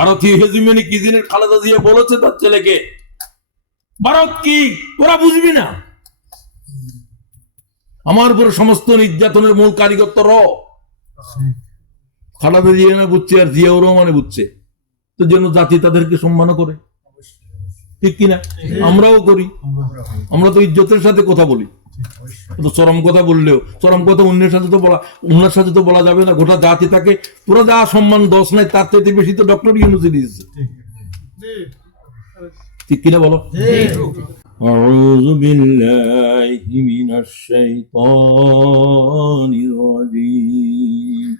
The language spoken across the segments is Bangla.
ভারতীয় হেজিমনি কি দিনের খালেদা জিয়া বলেছে তার ছেলেকে, ভারত কি তোরা বুঝবি না, আমার উপরে সমস্ত নির্যাতনের মূল কারিগর তো খালেদা জিয়া না বুঝছে আর জিয়াউর রহমানে বুঝছে, তো যেন জাতি তাদেরকে সম্মান করে, ঠিক কিনা? আমরাও করি, আমরা তো ইজ্জতের সাথে কথা বলি, তো চরম কথা বললেও চরম কথা অন্যের সাথে তো বলা, ওনার সাথে তো বলা যাবে না, গোটা জাতি তাকে তোরা যা সম্মান দোষ নাই তার চাইতে বেশি তো ডক্টর ইউনূস দিয়েছে, ঠিক কিনা বলো? أعوذ بالله من الشيطان الرجيم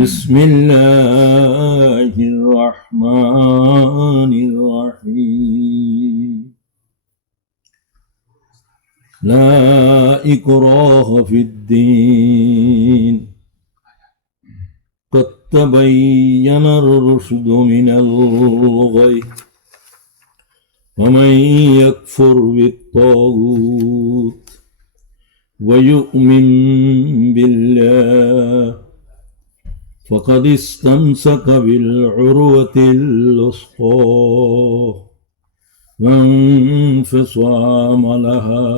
بسم الله الرحمن الرحيم لا إكراه في الدين قد تبين الرشد من الغي ومن يكفر بالطاغوت ويؤمن بالله فقد استمسك بالعروة الوثقى لا انفصام لها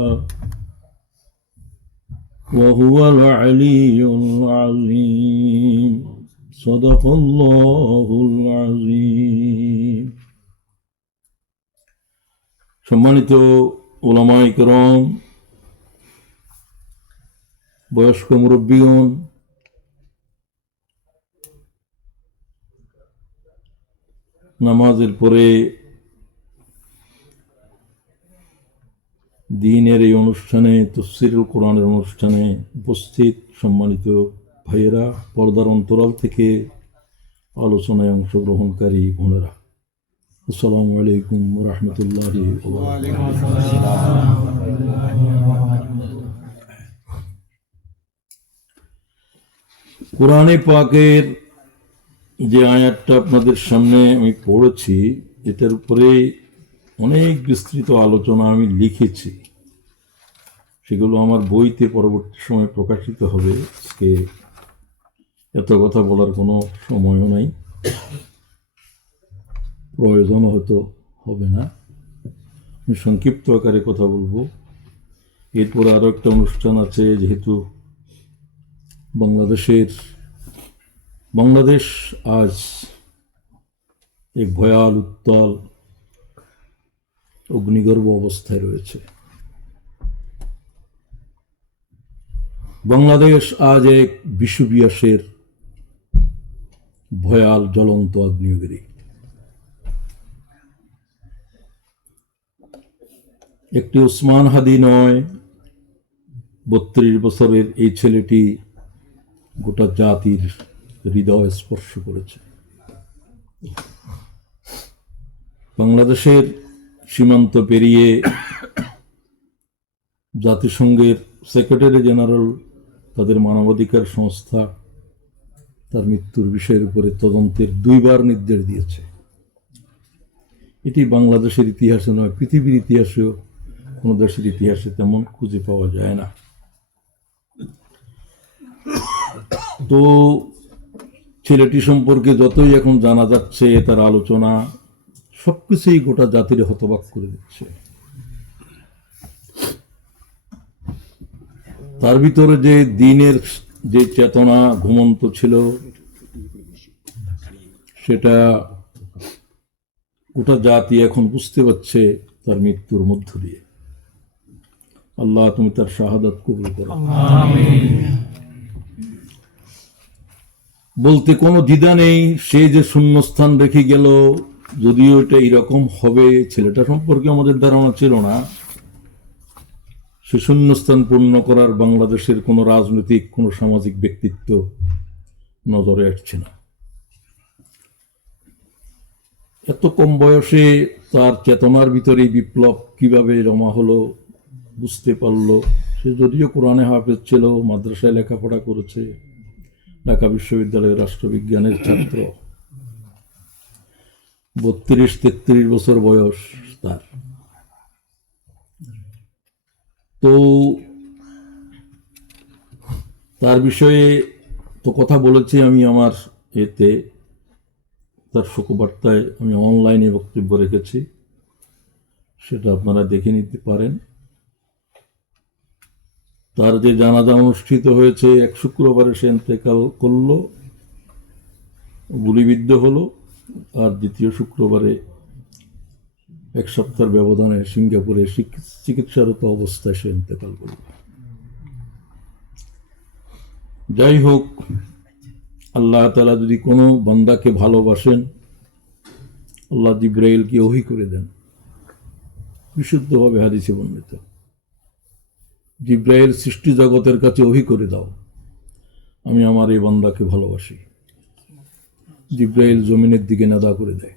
وهو العلي العظيم صدق الله العظيم সম্মানিত উলামায়ে কেরাম, বয়স্ক মুরব্বীগণ, নামাজের পরে দ্বীনের এই অনুষ্ঠানে, তাফসীরুল কোরআনের অনুষ্ঠানে উপস্থিত সম্মানিত ভাইয়েরা, পর্দার অন্তরাল থেকে আলোচনায় অংশগ্রহণকারী বোনেরা, আসসালামু আলাইকুম ওয়া রাহমাতুল্লাহি ওয়া বারাকাতুহু। কোরআনে পাকের যে আয়াতটা আপনাদের সামনে আমি পড়েছি, এটার উপরে অনেক বিস্তৃত আলোচনা আমি লিখেছি, সেগুলো আমার বইতে পরবর্তী সময় প্রকাশিত হবে। আজকে এত কথা বলার কোনো সময়ও নাই, প্রয়োজনও হয়তো হবে না, আমি সংক্ষিপ্ত আকারে কথা বলবো। এরপরে আরো একটা অনুষ্ঠান আছে, যেহেতু বাংলাদেশ আজ এক ভয়াল উত্তাল অগ্নিগর্ভ অবস্থায় রয়েছে। বাংলাদেশ আজ এক বিশ্ববিয়াসের ভয়াল জ্বলন্ত আগ্নেয়গিরি। একটি ওসমান হাদি নয়, 32 বছরের এই ছেলেটি গোটা জাতির হৃদয় স্পর্শ করেছে। বাংলাদেশের সীমান্ত পেরিয়ে জাতিসংঘের সেক্রেটারি জেনারেল, তাদের মানবাধিকার সংস্থা, তার মৃত্যুর বিষয়ের উপরে তদন্তের 2 বার নির্দেশ দিয়েছে। এটি বাংলাদেশের ইতিহাসে নয়, পৃথিবীর ইতিহাসেও কোনো দেশের ইতিহাসে তেমন খুঁজে পাওয়া যায় না। তো ছেলেটি সম্পর্কে যতই এখন জানা যাচ্ছে, তার আলোচনা সবকিছুই গোটা জাতির হতবাক করে দিচ্ছে। তার ভিতরে যে দ্বীনের যে চেতনা ঘুমন্ত ছিল, সেটা গোটা জাতি এখন বুঝতে পারছে তার মৃত্যুর মধ্য দিয়ে। আল্লাহ তুমি তার শাহাদাত কবুল করো। বলতে কোনো দ্বিধা নেই, সে যে শূন্যস্থান রেখে গেল, যদিও এটা এরকম হবে ছেলেটা সম্পর্কে আমাদের ধারণা ছিল না, সে শূন্যস্থান পূর্ণ করার বাংলাদেশের কোনো রাজনৈতিক, কোনো সামাজিক ব্যক্তিত্ব নজরে আসছে না। এত কম বয়সে তার চেতনার ভিতরে বিপ্লব কিভাবে জমা হলো বুঝতে পারলো। সে যদিও কোরআনে হাফেজ ছিল, মাদ্রাসায় লেখাপড়া করেছে, ঢাকা বিশ্ববিদ্যালয়ের রাষ্ট্রবিজ্ঞানের ছাত্র, 32-33 বছর বয়স তার। তো তার বিষয়ে তো কথা বলেছি আমি আমার এতে তার শোকবার্তায় আমি অনলাইনে বক্তব্য রেখেছি, সেটা আপনারা দেখে নিতে পারেন। তার যে জানাজা অনুষ্ঠিত হয়েছে, এক শুক্রবারে সে ইন্তেকাল করলো, গুলিবিদ্ধ হলো, আর দ্বিতীয় শুক্রবারে এক সপ্তাহের ব্যবধানে সিঙ্গাপুরে চিকিৎসারত অবস্থায় সে ইন্তেকাল করল। যাই হোক, আল্লাহ তাআলা যদি কোনো বান্দাকে ভালোবাসেন, আল্লাহ জিবরাইলকে ওহী করে দেন, বিশুদ্ধভাবে হাদিসে বর্ণিত। জিবরাইল সৃষ্টি জগতের কাছে ওহী করে দাও, আমি আমার এই বান্দাকে ভালোবাসি। জিবরাইল জমিনের দিকে নাদা করে দেয়।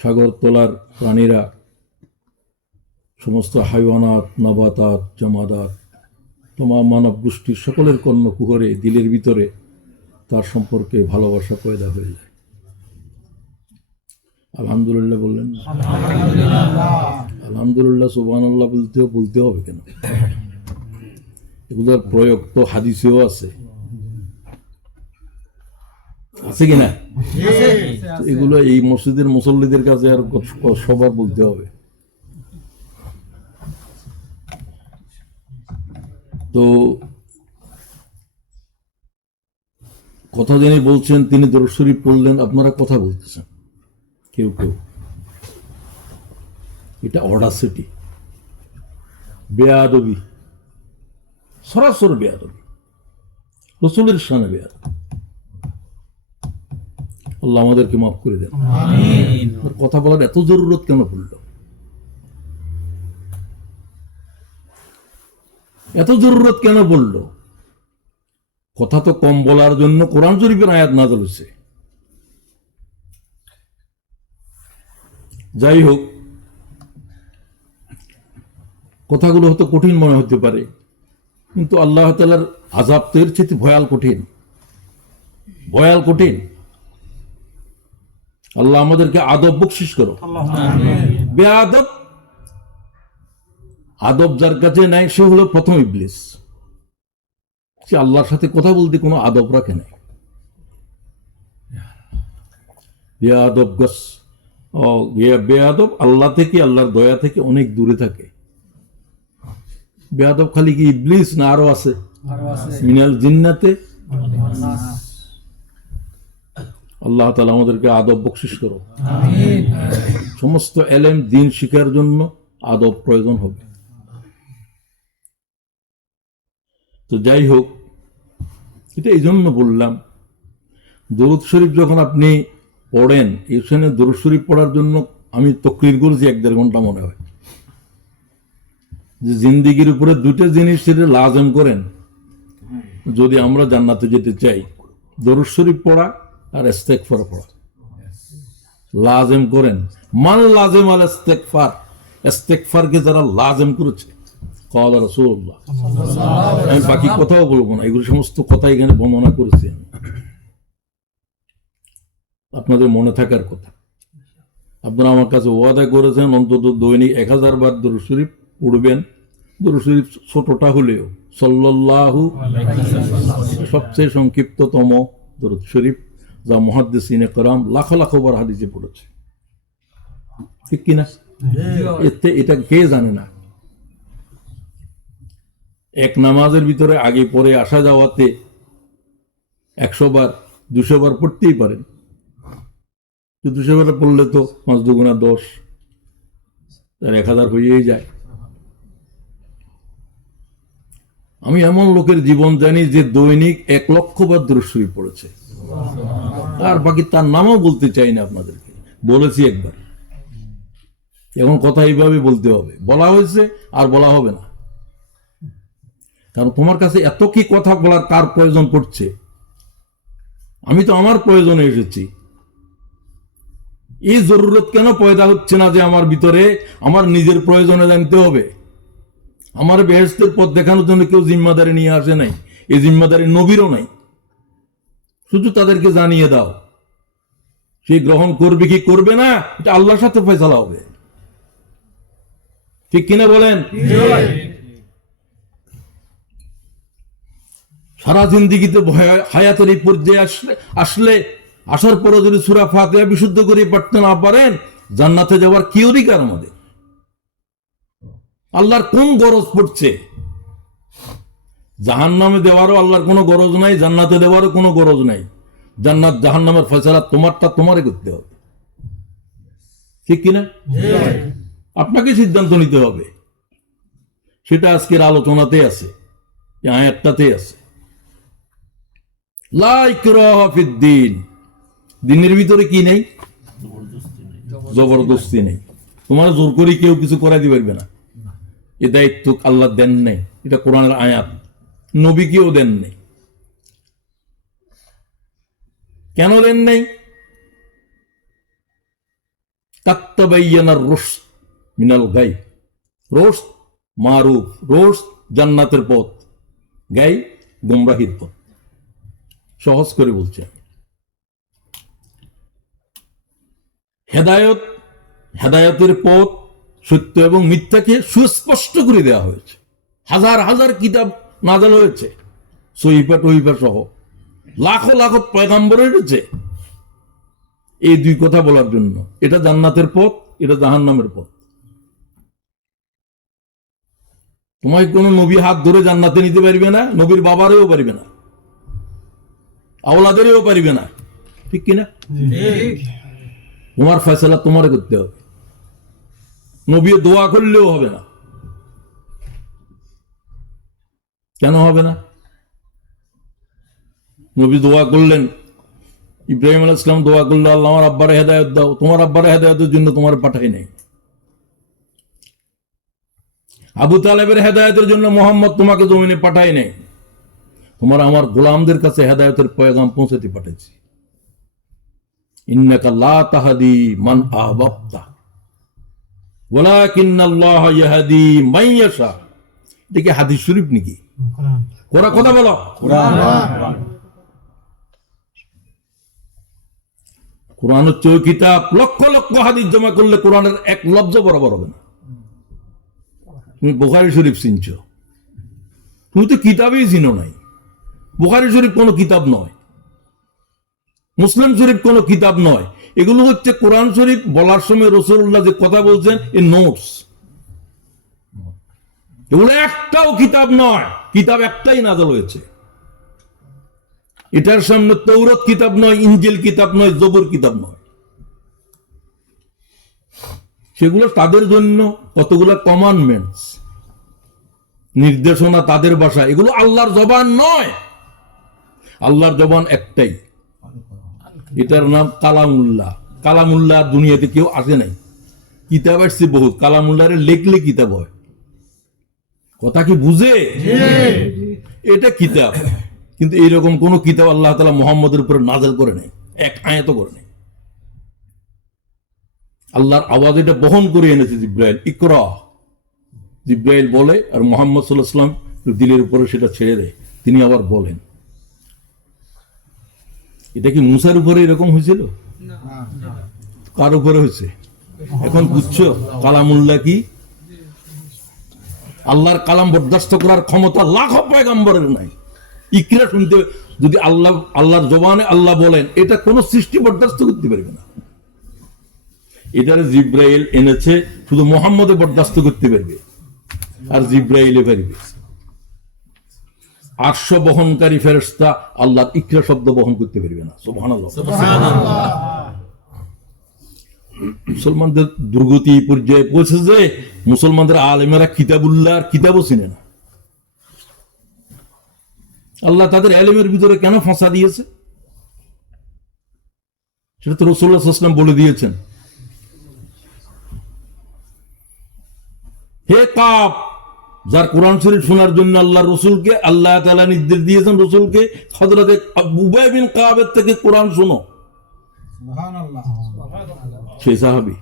সাগর তলার প্রাণীরা, সমস্ত হাইওয়ানাত, নাবাতাত, জামাদাত, তোমার মানব গোষ্ঠীর সকলের কর্ণকুহরে, দিলের ভিতরে তার সম্পর্কে ভালোবাসা পয়দা হয়ে যায়। আলহামদুলিল্লাহ বললেন? আলহামদুলিল্লাহ, সুবহানাল্লাহ বলতে হবে কেন? এগুলোর প্রয়োগ তো হাদিসেও আছে, আছে কিনা? এগুলো এই মসজিদের মুসল্লিদের কাছে আর সবার বলতে হবে। তো কথা যিনি বলছেন তিনি দরুদ শরীফ পড়লেন, আপনারা কথা বলতেছেন কেউ কেউ। এটা অডাসিটি, বেয়াদবি, সরাসরি বেয়াদবি, রাসূলের শানে বেয়াদবি। আল্লাহ আমাদেরকে মাফ করে দেন। আমিন। কথা বলার এত জরুরত কেন পড়ল? এত জরুরত কেন পড়ল? কথা তো কম বলার জন্য কোরআন শরীফের আয়াত নাযিল হয়েছে। যাই হোক, কথাগুলো হয়তো কঠিন মনে হতে পারে, কিন্তু আল্লাহ তাআলার আযাব তো এর চেয়ে ভয়াল কঠিন, ভয়াল কঠিন। আল্লাহ আমাদেরকে আদব বকশিশ করো। বেয়াদব, আদব যার কাছে নাই সে হলো প্রথম ইবলিস। সে আল্লাহর সাথে কথা বলতে কোনো আদব রাখে নাই। বেয়াদব বেয়াদব আল্লাহ থেকে, আল্লাহর দয়া থেকে অনেক দূরে থাকে। বেয়াদব খালি কি ইবলিস না আরো আছে? মিনাল জিন্নাতে। আল্লাহ তাআলা আমাদেরকে আদব বকশিশ করো। আমিন। সমস্ত এলেম দ্বীন শিখার জন্য আদব প্রয়োজন হবে। তো যাই হোক, এটা এই জন্য বললাম, দরুদ শরীফ যখন আপনি পড়েন, এখানে দরুদ শরীফ পড়ার জন্য আমি তকরির করেছি 1-1.5 ঘন্টা মনে হয়। যে জিন্দিগির উপরে দুটো জিনিস সেটা লাজম করেন যদি আমরা জান্নাতে যেতে চাই, দরুদ শরীফ পড়া আর ইস্তেগফার পড়া। লাজম করেন। মান লাজম আল ইস্তেগফার, ইস্তেগফারকে যারা লাজম করেছে, ক্বালা রাসূলুল্লাহ। আমি বাকি কথাও বলবো না, এগুলো সমস্ত কথা এখানে বর্ণনা করেছি, আপনাদের মনে থাকার কথা। আপনারা আমার কাছে ওয়াদা করেছেন অন্তত দৈনিক 1000 বার দরুদ শরীফ পড়বেন। দরুদ শরীফ ছোটটা হলেও সাল্লাল্লাহু আলাইহি ওয়াসাল্লাম সবচেয়ে সংক্ষিপ্ততম দরুদ শরীফ, যা মুহাদ্দিসিনে কেরাম লাখ লাখ বার হাদিসে পড়েছে, ঠিক কিনা? এতে এটা কে জানে না? এক নামাজের ভিতরে আগে পরে আসা যাওয়াতে 100 বার 200 বার পড়তেই পারেন। 200 বার পড়লে তো 5 দুগুণা 10, তার 1000 হয়েই যায়। আমি এমন লোকের জীবন জানি যে দৈনিক 1 লক্ষ বার দরুদ শরীফ পড়েছে, আর বাকি তার নামও বলতে চাই না আপনাদেরকে, বলেছি একবার। এখন কথা এইভাবে বলতে হবে, বলা হয়েছে আর বলা হবে না। কারণ তোমার কাছে এত কি কথা বলার কার প্রয়োজন পড়ছে? আমি তো আমার প্রয়োজনে এসেছি। এই জরুরত কেন পয়দা হচ্ছে না যে আমার ভিতরে আমার নিজের প্রয়োজনে জানতে হবে? আমার বেহেশতের পথ দেখানোর জন্য কেউ জিম্মাদারি নিয়ে আসে নাই, এই জিম্মাদারি নবীরও নাই। শুধু তাদেরকে জানিয়ে দাও, সে গ্রহণ করবে কি করবে না এটা আল্লাহর সাথে ফয়সালা হবে, ঠিক কিনা বলেন? সারা জিন্দিগিতে হায়াতের এই পর্যায়ে আসার পরে যদি সূরা ফাতিহা বিশুদ্ধ করে পড়তে না পারেন, জান্নাতে যাওয়ার কি অধিকার আমাদের? আল্লাহর কোন গরজ পড়ছে? জাহান্নামে দেওয়ারও আল্লাহর কোনো গরজ নাই, জান্নাতে দেওয়ারও কোনো গরজ নাই। জান্নাত জাহান্নামের ফয়সালা তোমারটা তোমারে করতে হবে, ঠিক কিনা? আপনাকে সিদ্ধান্ত নিতে হবে। সেটা আজকের আলোচনাতে আছে, আয়াতটাতে আছে। লা ইকরাহা ফিদ্দীন, দিনের ভিতরে কি নেই? জবরদস্তি নেই। তোমার জোর করে কেউ কিছু করাই দিতে পারবে না। এ দায়িত্ব আল্লাহ দেন নাই, এটা কোরআনের আয়াত, নবীকেও দেন নাই। কেন দেন নাই? কাত্তাবাইয়ানার রুশদ মিনাল গাই। রুশদ মারুফ, রুশদ জান্নাতের পথ, গাই গুমরাহির পথ। সহজ করে বলছে, হেদায়েত, হেদায়েতের পথ, সত্য এবং মিথ্যাকে সুস্পষ্ট করে দেওয়া হয়েছে। হাজার হাজার কিতাব নাযিল হয়েছে, সহিফা টহিফা সহ লাখো লাখো পয়গম্বর এসেছে এই দুই কথা বলার জন্য। এটা জান্নাতের পথ, এটা জাহান্নামের পথ। তোমায় কোন নবী হাত ধরে জান্নাতে নিতে পারবে না, নবীর বাবারেও পারবে না, আওলাদেরও পারবে না, ঠিক কিনা? তোমার ফয়সালা তোমারে করতে হবে। নবী দোয়া করলেও হবে না। কেন হবে না? নবী দোয়া করলেন, ইব্রাহিম আলাইহিস সালাম দোয়া করলো, আল্লাহ আমার আব্বারে হেদায়েত দাও। তোমার আব্বারে হেদায়েতের জন্য তোমার পাঠাই নাই। আবু তালেবের হেদায়েতের জন্য মোহাম্মদ তোমাকে জমিনে পাঠাই নাই। তোমার আমার গোলামদের কাছে হেদায়েতের পয়গাম পৌঁছাতে পাঠাইছি। ইন্নাকা লা তাহদি মান আহবাবতা ওয়ালাকিন্নাল্লাহ ইয়াহদি মান ইয়াশা। এটা কি হাদিস শরীফ নাকি? কোরআন। কথা বলো, কোরআন হচ্ছে ওই কিতাব, লক্ষ লক্ষ হাদিস জমা করলে কোরআনের এক লফজ বরাবর হবে না। তুমি বুখারী শরীফ চিনছো, তুমি তো কিতাবই চিনো নাই। বুখারী শরীফ কোনো কিতাব নয়, মুসলিম শরীফ কোনো কিতাব নয়। এগুলো হচ্ছে কোরআন শরীফ বলার সময় রাসূলুল্লাহ যে কথা বলছেন, এই নোটস। এগুলো একটাও কিতাব নয়, কিতাব একটাই নাযিল হয়েছে। এটার সামনে তৌরাত কিতাব নয়, ইনজিল কিতাব নয়, জবুর কিতাব নয়। সেগুলো তাদের জন্য কতগুলো কমান্ডমেন্টস, নির্দেশনা তাদের ভাষা। এগুলো আল্লাহর জবান নয়, আল্লাহর জবান একটাই, এটার নাম কালামুল্লাহ। কালামুল্লাহ দুনিয়াতে কেউ আসে নাই, কিতাব আসছে বহুত। কালামুল্লাহরে লেখলে কিতাব হয়, কথা কি বুঝে? এটা কিতাব, কিন্তু এইরকম কোন কিতাব আল্লাহ তাআলা মুহাম্মদের উপরে নাযিল করে নাই, এক আয়াতও করে নাই। আল্লাহর আওয়াজ এটা বহন করে এনেছে জিব্রাইল, ইকরা। জিব্রাইল বলে, আর মুহাম্মদ সাল্লাল্লাহু আলাইহি ওয়াসাল্লাম দিলের উপরে সেটা ছেড়ে দেয়, তিনি আবার বলেন। এটা কি মুসার উপরে এরকম হয়েছিল? কার উপরে হয়েছে? এখন বুঝছো কালামুল্লাহ কি? আল্লাহর কালাম বরদাস্ত করার ক্ষমতা লাখো পয়গম্বরের নাই। ইকরা শুনতে, যদি আল্লাহর জবানে আল্লাহ বলেন, এটা কোন সৃষ্টি বরদাস্ত করতে পারবে না। এটারে জিব্রাইল এনেছে, শুধু মুহাম্মদে বরদাস্ত করতে পারবে, আর জিব্রাইলে পারবে। 800 বহনকারী ফেরেশতা আল্লাহর ইকরা শব্দ বহন করতে পারবে না। সুবহানাল্লাহ। মুসলমানদের দুর্গতি পর্যায়ে পৌঁছে যে মুসলমানদের আলেমেরা কিতাবুল্লাহর কিতাবও চিনে না। আল্লাহ তাদের ইলমের ভিতরে কেন ফাঁসা দিয়েছে সেটা তো রাসূলুল্লাহ সাল্লাল্লাহু আলাইহি ওয়াসাল্লাম বলে দিয়েছেন। হে কাব, যার কোরআন শরীফ শোনার জন্য আল্লাহর রাসূলকে আল্লাহ তাআলা নির্দেশ দিয়েছেন, রাসূলকে হযরত উবাই বিন কাবের থেকে কোরআন শোনো। সুবহানাল্লাহ। সে সাহাবী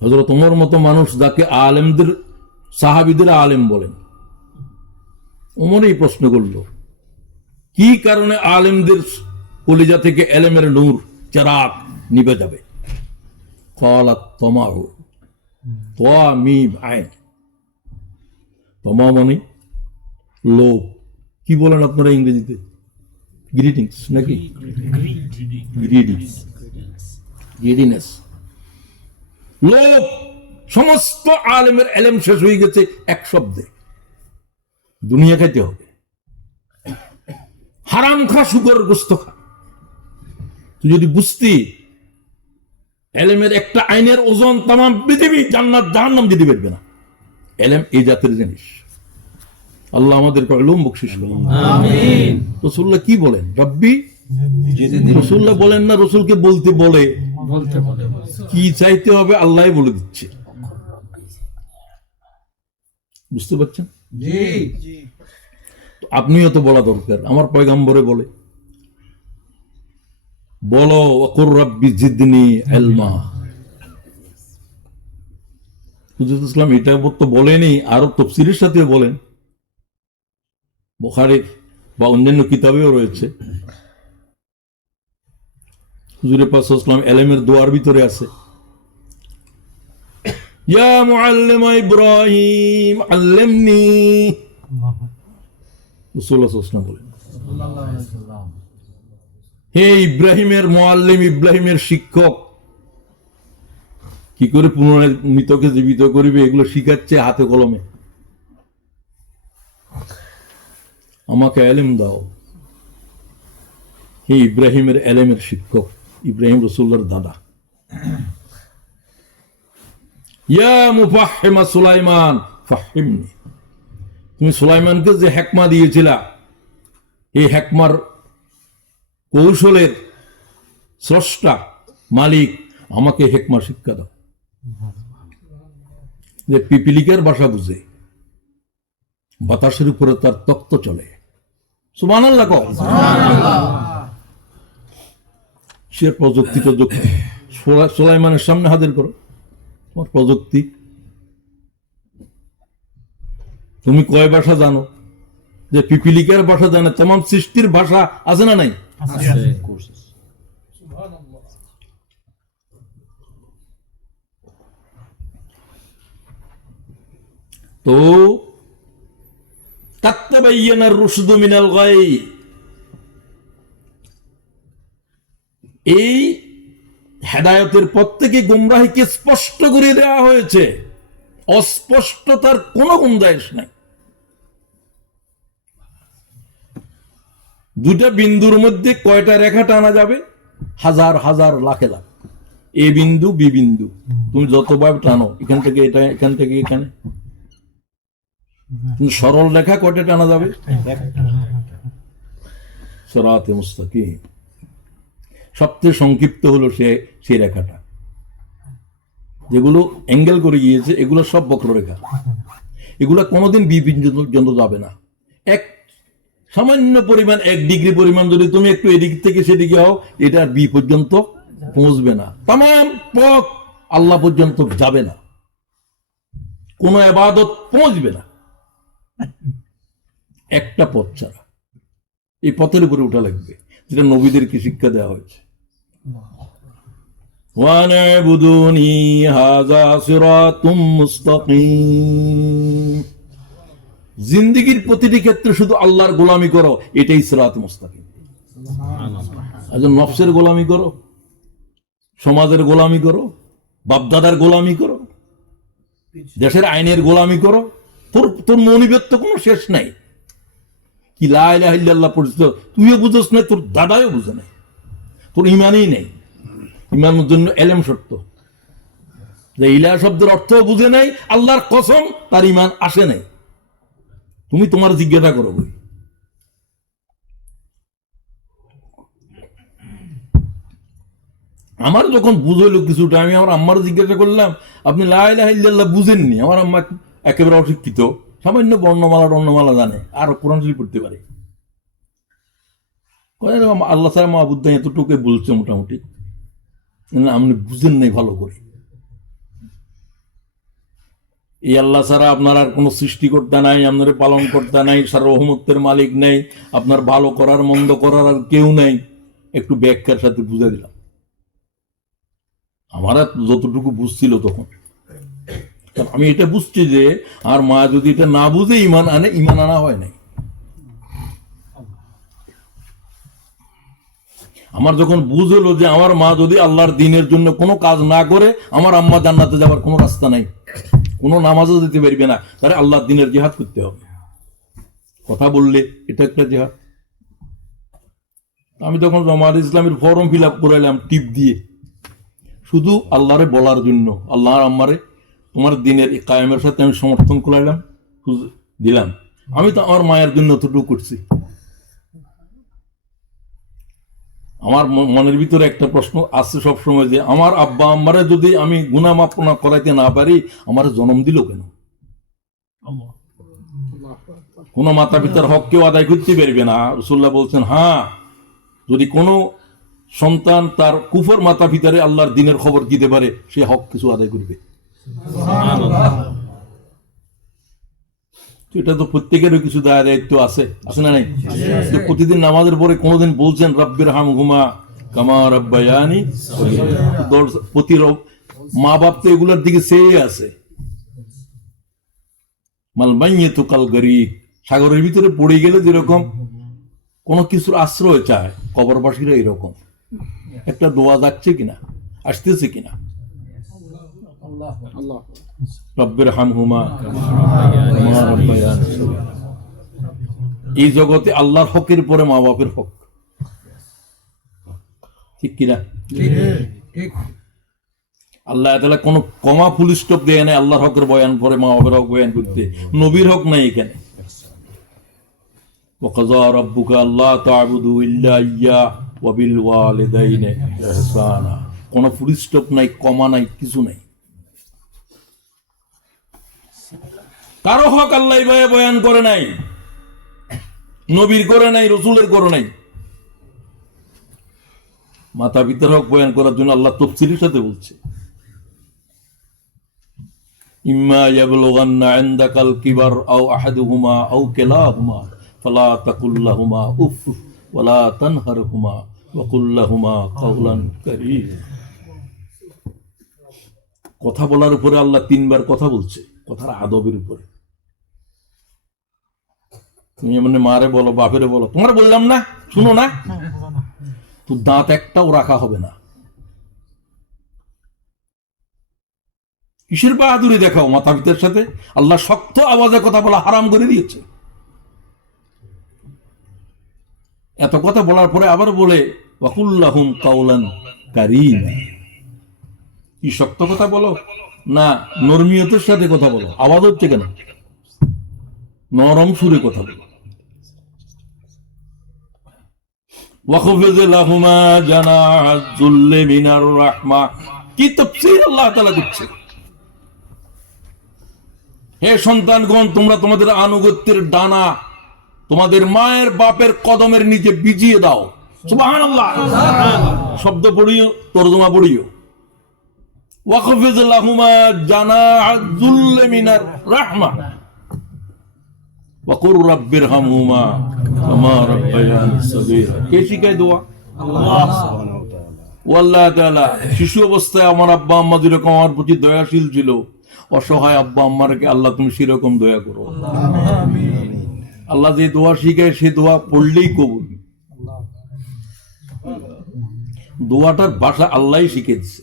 হযরত ওমর মতো মানুষ, যাকে আলেমদের সাহাবীদের আলেম বলেন, ওমর এই প্রশ্ন করল, কি কারণে আলেমদের কলিজা থেকে ইলমের নূর চিরাগ নিভে যাবে? ক্বালাত তামাউ, তামিম আইন। তামা মানে লোভ, কি বলেন আপনারা ইংরেজিতে? গ্রিটিংস নাকি? গ্রিডিনেস, লোভ। সমস্ত আলেমের এলেম শেষ হয়ে গেছে এক শব্দে, দুনিয়া খাইতে হবে। হারাম খা, শুকর গোস্ত খা। তুই যদি বুঝতি এলেমের একটা আইনের ওজন তাম পৃথিবী জান্নাত জাহান্নাম দিতে পারবে না। এলেম এই জাতের জিনিস। আল্লাহ আমাদেরকে ইলম বকশিশ করুন। আমিন। রাসূলুল্লাহ কি বলেন? রব্বি, রাসূলুল্লাহ বলেন না, রাসূলকে বলতে বলে কি চাইতে হবে আল্লাহই বলে দিচ্ছে। বুঝতে পারছেন? জি। আপনিও তো বলা দরকার, আমার পয়গাম্বরে বলে, বলো ওয়াকুর রাব্বি জিদনি ইলমা। হুজুর ইসলাম এটা তো বলেনি, আরো তাফসীরের সাথে বলেন, বুখারী বা অন্যান্য কিতাবেও রয়েছে। হুজুর পাক সাল্লাল্লাহু আলাইহি ওয়াসাল্লাম ইলমের দোয়ার ভিতরে আছে, ইয়া মুআল্লিমা ইব্রাহিম আল্লিমনি। রাসূলুল্লাহ সাল্লাল্লাহু আলাইহি ওয়াসাল্লাম বলেন, হে ইব্রাহিমের মুআল্লিম, ইব্রাহিমের শিক্ষক, কি করে পুনরায় মৃতকে জীবিত করিবে এগুলো শিখাচ্ছে হাতে কলমে। আমাকে ইলম দাও। হে ইব্রাহিমের ইলমের শিক্ষক, ইব্রাহিম রাসূলুল্লাহর দাদা। ইয়া মুফাহহিমা সুলাইমান ফাহহিমনি। তুমি সুলাইমানকে যে হিকমা দিয়েছিলা, এই হিকমার কৌশলের স্রষ্টা মালিক, আমাকে হিকমা শিক্ষা দাও। যে পিপিলিকার ভাষা বুঝে, বাতাসের উপরে তার তক্ত চলে। সুবহানাল্লাহ কও। সে প্রযুক্তি সুলাইমানের সামনে হাজির করো তোমার প্রযুক্তি। তুমি কয় ভাষা জানো? যে পিপিলিকার ভাষা জানে, तमाम সৃষ্টির ভাষা আছে না নাই? তো তাতাবায়ানা রুশদু মিনাল গাই, এই হেদায়েতের পথ থেকে গুমরাহিকে স্পষ্ট করে দেওয়া হয়েছে। অস্পষ্টতার কোনো গুঞ্জাইশ নাই। দুটা বিন্দুর মধ্যে কয়টা রেখা টানা যাবে? হাজার হাজার লাখে লাখ। এ বিন্দু বি বিন্দু, তুমি যতভাবে টানো, এখান থেকে এটা, এখান থেকে এখানে, সরল রেখা কয়টা টানা যাবে? সিরাতে মুস্তাকিম। সবচেয়ে সংক্ষিপ্ত হলো সেই রেখাটা। যেগুলো অ্যাঙ্গেল করে গিয়েছে এগুলো সব বক্ররেখা। এগুলো কোনোদিন বি পর্যন্ত যাবে না। এক সামান্য পরিমাণ, 1 ডিগ্রি পরিমাণ যদি তুমি একটু এদিক থেকে সেদিকে হও, এটা বি পর্যন্ত পৌঁছবে না। তামাম পথ আল্লাহ পর্যন্ত যাবে না, কোন ইবাদত পৌঁছবে না একটা পথ ছাড়া। এই পথের উপরে উঠা লাগবে, যেটা নবীদেরকে শিক্ষা দেওয়া হয়েছে। ওয়ানাবুদুনি হাযা সিরাতুম মুস্তাকিম। জিন্দেগীর প্রতিটি ক্ষেত্রে শুধু আল্লাহর গোলামি করো, এটাই সিরাত মুস্তাকিম। আজ নফসের গোলামি করো, সমাজের গোলামি করো, বাপদাদার গোলামি করো, দেশের আইনের গোলামি করো, তোর মনিবের তো কোনো শেষ নাই। কি লা ইলাহা ইল্লাল্লাহ পড়ছিস, তুইও বুঝছ না, তোর দাদাও বুঝে নাই, তোর ইমানই নেই। ইমানের জন্য এলেম শর্ত। যে ইলাহ শব্দের অর্থ বুঝে নাই, আল্লাহর কসম তার ইমান আসে নাই। তুমি তোমার জিজ্ঞাসা করো। আমার যখন বুঝইল কিছুটা, আমি আমার আম্মার জিজ্ঞাসা করলাম, আপনি লা ইলাহা ইল্লাল্লাহ বুঝেননি? আমার আম্মা একেবারে অশিক্ষিত, সামান্য বর্ণমালা জানে, আর কোরআন শরীফ পড়তে পারে। আল্লাহ ছাড়া মাহবুদ নাই, এতটুকু বলছে মোটামুটি। আপনি বুঝেন নাই ভালো করে। এই আল্লাহ ছাড়া আপনার আর কোনো সৃষ্টিকর্তা নাই, আপনার পালন কর্তা নাই, সার্বভৌমত্বের মালিক নেই, আপনার ভালো করার মন্দ করার আর কেউ নাই। একটু ব্যাখ্যার সাথে বুঝে দিলাম। আমার যতটুকু বুঝছিল তখন, আমি এটা বুঝছি যে আর মা যদি এটা না বুঝে ইমান আনে, ইমান আনা হয় নাই। আমার যখন বুঝ হলো যে আমার মা যদি আল্লাহর দিনের জন্য কোনো কাজ না করে, আমার আম্মা জান্নাতে যাওয়ার কোনো রাস্তা নাই, কোনো নামাজও দিতে পারবে না, তাহলে আল্লাহর দিনের জিহাদ করতে হবে। কথা বললে এটা একটা জিহাদ। আমি তখন জামাত ইসলামের ফর্ম ফিল আপ করাইলাম টিপ দিয়ে, শুধু আল্লাহরে বলার জন্য, আল্লাহর আম্মারে তোমার দিনের কায়েমের সাথে আমি সমর্থন করাইলাম, দিলাম। আমি তো আমার মায়ের জন্য অতটুকু করছি। আমার মনের ভিতরে একটা প্রশ্ন আসছে সবসময় যে আমার আব্বা আম্মারে যদি আমি গুনাহ মাফ না করাইতে না পারি, আমার জন্ম দিল কেন? কোন মাতা পিতার হক কেউ আদায় করতে পারবে না। রাসূলুল্লাহ বলছেন, হ্যাঁ, যদি কোনো সন্তান তার কুফর মাতা পিতারে আল্লাহর দিনের খবর দিতে পারে, সে হক কিছু আদায় করবে। এটা তো প্রত্যেকেরও কিছু দায়িত্ব আছে, আছে না নাই? প্রতিদিন নামাজের পরে কোনোদিন বলছেন রব্বির হামহুমা কামা রাব্বায়ানি সগীরা? প্রতি মা বাপ তো এগুলোর দিকে চেয়ে আছে। মাল মাইয়াতু কাল গরীক, সাগরের ভিতরে পড়ে গেলে যেরকম কোনো কিছুর আশ্রয় চায়, কবরবাসীরা এরকম। একটা দোয়া যাচ্ছে কিনা, আসতেছে কিনা? রব্বির হামহুমা কামা রাব্বায়ানি সগীরা। এই জগতে আল্লাহর হকের পরে মা বাপের হক, ঠিক কিনা? আল্লাহ তাআলা কোন কমা ফুল স্টপ দেয় না আল্লাহর হকের বয়ান পরে মা বাপের হক বয়ান করতে। নবীর হক নাই এখানে। ওয়াকাযা রাব্বুকা আল্লা তা'বুদু ইল্লা ইয়্যা ওয়া বিল ওয়ালিদাইনি ইহসানা। কোন ফুল স্টপ নাই, কমা নাই, কিছু নাই। কারো হক আল্লাহ ভাবে বয়ান করে নাই, নবীর করে নাই, রসুলের করে নাই। মাতা পিতার হক বয়ান করার জন্য আল্লাহ তাফসীরের সাথে বলছে, ইম্মা ইয়াবলুগান্না ইনদাকাল কিবার আও আহাদুহুমা আও কিলাহুমা ফালা তাকুল লাহুমা উফ ওয়ালা তানহারহুমা ওয়া কুল লাহুমা কাওলান কারীমা। কথা বলার উপরে আল্লাহ তিনবার কথা বলছে, কথার আদবের উপরে। তুমি মানে মারে বলো, বাপেরে বলো, তোমার বললাম না, শুনো না, তো দাঁত একটাও রাখা হবে না। কিসের বাহাদুরি দেখাও মাতা পিতার সাথে? আল্লাহ শক্ত আওয়াজে কথা বলা হারাম করে দিয়েছে। এত কথা বলার পরে আবার বলে ওয়াকুল্লাহুম কাওলান কারীমা। কি শক্ত কথা বলো না, নরমিয়তের সাথে কথা বলো। আওয়াজ হচ্ছে কেন? নরম সুরে কথা বলো। ওয়াখফিজ লাহুমা জানাহাজ যুল্লি মিনার রাহমা। কি তাফসীর আল্লাহ তাআলা করছে। হে সন্তানগণ, তোমরা তোমাদের আনুগত্যের ডানা তোমাদের মায়ের বাপের কদমের নিচে বিজিয়ে দাও। সুবহানাল্লাহ। শব্দ পড়িও, তরজমা পড়িও। ওয়াখফিজ লাহুমা জানাহাজ যুল্লি মিনার রাহমা ওয়া কুর রাব্বিরহামহুমা কামা রাব্বায়ানি সগীরা। কে শিখায় দোয়া? আল্লাহ সুবহানাহু ওয়া তাআলা। আল্লাহ তাআলা শিশু অবস্থায় আমার আব্বা আম্মা যেরকম আমার প্রতি দয়াশীল ছিল, অসহায় আব্বা আম্মাকে আল্লাহ তুমি সেরকম দয়া করো। আমিন। আল্লাহ যে দোয়া শিখায় সে দোয়া পড়লেই কবুল। দোয়াটার ভাষা আল্লাহই শিখে দিচ্ছে।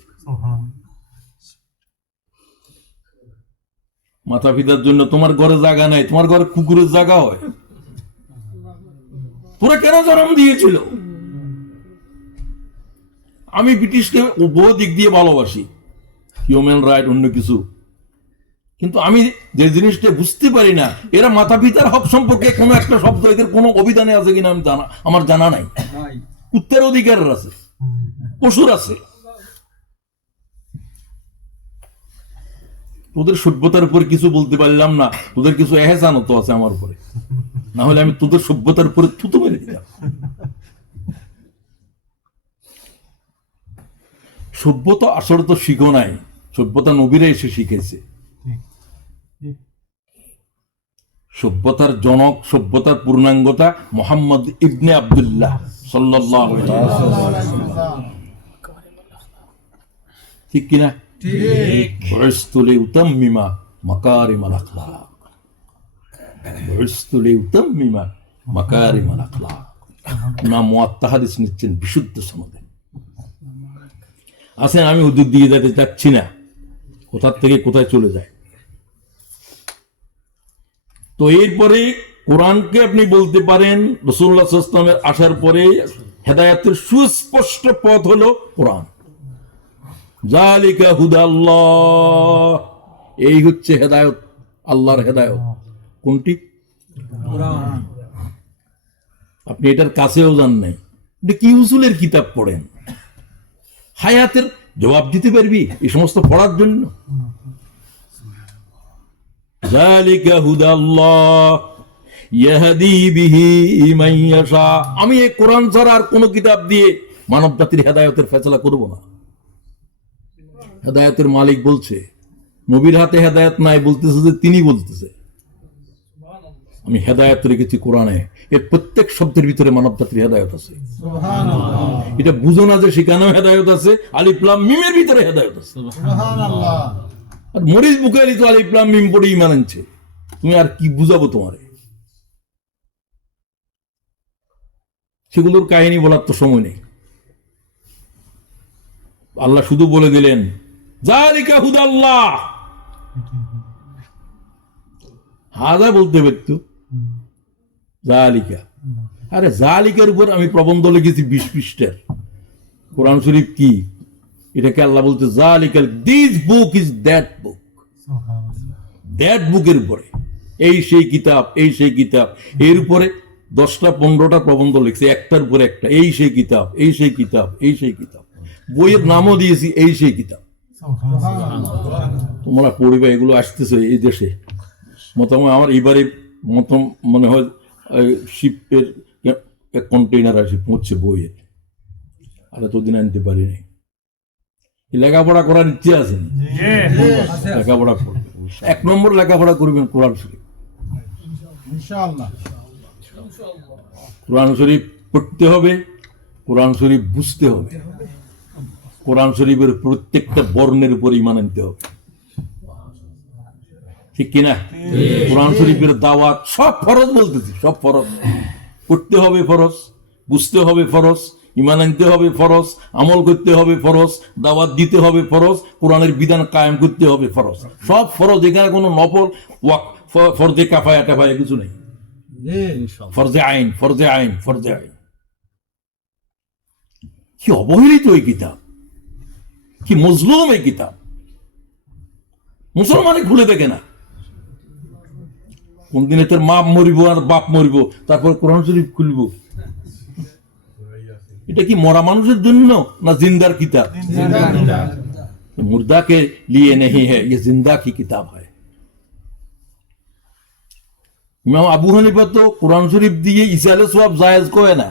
মাতা পিতার জন্য তোমার ঘরে জায়গা নাই, তোমার ঘরে কুকুরের জায়গা হয়। তোরা কেন জন্ম দিয়েছিল? আমি ব্রিটিশকে বহু দিক দিয়ে ভালোবাসি, হিউম্যান রাইট, অন্য কিছু, কিন্তু আমি যে জিনিসটা বুঝতে পারি না, এরা মাতা পিতার হক সম্পর্কে কোনো একটা শব্দ এদের কোনো অভিধানে আছে কিনা আমি আমার জানা নাই। কুত্তের অধিকার আছে, পশুর আছে। তোদের সভ্যতার উপর কিছু বলতে পারলাম না, তোদের কিছু এহসান তো আছে আমার উপরে, না হলে আমি তোদের সভ্যতার উপরে থুতু মেরে দিতাম। সভ্যতা আসলে তো শিখো নাই, সভ্যতা নবীরা এসে শিখেছে। সভ্যতার জনক, সভ্যতার পূর্ণাঙ্গতা মুহাম্মদ ইবনে আব্দুল্লাহ সাল্লাল্লাহু আলাইহি ওয়াসাল্লাম। ঠিক কিনা? ঠিক। বুইসতু লিউতাম্মিমা মাকারিমাল আখলাক, বুইসতু লিউতাম্মিমা মাকারিমাল আখলাক। না মুয়াত্তা হাদিস নিচ্ছেন বিশুদ্ধ সনদে। আসেন, আমি ওদের দিকে যেতে চাচ্ছি না, কোথার থেকে কোথায় চলে যায়। তো এরপরে কোরআনকে আপনি বলতে পারেন রাসূলুল্লাহ সাল্লাল্লাহু আলাইহি ওয়াসাল্লামের আসার পরে হেদায়েতের সুস্পষ্ট পথ হলো কোরআন। জালিকা হুদাল্লাহ, এই হচ্ছে হেদায়েত, আল্লাহর হেদায়েত। কোনটি? কোরআন। আপনি এটার কাছেও যান নাই, কি উসুলের কিতাব পড়েন? হায়াতের জবাব দিতে পারবি এই সমস্ত পড়ার জন্য? জালিকা হুদাল্লাহ ইয়াহদি বিহি মান ইয়াশা। আমি এই কোরআন ছাড়া আর কোন কিতাব দিয়ে মানব জাতির হেদায়েতের ফয়সালা করব না। হেদায়েতের মালিক বলছে, নবীর হাতে হেদায়েত নাই, বলতেছে যে তিনি বলতেছে আমি হেদায়েত রেখেছি কোরআনে। এর প্রত্যেক শব্দের ভিতরে মানব জাতির হেদায়েত আছে। সুবহানাল্লাহ। এটা বুঝো না যে সেখানেও হেদায়েত আছে, আলিফ লাম মিমের ভিতরে হেদায়েত আছে। সুবহানাল্লাহ। আর মরিচ বুখারী তো আলিফ লাম মিম পড়ে ঈমান আনছে, তুমি আর কি বুঝাবো তোমারে? সেগুলোর কাহিনী বলার তো সময় নেই। আল্লাহ শুধু বলে দিলেন জালিকা হুদাল্লাহ। হাজা বলতে পারতো জালিকা। আরে জালিকার উপর আমি প্রবন্ধ লিখেছি 20 পৃষ্ঠার। কোরআন শরীফ কি? এটাকে আল্লাহ বলতে জালিকাল, this book is that book. That বুকের উপরে এই সেই কিতাব, এই সেই কিতাব। এর উপরে 10টা 15টা প্রবন্ধ লিখছে, একটার উপরে একটা, এই সেই কিতাব, এই সেই কিতাব, এই সেই কিতাব। বইয়ের নামও দিয়েছি এই সেই কিতাব। তোমরা পড়িবা, এগুলো আসতেছে এই দেশে। মোটামুটি আমার এবারে মতো মনে হয় শিপের কন্টেইনার আসে পৌঁছছে বইয়ের, আর এতদিন আনতে পারিনি। লেখাপড়া করার ইচ্ছে আছে, লেখাপড়া করবে। 1 নম্বর লেখাপড়া করবেন কোরআন শরীফ। কোরআন শরীফ পড়তে হবে, কোরআন শরীফ বুঝতে হবে, কোরআন শরীফের প্রত্যেকটা বর্ণের উপর ঈমান আনতে হবে, ঠিক কিনা? কোরআন শরীফের দাওয়াত সব ফরজ বলতেছি, সব ফরজ। পড়তে হবে ফরজ, বুঝতে হবে ফরজ, ঈমান আনতে হবে ফরজ, আমল করতে হবে ফরজ, দাওয়াত দিতে হবে ফরজ, কোরআনের বিধান কায়েম করতে হবে ফরজ। সব ফরজ, এখানে কোনো নফল ফরজে কাফায়া টাফায়া কিছু নেই। ফরজে আইন, ফরজে আইন, ফরজে আইন। কি অবহেলিত এই কিতাব, কি মজলুম এই কিতাব। মুসলমানে খুলে দেখে না। কোন দিনে তোর মা মরিব আর বাপ মরিব, তারপর কোরআন শরীফ খুলব। এটা কি মরা মানুষের জন্য না জিন্দার কিতাব? मुर्दा के लिए नहीं है, ये जिंदा की किताब है। ইমাম আবু হানিফা তো কোরআন শরীফ দিয়ে ইসালে সওয়াব জায়েজ কয় না,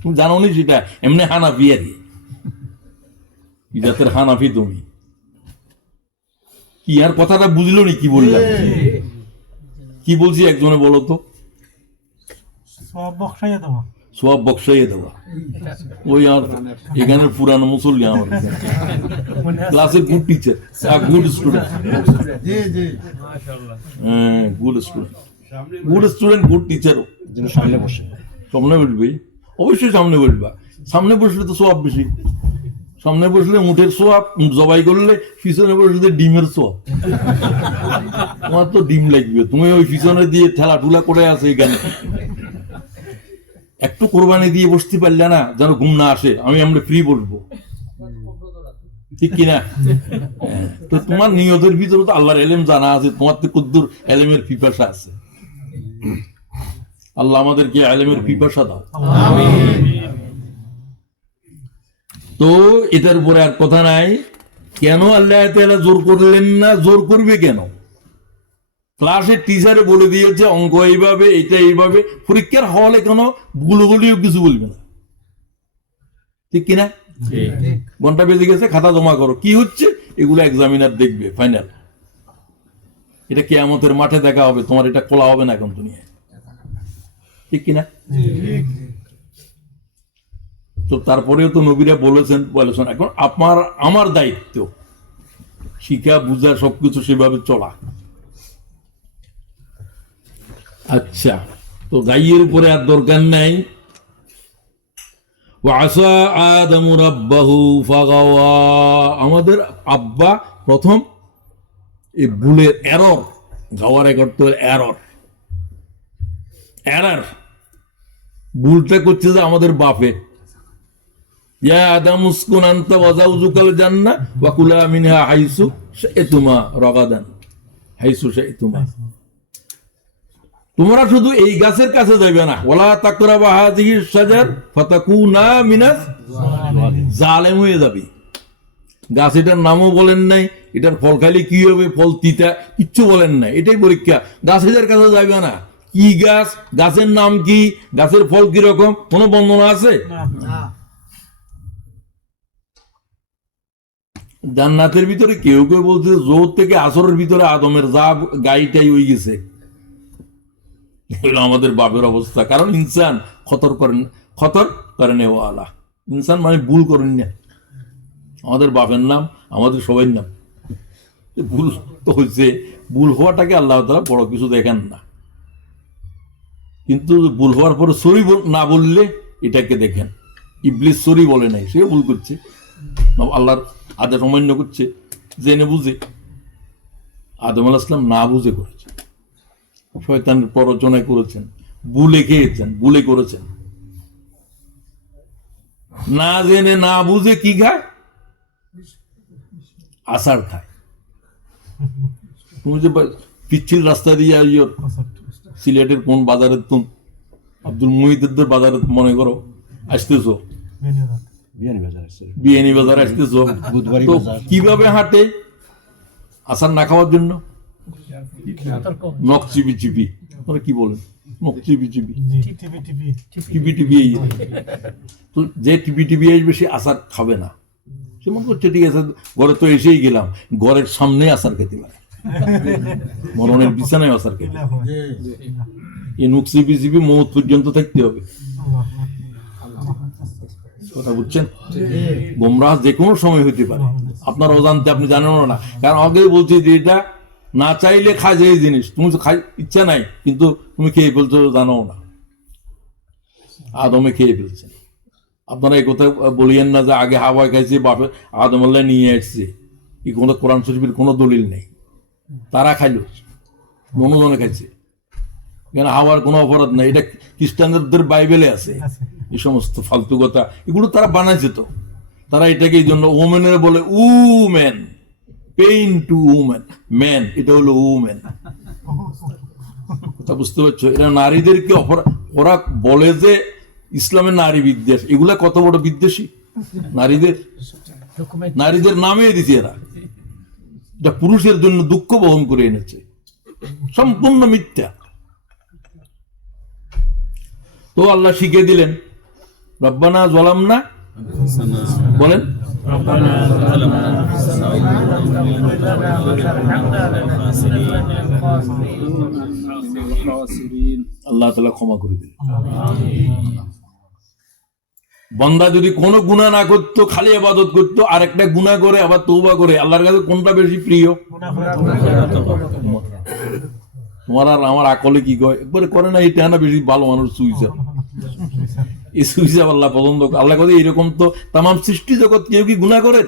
তুমি জানো নি সেটা? এমনি হানাফি আর কি জাতের হানাফি তুমি? কি আর কথাটা বুঝলো নি কি বললাম? কি বলছি একজনে বলো তো? সওয়াব বকশাইয়ে দেওয়া। ওই আর এখানে পুরানো মুসল্লি আমার ক্লাসের গুড টিচার, গুড স্টুডেন্ট, হ্যাঁ good student, good student, good টিচারও সামনে বসে, সামনে বসবে, অবশ্যই সামনে বসবা। সামনে বসলে তো সোয়াব বেশি। সামনে বসলে উঠের সোয়াব, জবাই করলে পিছনে বসলে ডিমের সোয়াব। তোমার তো ডিম লাগবে, তুমি ওই পিছনে দিয়ে ঠেলা ঠুলা করে আছে এখানে। একটু কোরবানি দিয়ে বসতে পারলে না, যেন ঘুম না আসে, আমরা ফ্রি বসবো, ঠিক কিনা? তো তোমার নিয়তের ভিতরে তো আল্লাহর এলেম জানা আছে, তোমার তো কুদ্দুর এলেমের পিপাসা আছে। আল্লাহ আমাদেরকে এলেমের পিপাসা দাও। তো এটার উপরে আর কথা নাই। কেন আল্লাহ তাআলা জোর করলেন না? জোর করবে কেন? ক্লাসের টিচারে বলে দিয়েছে অঙ্ক এইভাবে, এটা এইভাবে। পরীক্ষার হলে কোনো গুলোগুলিও কিছু বলবে না, ঠিক কিনা? ঘন্টা বেজে গেছে, খাতা জমা করো। কি হচ্ছে এগুলো এক্সামিনার দেখবে, ফাইনাল। এটা কিয়ামতের মাঠে দেখা হবে, তোমার এটা খোলা হবে না এখন দুনিয়ায়, ঠিক কিনা? তো তারপরেও তো নবীরা বলেছেন। এখন আমার দায়িত্ব শিক্ষা, বুঝা, সবকিছু সেভাবে চলা। আচ্ছা, তো গাইয়ের উপরে আর দরকার নাই। ওয়াসা আদমু রাব্বাহু ফাগাওয়া, আমাদের আব্বা প্রথম এই ভুলের এরর, গাওয়ারে করতে এরর, এরর ভুলটা করছে যে আমাদের বাপে। ইয়া আদম উসকুন আনতা ওয়া যাওজুকাল জান্নাহ ওয়া কুলা মিনহা হাইসু শাইতুমা রাগাদান, হাইসু শাইতুমা, তোমরা শুধু এই গাছের কাছে যাবে না, ওয়ালা তাকরাবা হাযিহিশ শাজার ফাতাকুনা মিনাজ জালিম, হয়ে যাবে। গাছ এটার নামও বলেন নাই, এটার ফল খাইলে কি হবে, ফল তিতা, কিচ্ছু বলেন নাই, এটাই পরীক্ষা। গাছের কাছে যাবে না, কি গাছ, গাছের নাম কি, গাছের ফল কি রকম, কোনো বর্ণনা আছে? জান্নাতের ভিতরে কেউ কেউ বলছে জোর থেকে আসরের ভিতরে আদমের যা গাইটাই হয়ে গেছে। আমাদের বাপের অবস্থা, কারণ ইনসান খতর করেন ওয়ালা, ইনসান মানে ভুল করেন না। আমাদের বাপের নাম, আমাদের সবাই নাম, ভুল তো হয়েছে। ভুল হওয়াটাকে আল্লাহ তাআলা বড় কিছু দেখেন না, কিন্তু ভুল হওয়ার পরে সরি না বললে এটাকে দেখেন। ইবলিস সরি বলে নাই, সে ভুল করছে, আল্লাহর আদেশ অমান্য করছে, জেনে বুঝে। আদম আলাইহিস সালাম না বুঝে করেছে, শয়তানের প্ররোচনায় করেছেন, ভুলে খেয়েছেন, ভুলে করেছেন। না জেনে না বুঝে কি খায়, আষাঢ় খায়। তুমি যে পিচ্ছিল রাস্তা দিয়ে সিলেটের কোন বাজারের, তুমি আব্দুল মুহিতের বাজারে মনে করো আসতেছো, বিয়ানি বাজার আসতেছো, তো কিভাবে হাঁটে আষাঢ় না খাওয়ার জন্য? নখ চিপি চিপি, কি বলেন, নখ চিপি চিপি, টিপি টিপি। তো যে টিপি টিপি আসবে সে আষাঢ় খাবে না। সে মনে করছে ঠিক আছে, ঘরে তো এসেই গেলাম, ঘরের সামনে আষাঢ় খেতে পারে, মরণের বিছানায় আষাঢ় খেতে। এই নখ চিপি চিপি মৌত পর্যন্ত থাকতে হবে, কথা বুঝছেন? গোমরাহ যে কোনো সময় হইতে পারে, আপনার অজান্তে আপনি জানেন না। কারণ আগেই বলছি যে এটা না চাইলে খায় যে জিনিস, তুমি তো খাই ইচ্ছা নাই, কিন্তু তুমি খেয়ে ফেলছো, জানো না। আদমে খেয়ে ফেলছেন। আপনারা এই কথা বলিয়েন না যে আগে হাওয়া খাইছে, বাপে আদম আল্লাহ নিয়ে আসছে, এই কোনো কোরআন শরীফের কোনো দলিল নেই। তারা খাইল, মনোজনে খাইছে, কেন হাওয়ার কোনো অপরাধ নাই, এটা খ্রিস্টানদের বাইবেলে আছে। এই সমস্ত ফালতু কথা এগুলো তারা বানাইছে। তো তারা এটাকে এই জন্য ওমেনের বলে women, pain to women, man এটা হলো উমেন। কথা বুঝতে পারছো? এরা নারীদেরকে ওরা বলে যে ইসলামের নারী বিদ্বেষ, এগুলা কত বড় বিদ্বেষী নারীদের নামে দিচ্ছে এরা, এটা পুরুষের জন্য দুঃখ বহন করে এনেছে, সম্পূর্ণ মিথ্যা। তো আল্লাহ শিখিয়ে দিলেন, রব্বানা যালামনা, বলেন আল্লাহ তাআলা ক্ষমা করে দিলেন। বান্দা যদি কোনো গুনাহ না করতো, খালি ইবাদত করতো, আর একটা গুনাহ করে আবার তওবা করে, আল্লাহর কাছে কোনটা বেশি প্রিয়? তোমার আর আমার আকলে কি কয়, একবারে করে না, এটা না বেশি ভালো মানুষ সুইসার, এই সুইসার আল্লাহ পছন্দ। আল্লাহ কথা এরকম তো তাম সৃষ্টি জগৎ কেউ কি গুনাহ করে?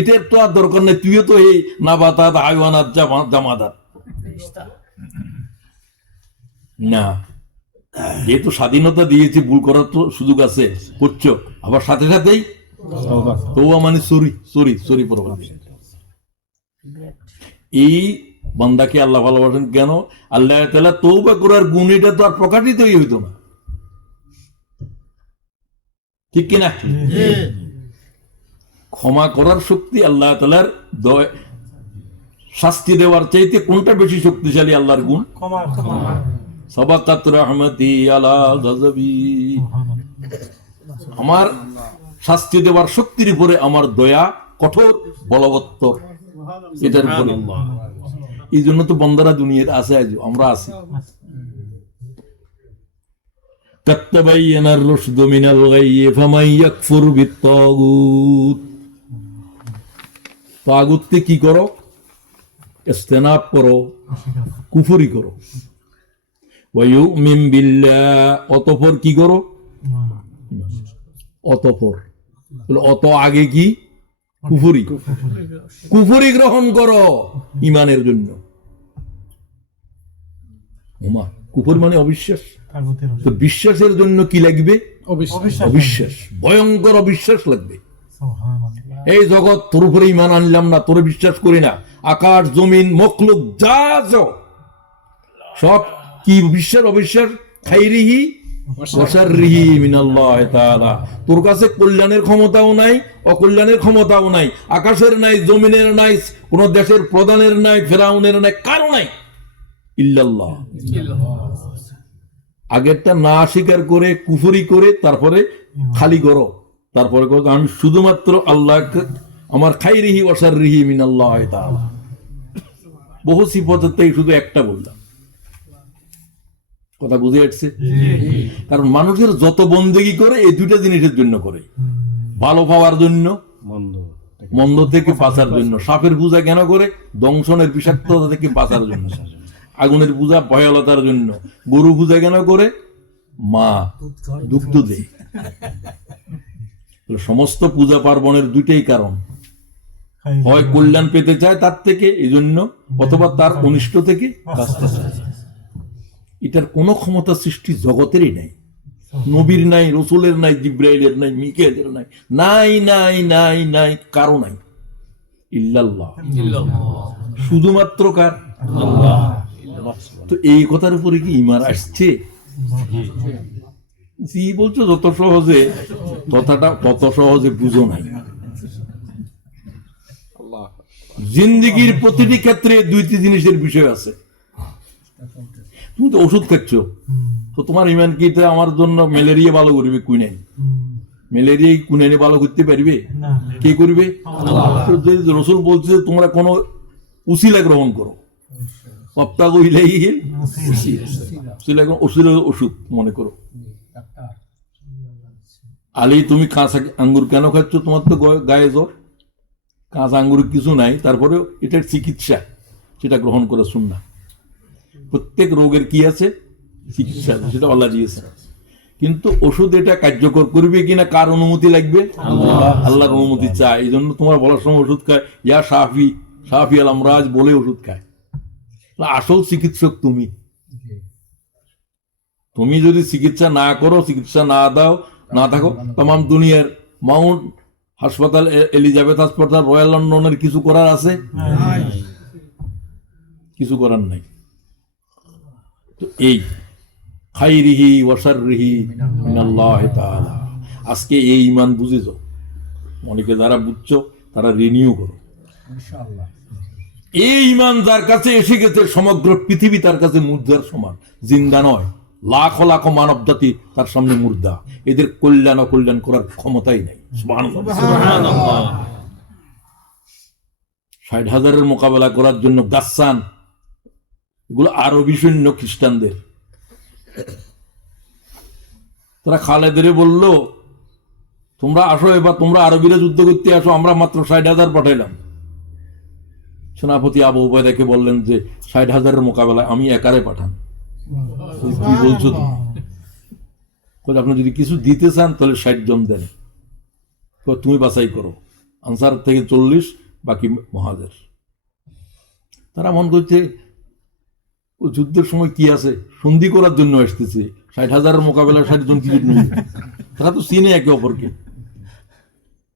এটার তো আর দরকার নেই, তুইও তো এই নাবাতাত হাইওয়ানাত জামাদাত না। যেহেতু স্বাধীনতা দিয়েছে, ভুল করার তো সুযোগ আছে, করছো, আবার সাথে সাথেই তওবা মানে সরি পরবর্তী। এই বান্দাকে আল্লাহ ভালোবাসেন কেন? আল্লাহ তাআলা তওবা করার গুণ এটা তো আর প্রকাশিতই হইতো না, ঠিক কিনা? ক্ষমা করার শক্তি আল্লাহ তাআলার, শাস্তি দেওয়ার চাইতে কোনটা বেশি শক্তিশালী? আল্লাহর গুণ সাবাকাত রাহমাতি আলা গাযাবি, আমার শাস্তি দেওয়ার শক্তির উপরে আমার দয়া কঠোর বলবত্তর, এটার উপরে। এই জন্য তো বন্দারা দুনিয়াতে আছে, আজ আমরা আছি। কাত্তাবাইয়ানার রুশদু মিনাল গাইয়্যি ফামান ইয়াকফুর বিত-তাগুত, তাগুতকে কি করো? ইস্তেনাব করো, কুফরি করো। ওয়া ইউমিন বিল্লাহ, অতঃপর কি করো? অতঃপর, অত আগে কি? কুফরি। কুফরি গ্রহণ করো ইমানের জন্য। ওমা, কুফর মানে অবিশ্বাস। তো বিশ্বাসের জন্য কি লাগবে? অবিশ্বাস, ভয়ঙ্কর অবিশ্বাস লাগবে। এই জগৎ তোর উপরে ইমান আনলাম না, তোরে বিশ্বাস করি না, আকাশ জমিন মখলুক যা আছো সব কি বিশ্বাস অবিশ্বাস? খাইরিহি ওয়া শাররিহি মিনাল্লাহ তাআলা। তোর কাছে কল্যাণের ক্ষমতাও নাই, অকল্যাণের ক্ষমতাও নাই, আকাশের নাই, জমিনের নাই, কোন দেশের প্রধানের নাই, ফেরাউনের নাই, কারো নাই, ইল্লাল্লাহ। আগেরটা না স্বীকার করে কুফরি করে তারপরে খালি করো, তারপরে আমি শুধুমাত্র আল্লাহকে আমার খাইরিহি ওয়া শাররিহি মিনাল্লাহ তাআলা। বহু সিফাতের থেকে শুধু একটা বললাম। কথা বুঝে আসছে? কারণ মানুষের যত বন্দেগি করে এই দুইটা জিনিসের জন্য করে, ভালো পাওয়ার জন্য, মন্দ থেকে বাঁচার জন্য। সাপের পূজা কেন করে? দংশনের বিষাক্ততা থেকে বাঁচার জন্য। আগুনের পূজা ভয়ালতার জন্য। গরু পূজা কেন করে? মা দুগ্ধ দেয়। সমস্ত পূজা পার্বণের দুইটাই কারণ, হয় কল্যাণ পেতে চায় তার থেকে এই জন্য, অথবা তার অনিষ্ট থেকে বাঁচতে চায়। এটার কোন ক্ষমতা সৃষ্টি জগতেরই নাই, নবীর নাই, রসুলের নাই, জিব্রাইলের নাই, মিকাইলের নাই, নাই নাই নাই নাই, কারো নাই, ইল্লাল্লাহ। শুধুমাত্র কার? আল্লাহ। তো এই কথার উপরে কি ঈমান আসছে? জি বলছো যত সহজে, কথাটা তত সহজে বুঝো নাই। জিন্দেগির প্রতিটি ক্ষেত্রে দুইটি জিনিসের বিষয় আছে। তুমি তো ওষুধ খাচ্ছ, তো তোমার ইমান কি আমার জন্য ম্যালেরিয়া ভালো করবে? কুইনাইন। ম্যালেরিয়া কুইনাইনে ভালো করতে পারবে? কে করবে? রসুল বলছে তোমরা কোন উসিলা গ্রহণ করো, ওষুধ মনে করো। আলী তুমি কাঁচা আঙ্গুর কেন খাচ্ছ? তোমার তো গায়ে জ্বর, কাঁচা আঙ্গুর কিছু নাই, তারপরে এটার চিকিৎসা, সেটা গ্রহণ করে সুন্নাহ। প্রত্যেক রোগের কি আছে? চিকিৎসা, সেটা আল্লাহ দিয়েছে। কিন্তু ওষুধ এটা কার্যকর করবে কিনা কার অনুমতি লাগবে? আল্লাহর অনুমতি চায়। এই জন্য তোমার বলার সময় ওষুধ খায়, ইয়া শাফি, শাফি আল আমরাজ বলে ওষুধ খায়। আসল চিকিৎসক তুমি। তুমি যদি চিকিৎসা না করো, চিকিৎসা না দাও, না থাকো, তাম দুনিয়ার মাউন্ট হাসপাতাল, এলিজাবেথ হাসপাতাল, রয়্যাল লন্ডনের কিছু করার আছে? কিছু করার নাই। তো এই খাইরিহি ওয়া শাররিহি মিনাল্লাহ তাআলা, আজকে এই ঈমান বুঝেছো, অনেকে যারা বুঝছো তারা রিনিউ করো ইনশাআল্লাহ। এই ঈমান যার কাছে এসে গেছে, সমগ্র পৃথিবী তার কাছে মুর্দার সমান, জিন্দা নয়। লাখ লাখ মানব জাতি তার সামনে মুর্দা। এদের কল্যাণ অকল্যাণ করার ক্ষমতাই নাই। সুবহানাল্লাহ। ৬০,০০০-এর মোকাবেলা করার জন্য গাসসান, এগুলো আরবি সৈন্য খ্রিস্টানদের। তারা খালেদের বলল তোমরা আসো, এবার তোমরা আরবিরা যুদ্ধ করতে আসো, আমরা মাত্র ৬০,০০০ পাঠাইলাম। সেনাপতি আবু উবাইদাকে বললেন যে ৬০,০০০-এর মোকাবেলায় আমি একারে পাঠান। কি বলছো তুমি? আপনি যদি কিছু দিতে চান তাহলে ৬০ জন দেন, তুমি বাছাই করো, আনসার থেকে ৪০, বাকি মুহাজির। তারা মন করছে যুদ্ধের সময় কি আছে, সন্ধি করার জন্য আসতেছে, ৬০,০০০-এর মোকাবেলায় ৬০ জন কি জন্য? তারা তো চিনে একে অপরকে।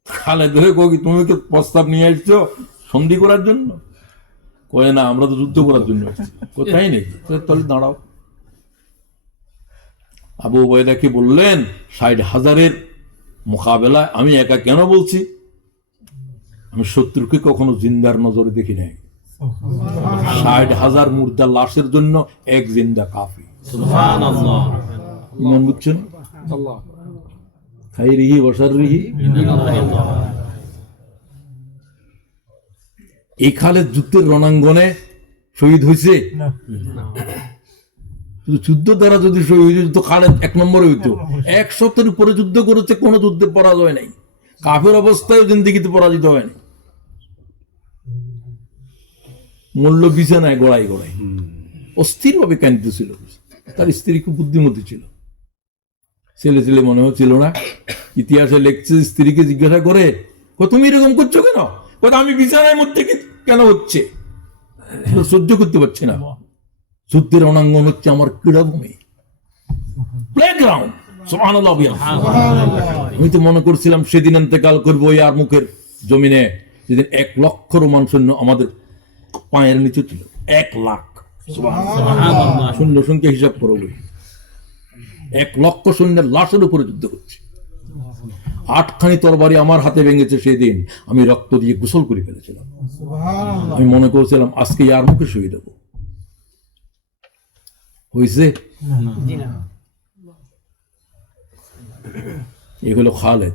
খালেদ ধরে কই তুমি কি প্রস্তাব নিয়ে আসছো সন্ধি করার জন্য? কয়ে না, আমরা তো যুদ্ধ করার জন্য আসছি। কোথায় নেই, তাহলে দাঁড়াও। আবু উবাইদাকে বললেন ৬০,০০০-এর মোকাবেলায় আমি একা কেন বলছি? আমি শত্রুকে কখনো জিন্দার নজরে দেখি নাই। ৬০,০০০ মুর্দা লাশের জন্য এক জিন্দা কাফি। সুবহানাল্লাহ। ইমান বুঝছেন? আল্লাহ খাইরিহি ওয়া শাররিহি মিনাল্লাহ। এই খালেদ যুদ্ধের রণাঙ্গনে শহীদ হয়েছে? যুদ্ধ দ্বারা যদি শহীদ হইতো খালেদ ১ নম্বরে হইতো। ১০০-এর উপরে যুদ্ধ করেছে, কোন যুদ্ধে পরাজয় নাই। কাফের অবস্থায় জিন্দেগিতে পরাজিত হয়নি। মূল্য বিছানায় গড়াই গড়াই অস্থির ভাবে কাঁদতেছিল। তার স্ত্রী খুব বুদ্ধিমতী ছিল। ছেলে ছেলে মনে হচ্ছিল না। ইতিহাসে লেখছে, স্ত্রীকে জিজ্ঞাসা করে, তুমি এরকম করছো কেন? আমি বিছানার মধ্যে কেন হচ্ছে, সহ্য করতে পারছি না। যুদ্ধের রণাঙ্গন হচ্ছে আমার ক্রীড়াভূমি, প্লেগ্রাউন্ড। সুবহানাল্লাহ। আমি তো মনে করছিলাম সেদিন ইন্তেকাল করবো ওই আর মুখের জমিনে, যেদিন 1 লক্ষ রোমান সৈন্য আমাদের পায়ের নিচে ছিল। 1 লাখ সৈন্য সংখ্যা হিসাব করো, 1 লক্ষ সৈন্যের লাশের উপরে যুদ্ধ করছে। 8খানি তরবারি আমার হাতে ভেঙেছে সেদিন, আমি রক্ত দিয়ে গোসল করে ফেলেছিলাম। আমি মনে করেছিলাম আজকে আর মুখে শহীদ হবো। হয়েছে? এ হলো খালেদ।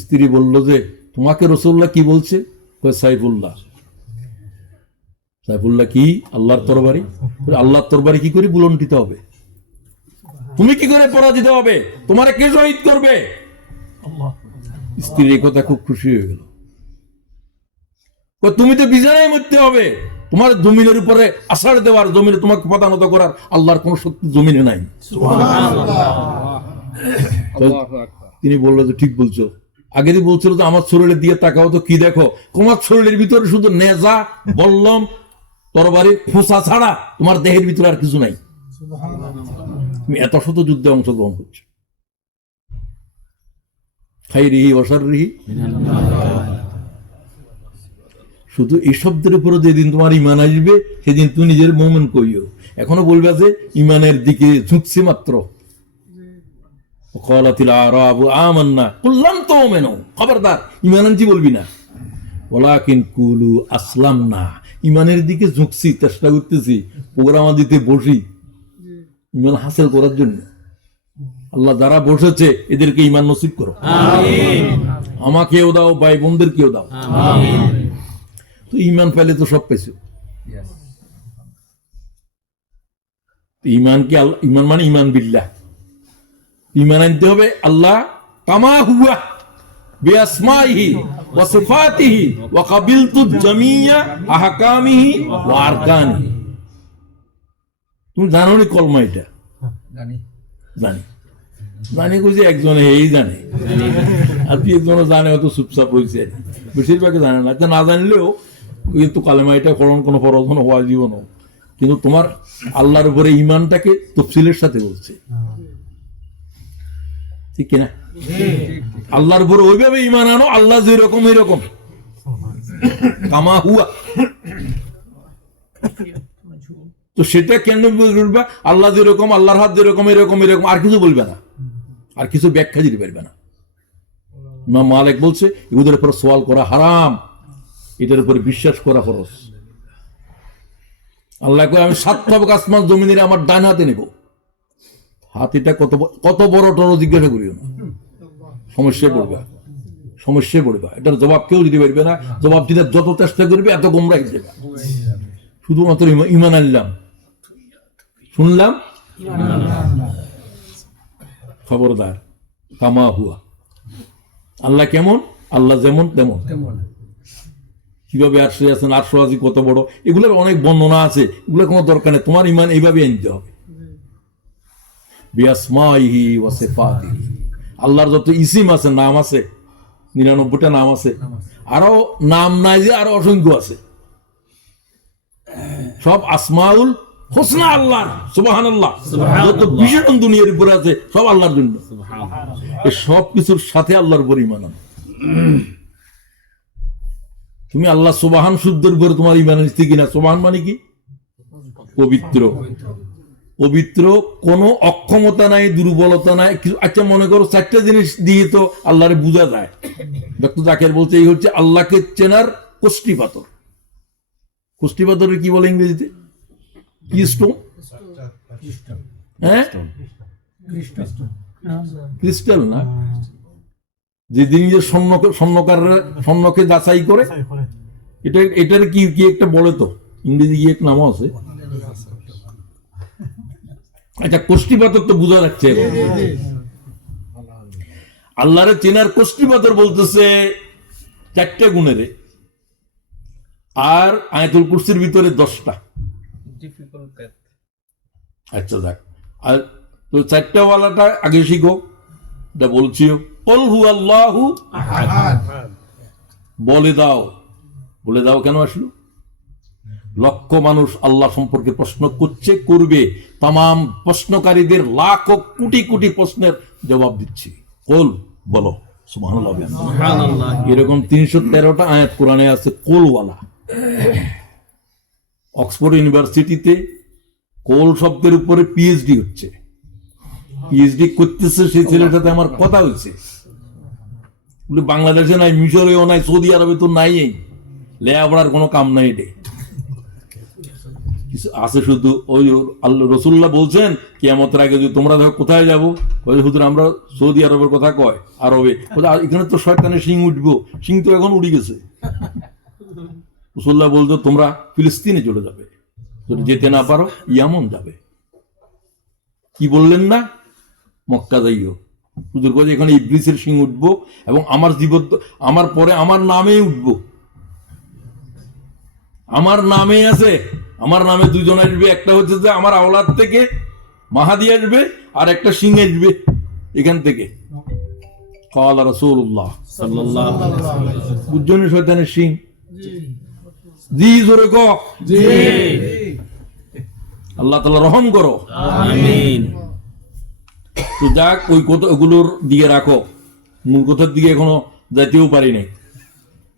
স্ত্রী বলল যে, তোমাকে রাসূলুল্লাহ কি বলছে? সাইফুল্লাহ। সাইফুল্লাহ কি? আল্লাহর তরবারি। আল্লাহর তরবারি কি করে বুলন্ডিত হবে? তুমি কি করে পরাজিত হবে? তোমারে কে শহীদ করবে? স্ত্রীর এই কথা খুব খুশি হয়ে গেল। তুমি তো বিছানায় মরতে হবে, তোমার জমিনের উপরে আছাড় দেওয়ার, জমিনে তোমাকে পদানত করার আল্লাহর কোন শক্তি জমিনে নাই। তিনি বললো যে ঠিক বলছো। আগে দিয়ে বলছিল যে আমার শরীরের দিয়ে তাকাও তো, কি দেখো? তোমার শরীরের ভিতরে শুধু নেজা, বল্লম, তরবারি, ফোঁসা ছাড়া তোমার দেহের ভিতরে আর কিছু নাই। তুমি এত শত যুদ্ধে অংশগ্রহণ করছো। খাইরিহি ওয়াশাররিহি। শুধু এই শব্দের উপরে যেদিন তোমার ইমান আসবে সেদিন তুমি নিজের মুমিন কইও। এখনো বলবে যে ইমানের দিকে ঝুঁকছে মাত্র। ক্বালাতিল আরাবু আমান্না কুল লাম তুমিনু, খবরদার ঈমান আনছি বলবি না। ওয়ালাকিন কুলু আসলামনা, ঈমানের দিকে ঝুঁকছি, চেষ্টা করতেছি, প্রোগ্রাম দিতে বসি ঈমান হাসিল করার জন্য। আল্লাহ যারা বসেছে এদেরকে ঈমান নসিব করো, আমিন। আমাকেও দাও, ভাই বোনদেরকেও দাও, আমিন। তো ঈমান পেলে তো সব পেয়েছো। ঈমান কি? ঈমান মানে ঈমান বিল্লাহ। ঈমান আনতে হবে আল্লাহ কামা হুয়া বিআসমাইহি ওয়া সিফাতিহি ওয়া কাবিলতু জামিয়া আহকামিহি ওয়া আরকানিহি। তুমি জানো নি কলমা? এটা জানি জানি কইছে একজনে, এই জানে, আর তুই একজনে জানে, হয়তো চুপচাপ হয়েছে, বেশিরভাগে জানে না। না জানলেও কিন্তু কালেমা এটা করণ কোনো ফরজ হওয়া জীবন, কিন্তু তোমার আল্লাহর উপরে ঈমানটাকে তফসিলের সাথে বলছে, ঠিক কিনা? আল্লাহর উপরে ওইভাবে ঈমান আনো, আল্লাহ যেরকম এরকম, কামা হুয়া। তো সেটা কেন বলবে? আল্লাহ যেরকম, আল্লাহর হাত যেরকম এরকম এরকম, আর কিছু বলবে না, আর কিছু ব্যাখ্যা দিতে পারবে না। ইমাম মালিক বলছে এগুলোর উপর সওয়াল করা হারাম, এটার উপরে বিশ্বাস করা ফরজ। আল্লাহ কয় আমি 7 তবক আসমান জমিনের আমার ডান হাতে নেব। হাতিটা কত বড় টর জিজ্ঞাসা করিও না, সমস্যায় পড়বে। এটার জবাব কেউ দিতে পারবে না। জবাব দিতে যত চেষ্টা করবে এত গোমরাহ হয়ে যাবে। শুধুমাত্র ঈমান আনলাম, শুনলাম, খবরদার কামা হুয়া। আল্লাহ কেমন? আল্লাহ যেমন তেমন। কিভাবে আরশে আছেন, আরশো আজি কত বড়, এগুলোর অনেক বর্ণনা আছে, এগুলোর কোনো দরকার নেই। তোমার ঈমান এইভাবে আনতে হবে, বিআসমাইহি ওয়া সিফাতিহি। আল্লাহর যত ইসিম আছে, নাম আছে, 99টা নাম আছে, আরো নাম নাই যে আরো অসংখ্য আছে, সব আসমাউল হোসনা আল্লাহ। সুবহানাল্লাহ। যত বিশেষণ দুনিয়ার উপরে আছে সব আল্লাহর জন্য। এই সব কিছুর সাথে আল্লাহর উপর ঈমান আনো। তুমি আল্লাহ সুবহান শুদ্ধের উপরে তোমার ঈমান আছে কিনা? সুবহান মানে কি? পবিত্র। পবিত্র, কোনো অক্ষমতা নাই, দুর্বলতা নাই। আচ্ছা মনে করো 4টা জিনিস দিয়ে তো আল্লাহরে বোঝা যায়। ডক্টর জাকির বলছে এই হচ্ছে আল্লাহকে চেনার কষ্টি পাথর। কষ্টি পাথরের কি বলে ইংরেজিতে? কি স্টোন? হ্যাঁ, ক্রিস্টাল না, যেদিন যে স্বর্ণকে যাচাই করে, এটার কি একটা বলে তো, ইংরেজি কি এক নাম আছে। আচ্ছা, কষ্টি পাথর তো বোঝা যাচ্ছে। আল্লাহরে চেনার কষ্টি পাথর বলতেছে 4টে গুণের, আর আয়াতুল কুরসির ভিতরে 10টা। আচ্ছা যাক, আর তো 4টা ওয়ালাটা আগে শিখো, এটা বলছি কুল হুয়াল্লাহু আহাদ, বলে দাও। বলে দাও কেন আসলো? লক্ষ মানুষ আল্লাহ সম্পর্কে প্রশ্ন করছে, করবে। তাম প্রশ্নকারীদের লাখ ও কোটি কোটি প্রশ্নের জবাব দিচ্ছি। কুল, বলো। সুবহানাল্লাহ। এরকম 313টা আয়াত কোরআনে আছে কোলওয়ালা। অক্সফোর্ড ইউনিভার্সিটিতে কোল শব্দের উপরে পিএইচডি হচ্ছে। পিএইচডি করতেছে সেই ছেলেটাতে আমার কথা হয়েছে। বাংলাদেশে নাই, মিশরেও নাই, সৌদি আরবে তো নাই, লেখাপড়ার কোনো কাম নাই। এটে আছে শুধু ওই আল্লাহ রসুল্লাহ বলছেন কিয়ামতের আগে যদি তোমরা দেখো কোথায় যাবো, হুজুর আমরা সৌদি আরবের কথা কয়, আরবে এখানে তো শয়তানের শিং উঠবো, শিং তো এখন উঠে গেছে। রসুল্লাহ বলতো তোমরা ফিলিস্তিনে চলে যাবে, যদি যেতে না পারো ইয়ামন যাবে। কি বললেন না? মক্কা যাইও। হুজুর বলে এখানে ইবলিসের শিং উঠবো এবং আমার জীবন, আমার পরে আমার নামেই উঠবো। আমার নামে আছে, আমার নামে দুজন আসবে। একটা হচ্ছে যে আমার আওলাদ থেকে মাহাদি আসবে, আর একটা সিং আসবে এখান থেকে। ক্বালা রাসূলুল্লাহ সাল্লাল্লাহু আলাইহি ওয়াসাল্লাম, বুঝছেন শয়তানের সিং? জি, জোরে কও জি। আল্লাহ তাআলা রহম করো, আমিন। তো যাক, ওই কথা ওগুলোর দিকে রাখো, মূল কথার দিকে এখনো যাইতেও পারি নাই।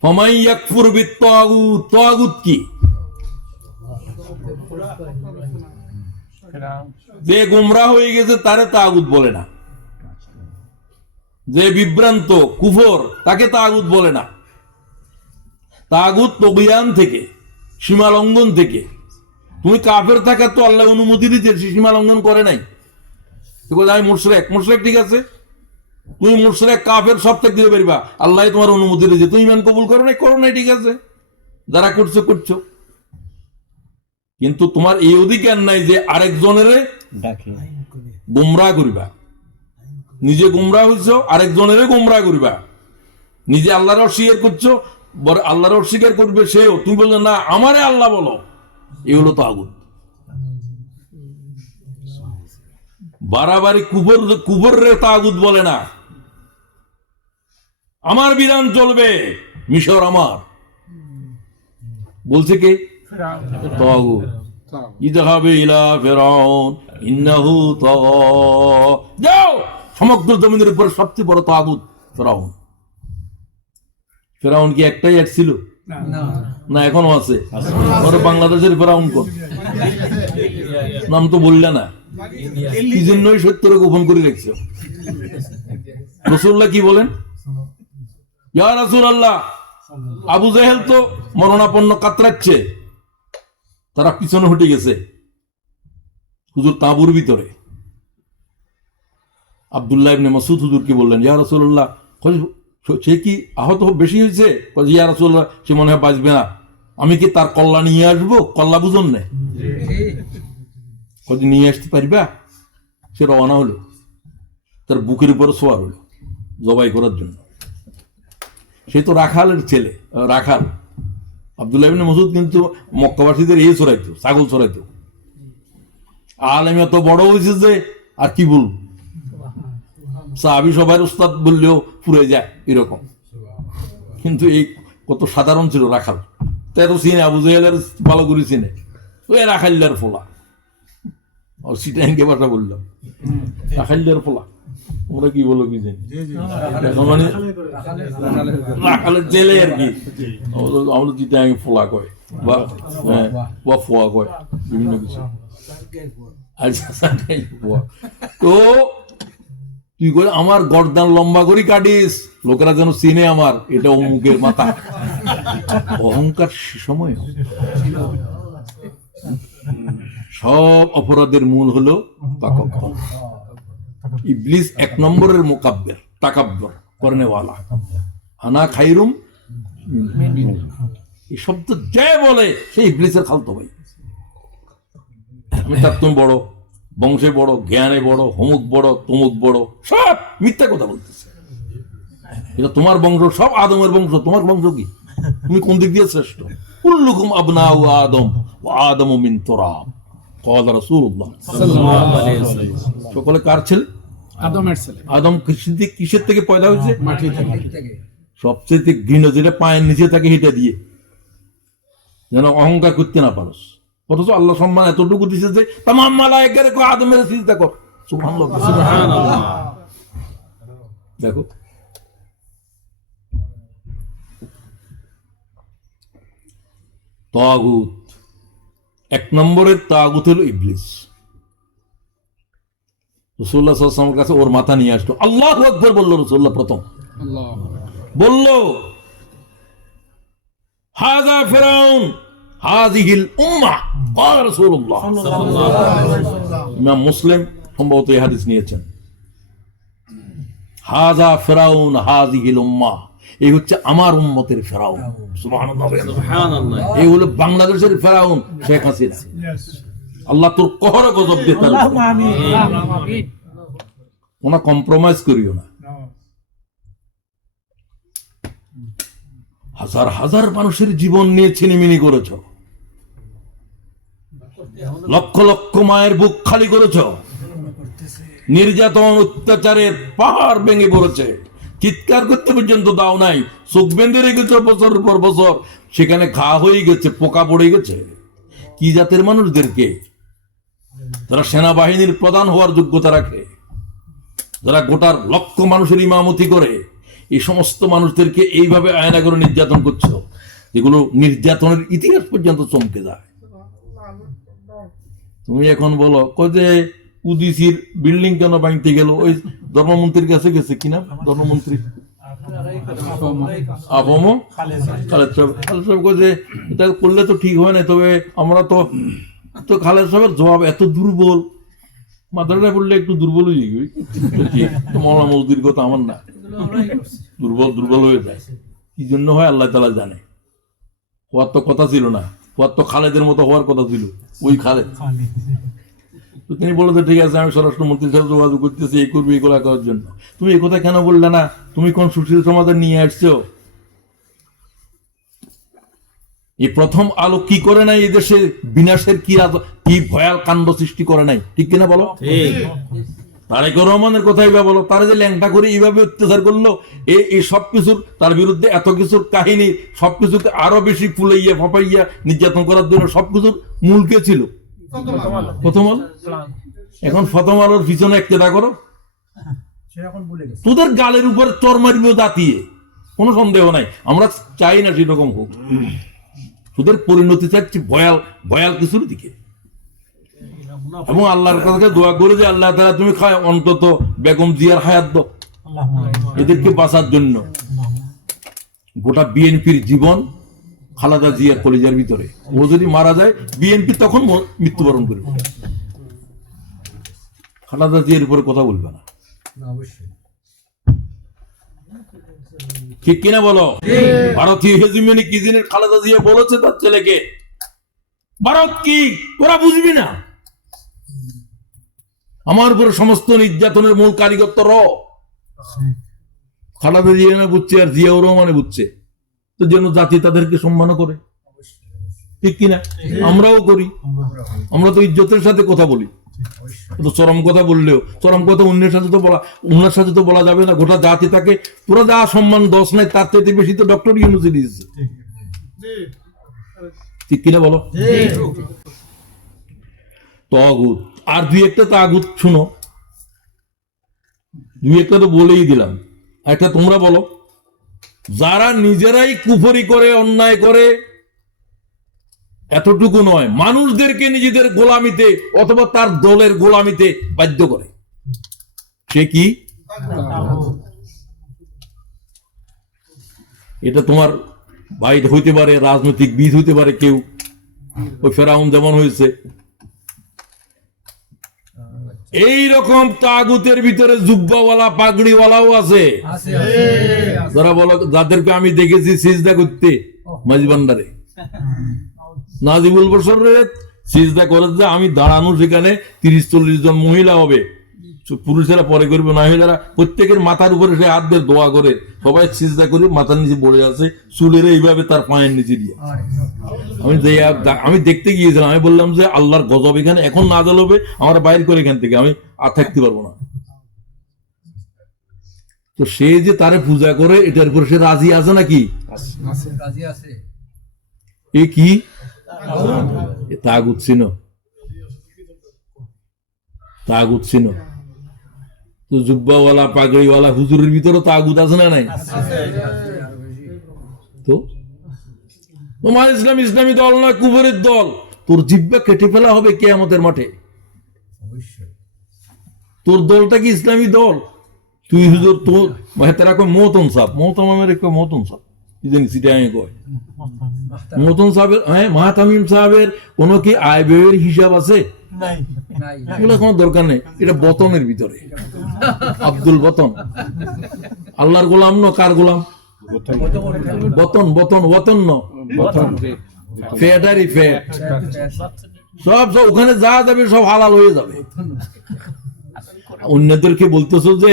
ফামান ইয়াকফুর বিত-তাগুত, তাগুত কি? যে গোমরাহ হয়ে গেছে তারে তাগুত বলে না। যে বিভ্রান্ত কুফর তাকে তাগুত বলে না। তাগুত তগিয়ান থেকে, সীমা লঙ্ঘন থেকে। তুমি কাফের থাকা তো আল্লাহ অনুমতি দিতে, সীমা লঙ্ঘন করে নাই। আমি মুশরিক, মুশরিক ঠিক আছে, তুমি মুশরিক কাফের সব ত্যাগ দিতে পারিবা, আল্লাহ তোমার অনুমতি দিয়েছে। তুমি ইমান কবুল করো নাই, ঠিক আছে, যারা করছো করছো। কিন্তু তোমার এই অধিকার নাই যে আরেকজনের গোমরাহ করিবা। নিজে গোমরাহ হইছো, আরেকজনের গোমরাহ করিবা। নিজে আল্লাহর অস্বীকার করছো, আল্লাহর অস্বীকার করবে সেও। তুমি বললে না আমারে আল্লাহ বলো, এই হলো তাগুত। বাড়াবাড়ি কুফরে তাগুত বলে না। আমার বিধান চলবে, মিশর আমার, বলছে কে? তাগুত। ইযহাবু ইলা ফিরআউন ইন্নাহু তাগা, যাও সমগ্র জমিনের উপর সবচেয়ে বড় তাগুত ফিরআউন। ফিরআউন কি একটাই এক ছিল? না, এখনো আছে। ওরা বাংলাদেশের ফিরআউন কোন? নাম তো বললে না, কি জন্যই সত্যরে গোপন করে রাখছে। রাসূলুল্লাহ কি বলেন? ইয়া রাসূলুল্লাহ, আবু জাহেল তো মরণাপন্ন কাতরাচ্ছে, তারা পিছনে হটে গেছে হুজুর তাঁবুর ভিতরে। আব্দুল্লাহ ইবনে মাসউদ হুজুরকে বললেন, ইয়া রাসূলুল্লাহ, সে কি আহত বেশি হয়েছে? ইয়া রাসূলুল্লাহ, সে মনে হয় বাঁচবে না, আমি কি তার কল্লা নিয়ে আসবো? কল্লা বুঝুন না, নিয়ে আসতে পারবা? সে রওনা হলো, তার বুকের উপর সোয়ার হলো জবাই করার জন্য। সে তো রাখালের ছেলে, রাখাল। আব্দুল্লাহ ইবনে মাসউদ কিন্তু মক্কাবাসীদের এই চড়াইতো, ছাগল চড়াইতো। আলেম এত বড় হয়েছে যে আর কি বলব, সাহাবী সবাই উস্তাদ বললেও পুরে যায় এরকম। কিন্তু এই কত সাধারণ ছিল রাখাল। তাই তো চিনে, আবু জাহেলের ভালো করে চিনে, ওই রাখাইল্লার ফোলা। সিটাঙ্গে ভাষা বললাম, রাখাইল্লার ফোলা। তোমরা কি বলো কি জানি, মানে রাখালের জেলে আর কি। আমরা চিটাঙ্গে ফোলা কয় বা ফোয়া কয়, বিভিন্ন কিছু। আচ্ছা, তো তুই করে আমার গর্দান লম্বা করে কাটিস, লোকেরা যেন চিনে আমার এটা অমুকের মাথা। অহংকার সময় সব অপরাধের মূল হলো তাকাব্বুর। ইবলিস 1 নম্বরের মুকাব্বির, তাকাব্বুর করনেওয়ালা। আনা খাইরুম, এই শব্দ যে বলে সে ইবলিসের খালতো ভাই। আমি তার তুমি বড়, বংশে বড়, জ্ঞানে বড়, অমুক বড়, তমুক বড়, সব মিথ্যা কথা বলতেছে। এটা তোমার বংশ, সব আদমের বংশ। তোমার বংশ কি? তুমি কোন দিক দিয়ে শ্রেষ্ঠ? কুল্লুকুম আবনাউ আদম ওয়া আদমু মিন তুরাব, ক্বালা রাসূলুল্লাহ সাল্লাল্লাহু আলাইহি ওয়াসাল্লাম। সকলে কার ছেলে? আদমের ছেলে। আদম কিসের থেকে পয়দা হয়েছে? মাটি থেকে। সবচেয়ে ঘৃণ যেটা পায়ের নিচে থাকে সেটা দিয়ে, যেন অহংকার করতে না পারস। অথচ আল্লাহ সম্মান এতটুকু দিছে যে তামাম মালায়েকারে কয় আদমের সিজদা কর। সুবহানাল্লাহ। দেখো তাগুত, এক নম্বরের তাগুত হলো ইবলিস। রাসূলুল্লাহ সাল্লাল্লাহু আলাইহি ওয়াসাল্লামের কাছে ওর মাথা নিয়ে আসলো, আল্লাহু আকবার বলল রাসূলুল্লাহ প্রথম, বলল হাযা ফিরাউন হাযিহিল উম্মাহ ক্বালা রাসূলুল্লাহ সাল্লাল্লাহু আলাইহি ওয়াসাল্লাম। ইমাম মুসলিম সম্ভবত এই হাদিস নিয়েছেন। হাযা ফিরাউন হাযিহিল উম্মাহ, এই হচ্ছে আমার উম্মতের ফেরাউন। সুবহানাল্লাহ, সুবহানাল্লাহ। এই হলো বাংলাদেশের ফেরাউন শেখ হাসিনা। আল্লাহ তোর কহর গজব দে তার উপর। ওনা কম্প্রোমাইজ করিও না। হাজার হাজার মানুষের জীবন নিয়ে ছিনিমিনি করেছ, লক্ষ লক্ষ মায়ের বুক খালি করেছ, নির্যাতন অত্যাচারের পাহাড় ভেঙে পড়েছে, চিৎকার করতে পর্যন্ত দাও নাই, চোখ বেঁধে রেখেছ বছরের পর বছর, সেখানে ঘা হয়ে গেছে, পোকা পড়ে গেছে। কি জাতের মানুষদেরকে? যারা সেনাবাহিনীর প্রধান হওয়ার যোগ্যতা রাখে, যারা গোটার লক্ষ মানুষের ইমামতি করে, এই সমস্ত মানুষদেরকে এইভাবে আয়না করে নির্যাতন করছো, এগুলো নির্যাতনের ইতিহাস পর্যন্ত চমকে যায়। তুমি এখন বলো যে উদিসির বিল্ডিং কেন ভাঙতে গেল? ওই ধর্মমন্ত্রীর কাছে গেছে, কিনা ধর্মমন্ত্রী আবমো খালেদ সাহেব যে এটা করলে তো ঠিক হয় না, তবে আমরা তো খালেদ সাহেবের জবাব এত দুর্বল, মাদ্রাসা পড়লে একটু দুর্বল হয়ে যাবে। মৌলানা মজদুর কথা আমার না, দুর্বল হয়ে যায়। কি জন্য হয় আল্লাহ তাআলা জানে। হওয়ার তো কথা ছিল না, হওয়ার তো খালেদের মতো হওয়ার কথা ছিল, ওই খালেদ। তো তিনি বললেন ঠিক আছে, আমি স্বরাষ্ট্রমন্ত্রীর সাথে যোগাযোগ করতেছি, এই করবি এগুলা করার জন্য। তুমি এই কথা কেন বললে না? তুমি কোন সুশীল সমাধান নিয়ে আসছো? এই প্রথম আলো কি করে নাই? এই দেশে বিনাশের কি ভয়াল কাণ্ড সৃষ্টি করে নাই, ঠিক কিনা বলো? তারেক রহমানের কথাই বা বলো, তারা যে ল্যাংটা করে এইভাবে অত্যাচার করলো, এই সবকিছুর তার বিরুদ্ধে এত কিছুর কাহিনী, সবকিছুকে আরো বেশি ফুলাইয়া ফাপাইয়া নির্যাতন করার জন্য সবকিছুর মূল কে ছিল? প্রথম আলো। এখন প্রথম আলোর পিছনে একটা করো, তোদের গালের উপর চর মারবে দাঁতিয়ে, কোনো সন্দেহ নাই। আমরা চাই না সেরকম হোক, তোদের পরিণতি চাচ্ছি ভয়াল কিছুর দিকে। এবং আল্লাহর কাছে দোয়া করে যে আল্লাহ তাআলা তুমি অন্তত বেগম জিয়ার হায়াত দাও, এদেরকে বাঁচার জন্য। গোটা বিএনপির জীবন খালেদা জিয়ার কলিজার ভিতরে। ও যদি মারা যায়, বিএনপি তখন মৃত্যুবরণ করবে। খালেদা জিয়ার উপরে কথা বলবে না, ঠিক কিনা বলো? ভারতীয় হেজিমনি কি জিনিস খালেদা জিয়া বলেছে তার ছেলেকে, ভারত কি তোরা বুঝবি না? আমার উপরে সমস্ত নির্যাতনের মূল কারিগর তো খালেদা জিয়া না বুঝছে, আর জিয়াউর রহমানে বুঝছে, তো যেন জাতি তাদেরকে সম্মান করে, ঠিক কিনা? আমরাও করি, আমরা তো ইজ্জতের সাথে কথা বলি। তো চরম কথা বললেও, চরম কথা অন্যের সাথে তো বলা যাবে না। গোটা জাতি তাকে, তোরা যা সম্মান দশ নাই, তার চাইতে বেশি তো ডক্টর ইউনূস দিয়েছে, ঠিক কিনা বলো? তাগুত, আর দুই একটা তাগুত শুনো, দুই একটা তো বলেই দিলাম, একটা তোমরা বলো। যারা নিজেরাই কুফরি করে, অন্যায় করে, এতটুকু নয়, মানুষদেরকে নিজেদের গোলামিতে অথবা তার দলের গোলামিতে বাধ্য করে, সে কি? এটা তোমার ভাই হইতে পারে, রাজনৈতিক বিদ হইতে পারে, কেউ ওই ফেরাউন যেমন হয়েছে। এই রকম তাগুতের ভিতরে জুব্বাওয়ালা পাগড়িওয়ালাও আছে, যারা বলো, যাদেরকে আমি দেখেছি সিজদা করতে মাঝি ভান্ডারে। নাজিবুল বশরের সিজদা করে যে আমি দাঁড়ানো, সেখানে 30-40 জন মহিলা হবে, পুরুষেরা পরে করবে, মহিলারা প্রত্যেকের মাথার উপরে সে হাত দিয়ে দোয়া করে, সবাই সিজদা করে মাথার নিচে পড়ে আছে, চুলের এইভাবে তার পায়ের নিচে দিয়ে। আমি দেখতে গিয়েছিলাম, আমি বললাম যে আল্লাহর গজব এখানে এখন নাযিল হবে, আমার বাইর করে এখান থেকে, আমি আর থাকতে পারবো না। তো সে যে তারে পূজা করে এটার উপর সে রাজি আছে নাকি? রাজি আছে। এ কি তাগুত ছিল, তাগুত ছিল। তো জুব্বাওয়ালা পাগড়িওয়ালা হুজুরের ভিতরে তাগুত আছে না নাই? তো তোমার ইসলাম ইসলামী দল না কুফরের দল, তোর জিব্বা কেটে ফেলা হবে কিয়ামতের মাঠে। তোর দলটা কি ইসলামী দল? তুই হুজুর তোর তেরা কয় মহতন সাহেব, মহতম আমার মহতন সাহেব কি জানি সেটা আমি কয় মহতন সাহেবের, হ্যাঁ মাহাতামিম সাহেবের কোনো কি আয় ব্যয়ের হিসাব আছে? এগুলো কোনো দরকার নেই, এটা বতনের ভিতরে। আব্দুল বতন আল্লাহর গোলাম ন কার গোলাম? বতন বতন ওতন ন ফ্যাটারি ফ্যাট সব সব ওখানে যা যাবে সব হালাল হয়ে যাবে। অন্যদেরকে বলতেছো যে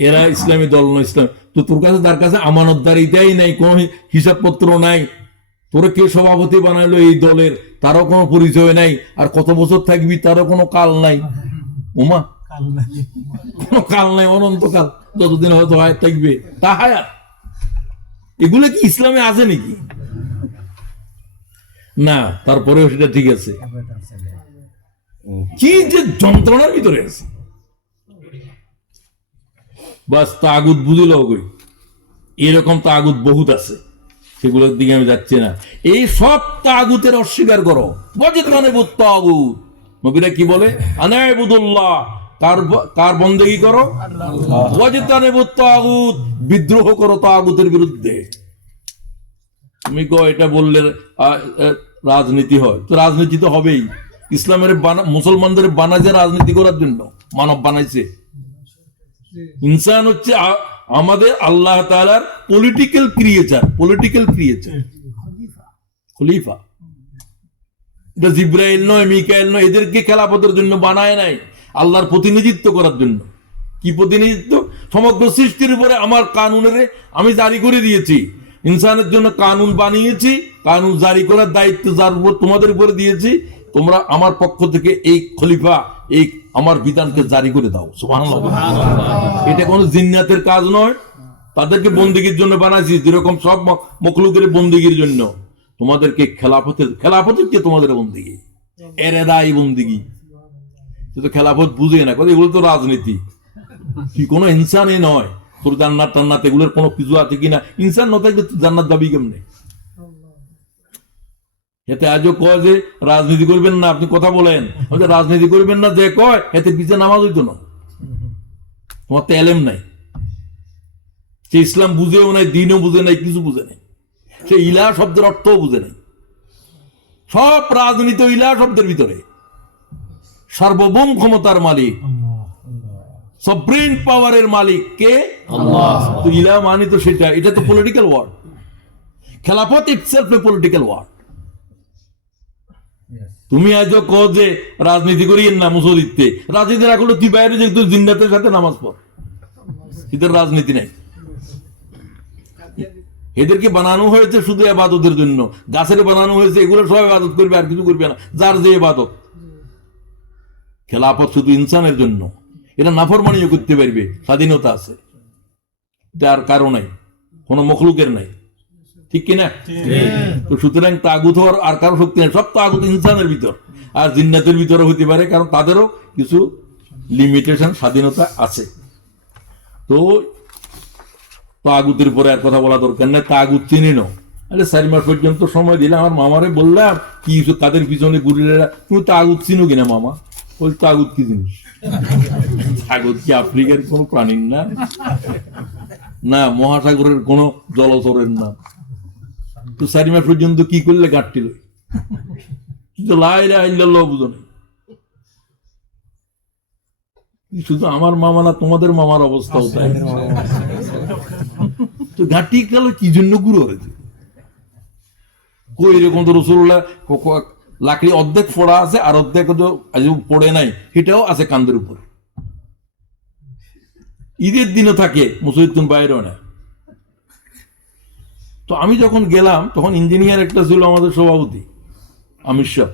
এরা ইসলামী দল নয়, ইসলাম তো তোর কাছে তার কাছে আমানতদারিতাই নাই, কোন হিসাবপত্র নাই, তোরা কে সভাপতি বানাইলো এই দলের তারও কোনো পরিচয় নাই, আর কত বছর থাকবি তারও কোনো কাল নাই। ওমা কোনো কাল নাই, অনন্তকাল যতদিন হয়তো হায়াত থাকবে তা হায়াত। এগুলো কি ইসলামে আছে নাকি? না, তারপরেও সেটা ঠিক আছে। কি যে যন্ত্রণার ভিতরে আছে, বাস তাগুত বুঝিল কই। এরকম তাগুত বহুত আছে, সেগুলোর দিকে আমি যাচ্ছি না। এই সব তাগুতের অস্বীকার করো। নবীরা কি বলে? আনাইবুদুল্লাহ, কার বন্দেগী করো? তাগুত, বিদ্রোহ করো তাগুতের বিরুদ্ধে। তুমি এটা বললে রাজনীতি হয়, তো রাজনীতি তো হবেই। ইসলামের মুসলমানদের বানাইছে রাজনীতি করার জন্য, মানব বানাইছে। ইনসান হচ্ছে আমাদের আল্লাহ তাআলার পলিটিক্যাল ক্রিয়েচার, পলিটিক্যাল ক্রিয়েচার, খলিফা। এটা জিব্রাইল নয়, মিকাইল নয়, এদেরকে খেলাফতের জন্য বানায় নাই, আল্লাহর প্রতিনিধিত্ব করার জন্য। কি প্রতিনিধিত্ব? সমগ্র সৃষ্টির উপরে আমার কানুনের আমি জারি করে দিয়েছি, ইনসানের জন্য কানুন বানিয়েছি, কানুন জারি করার দায়িত্ব যার উপর তোমাদের উপরে দিয়েছি। তোমরা আমার পক্ষ থেকে এই খলিফা, এই আমার বিধানকে জারি করে দাও। সুবহানাল্লাহ। এটা কোনো জিন্নাতের কাজ নয়, তাদেরকে বন্দিগির জন্য বানাইছি, যেরকম সব মখলুকের বন্দিগির জন্য। তোমাদেরকে খেলাফতের কে তোমাদের বন্দিগি, এরেদাই বন্দিগি। খেলাফত বুঝে না, এগুলো তো রাজনীতি। কি কোনো ইনসানই নয়। তোর জান্নাত টান্নাত এগুলোর কোনো কিছু আছে কিনা? ইনসান না থাকলে তুই জান্নাত যাবি কেমনে? এতে আজও কয় যে রাজনীতি করবেন না, আপনি কথা বলেন রাজনীতি করবেন না, যে কয় এতে পিছিয়ে নামাজ হইতো না। তোমার তো এলেম নাই, সে ইসলাম বুঝেও নাই, দিনও বুঝে নাই, কিছু বুঝে নাই। সে ইলা শব্দের অর্থও বুঝে নাই। সব রাজনীতি ইলা শব্দের ভিতরে। সার্বভৌম ক্ষমতার মালিক, সভরেন পাওয়ারের মালিক কে? আল্লাহ। তো ইলা মানে তো সেটা, এটা তো পলিটিক্যাল ওয়ার্ড। খেলাফত ইটসেলফ এ পলিটিক্যাল ওয়ার্ড। তুমি আজ কো যে রাজনীতি করিয়েন না মুসলিদতে, রাজনীতি না করলে তুই বাইরে যে তুই জিন্নাতের সাথে নামাজ পড়, এদের রাজনীতি নাই। এদেরকে বানানো হয়েছে শুধু ইবাদতের জন্য। গাছের বানানো হয়েছে, এগুলো সব ইবাদত করবে, আর কিছু করবে না, যার যে ইবাদত। খেলাফত শুধু ইনসানের জন্য, এটা নাফরমানিও করতে পারবে, স্বাধীনতা আছে, এটা আর কারো নাই, কোনো মখলুকের নাই, ঠিক কিনা? তো সুতরাং তাগুত হওয়ার আর কারো শক্তি নেই, সব তাগুত ইনসানের ভিতর, আর জিন্নাতের ভিতরে হতে পারে, কারণ তাদেরও কিছু লিমিটেশন, স্বাধীনতা আছে। তো তাগুতের পরে আর কথা বলা দরকার নেই, তাগুত চিনি না। আরে 4 মাস পর্যন্ত সময় দিলে, আমার মামারে বললাম কি তাদের পিছনে ঘুরিলে, তুমি তাগুত চিনো কিনা মামা? ওই তাগুত কি জিনিস? তাগুত কি আফ্রিকার কোন প্রাণীর না, না মহাসাগরের কোন জলচরের না। তো 4 মাস পর্যন্ত কি করলে গাঁটছিল? কিন্তু লা ইলাহা ইল্লাল্লাহ বুঝো না। শুধু আমার মামা না, তোমাদের মামার অবস্থাও তাই। তো ঘাটি গেল কি জন্য গুরু হয়েছে? কই এরকম তো রাসূলুল্লাহ লাকড়ি অর্ধেক ফোড়া আছে, আর অর্ধেক পড়ে নাই, সেটাও আছে কান্দের উপর। ঈদের দিনও থাকে, মুসলিম বাইরেও না। তো আমি যখন গেলাম, তখন ইঞ্জিনিয়ার একটা ছিল আমাদের সভাপতি, আমির সাহেব।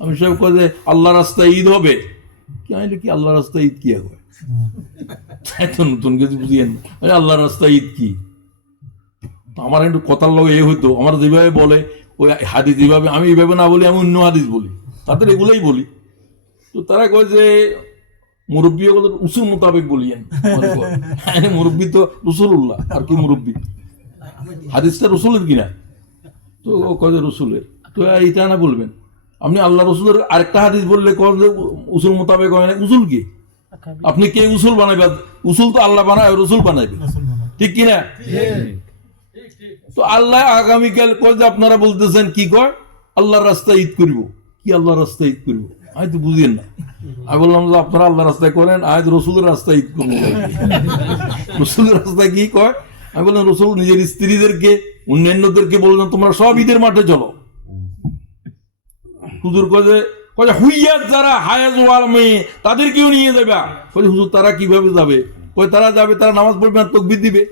আমির সাহেব কয় যে আল্লাহ রাস্তায় ঈদ হবে। কি আল্লাহ রাস্তায় ঈদ কি হবে? এত নতুন কিছু বুঝিয়েন আল্লাহর রাস্তায় ঈদ কি? আমার একটু কথার লগে এ হইতো, আমার যেভাবে বলে ওই হাদিস যেভাবে, আমি এইভাবে না বলি, আমি অন্য হাদিস বলি, তাদের এগুলোই বলি। তো তারা কয় যে মুরব্বী ওগুলো উসুল মোতাবেক বলিয়েন। মুরব্বী তো রসুল্লাহ, আর কি মুরব্বী? হাদিসটা রসুলের কিনা? তো ও কয় যে রসুলের। তো এইটা না বলবেন আপনি আল্লাহ রসুলের আরেকটা হাদিস বললে কয় যে উসুল মোতাবেক হয় না। উসুল কি? আপনি কে উসুল বানাইবেন? উসুল তো আল্লাহ বানায়, রসুল বানাইবে, ঠিক কিনা? তো আল্লাহ আগামীকাল কয় যে আপনারা বলতেছেন কি কয় আল্লাহর রাস্তায় ঈদ করব। কি আল্লাহর রাস্তায় ঈদ করব? আমি তো বুঝেন না। আমি বললাম যে আপনারা আল্লাহ রাস্তায় করেন, আজ রসুলের রাস্তায় ঈদ করবো। রসুলের রাস্তায় কি কয়? আমি বললাম রসুল নিজের স্ত্রীদেরকে অন্যান্যদেরকে বললাম তোমরা সব ঈদের মাঠে চলো। হুজুর কয় যে হুইয়াত যারা হায়াজ ওয়াল মেয়ে তাদেরকেও নিয়ে যাবে। হুজুর তারা কিভাবে যাবে? কয় তারা যাবে, তারা নামাজ পড়বে আর তাকবীর দিবে।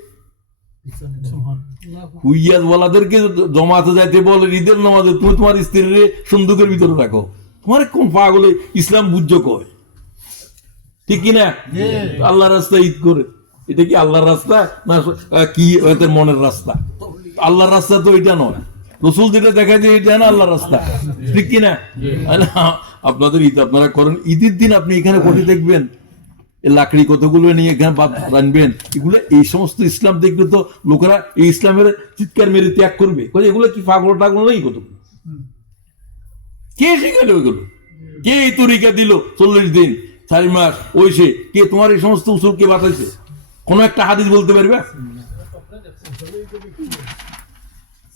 হুইয়াজ ওয়ালাদেরকে জমাতে যাইতে বলে ঈদের নামাজে, তুমি তোমার স্ত্রীর সন্দুকের ভিতরে রাখো। তোমার কোন পাগলে ইসলাম বুঝছো কয়, ঠিক কিনা? আল্লাহ রাস্তা ঈদ করে, এটা কি আল্লাহর রাস্তা না কি ওদের মনের রাস্তা? আল্লাহর রাস্তা তো এটা নয়। রসুল যেটা দেখা যায় এটা না আল্লাহর রাস্তা, ঠিক কিনা? আপনাদের ঈদ আপনারা করেন, ঈদের দিন আপনি এখানে কোটি দেখবেন লাকড়ি কতগুলো নিয়ে এখানে রানবেন, এগুলো এই সমস্ত ইসলাম দেখলে তো লোকেরা এই ইসলামের চিৎকার মেরে ত্যাগ করবে। এগুলো কি পাগল টাগল নেই? কতগুলো কে শিখালো ওইগুলো? কে এই তরিকা দিল 40 দিন 4 মাস? ওই সে কে তোমার এই সমস্ত উসুল কে বাতাইছে? কোন একটা হাদিস বলতে পারবে?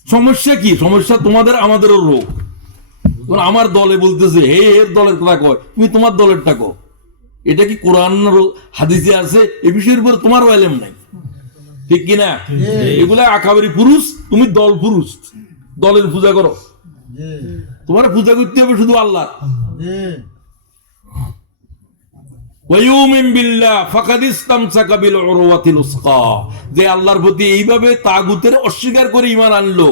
সমস্যা কি? সমস্যা তোমাদের আমাদেরও রোগ। আমার দলে বলতেছে হে এর দলের কথা কয়, তুমি তোমার দলেরটা কও। এটা কি কোরআন হাদিসে আছে? এ বিষয়ের উপর তোমার এলেম নাই, ঠিক কিনা? এগুলা আকাবেরি পুরুষ, তুমি দল পুরুষ, দলের পূজা করো। তোমার পূজা করতে হবে শুধু আল্লাহ। যে আল্লাহর প্রতি এইভাবে তাগুতের অস্বীকার করে ঈমান আনলো,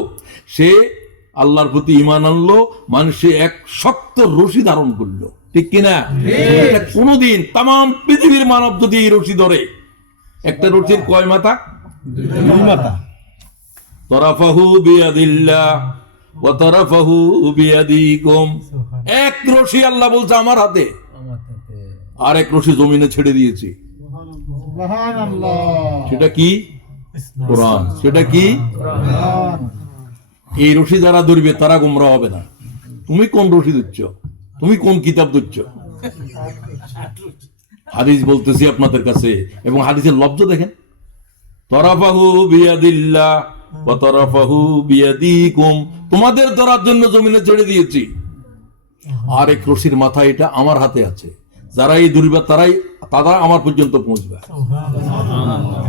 সে আল্লাহর প্রতি ঈমান আনলো মানে সে এক শক্ত রশি ধারণ করলো, ঠিক কিনা? কোনদিন তাম পৃথিবীর মানব যদি এই রশি ধরে, একটা রশির কয় মাথা? 2 মাথা। তরাফাহু বিয়াদিল্লাহ ওয়া তরাফাহু বিয়াদিকুম। এক রশি আল্লাহ বলছে আমার হাতে, আর এক রশি জমিনে ছেড়ে দিয়েছি। সেটা কি? কোরআন। সেটা কি? এই রশি যারা ধরবে তারা গোমরা হবে না। তুমি কোন রশি দিচ্ছ? তুমি কোন কিতাব দিচ্ছ? হাদিস বলতেছি আপনাদের কাছে, এবং হাদিসের লব্ধ দেখেন, তরাফাহু বিয়াদিল্লাহ ওয়া তরাফাহু বিয়াদিকুম, তোমাদের ধরার জন্য জমিনে ছেড়ে দিয়েছি, আর এক রশির মাথা এটা আমার হাতে আছে। যারা এই দুর্বা তারা আমার পর্যন্ত পৌঁছবে।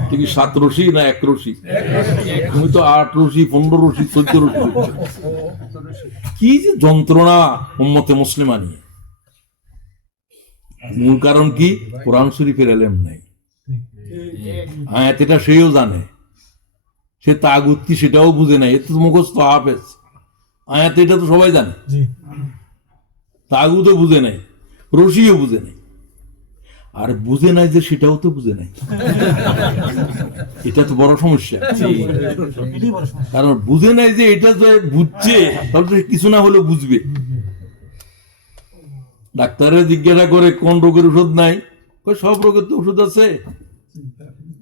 ঠিক 7 রশি না 1 রশি? তুমি তো 8 রশি 15 রশি 14 রশি। কি যে যন্ত্রণা উম্মতে মুসলিমা নিয়ে। মূল কারণ কি? কোরআন শরীফের এলেম নাই। আয়াত এটা সেও জানে, সে তাগুত কি সেটাও বুঝে নাই। এত মুখস্থ হাফেজ, আয়াত এটা তো সবাই জানে, তাগুতও বুঝে নাই, রশিও বুঝে নাই। আর বুঝে নাই যে সেটাও তো বুঝে নাই। এটা তো বড় সমস্যা। কারণ বুঝে নাই যে এটা যে বুঝছে, তাহলে কিছু না হলে বুঝবে। ডাক্তারের জিজ্ঞাসা করে কোন রোগের ওষুধ নাই? সব রোগের তো ওষুধ আছে।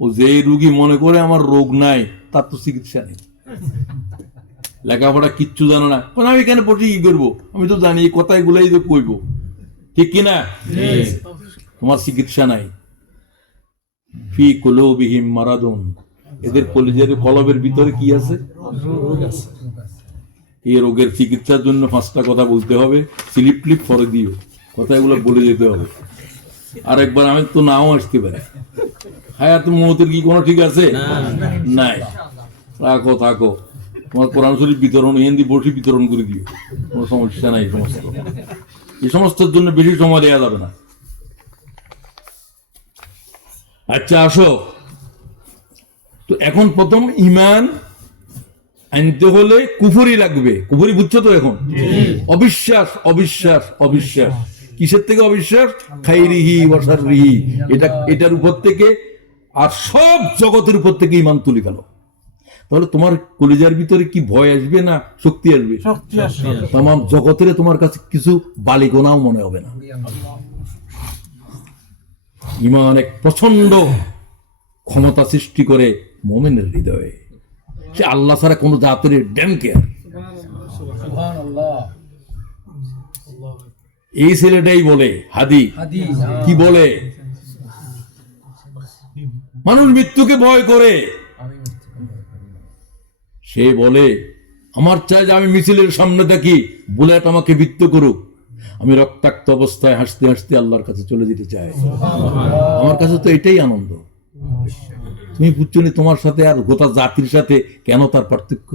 ও যে রোগী মনে করে আমার রোগ নাই, তার তো চিকিৎসা নেই। লেখাপড়া কিচ্ছু জানো না, আমি এখানে পড়ে কি করবো? আমি তো জানি এই কথাগুলাই তো কইব, ঠিক কিনা? তোমার চিকিৎসা নাই। ফি কুলুবিহিম মারাদুন, এদের কলিজার কলবের ভিতরে কি আছে? এই রোগের চিকিৎসার জন্য 5টা কথা বলতে হবে, স্লিপ ক্লিপ করে দিও, কথাগুলো বলে যেতে হবে। আর একবার আমি তো নাও আসতে পারে। হায়াত মৌতের কি কোনো ঠিক আছে? নাই। রাখো থাকো, তোমার কোরআন শরীফ বিতরণ, হিন্দি বসি বিতরণ করে দিও, কোনো সমস্যা নাই। এই সমস্তের জন্য বেশি সময় দেওয়া যাবে না। আচ্ছা আসো তো, এখন প্রথম ঈমান আনতে হলে কুফরি লাগবে। কুফরি বুঝছো তো? এখন অবিশ্বাস, অবিশ্বাস, অবিশ্বাস। কিসের থেকে অবিশ্বাস? খাইরিহি ওয়া শাররিহি, এটার উপর থেকে আর সব জগতের উপর থেকে ঈমান তুলে গেল। তাহলে তোমার কলিজার ভিতরে কি ভয় আসবে না শক্তি আসবে? তামাম জগতের তোমার কাছে কিছু বালিগোনাও মনে হবে না। ঈমান এক প্রচন্ড ক্ষমতা সৃষ্টি করে মুমিনের হৃদয়ে। সে আল্লাহ ছাড়া কোনো জাতের ড্যাম কেয়ার। সুবহানাল্লাহ। এই ছেলেটাই বলে হাদি কি বলে, মানুষ মৃত্যুকে ভয় করে। সে বলে আমার চাই যে আমি মিছিলের সামনে থাকি, বুলেট আমাকে বৃত্ত করুক, আমি রক্তাক্ত অবস্থায় হাসতে হাসতে আল্লাহর কাছে চলে যেতে চাই। আমার কাছে তো এটাই আনন্দ। তুমি বুঝছো নি তোমার সাথে আর গোটা জাতির সাথে কেন তার পার্থক্য?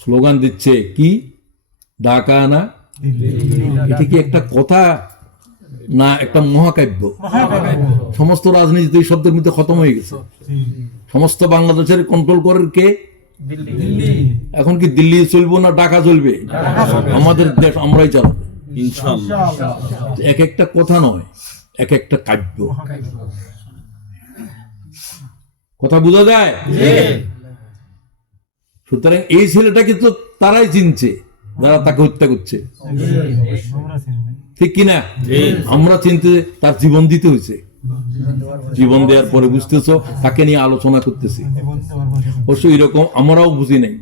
স্লোগান দিচ্ছে কি, ঢাকা না, এটা কি একটা কথা না একটা মহাকাব্য? সমস্ত রাজনীতি এই শব্দের মধ্যে খতম হয়ে গেছে। সমস্ত বাংলাদেশের কন্ট্রোল করার কে? এখন কি দিল্লি চলবো না ঢাকা চলবে? আমাদের দেশ আমরাই চালাবো ইনশাআল্লাহ। এক একটা কথা নয়, এক একটা কাব্য। কথা বোঝা যায়? সুতরাং এই ছেলেটাকে তো তারাই চিনছে যারা তাকে হত্যা করছে, ঠিক কিনা? আমরা চিনতে তার জীবন দিতে হয়েছে। জীবন দেওয়ার পরে বুঝতেছো তাকে নিয়ে আলোচনা করতেছি। অবশ্য এরকম আমরাও বুঝি নাই,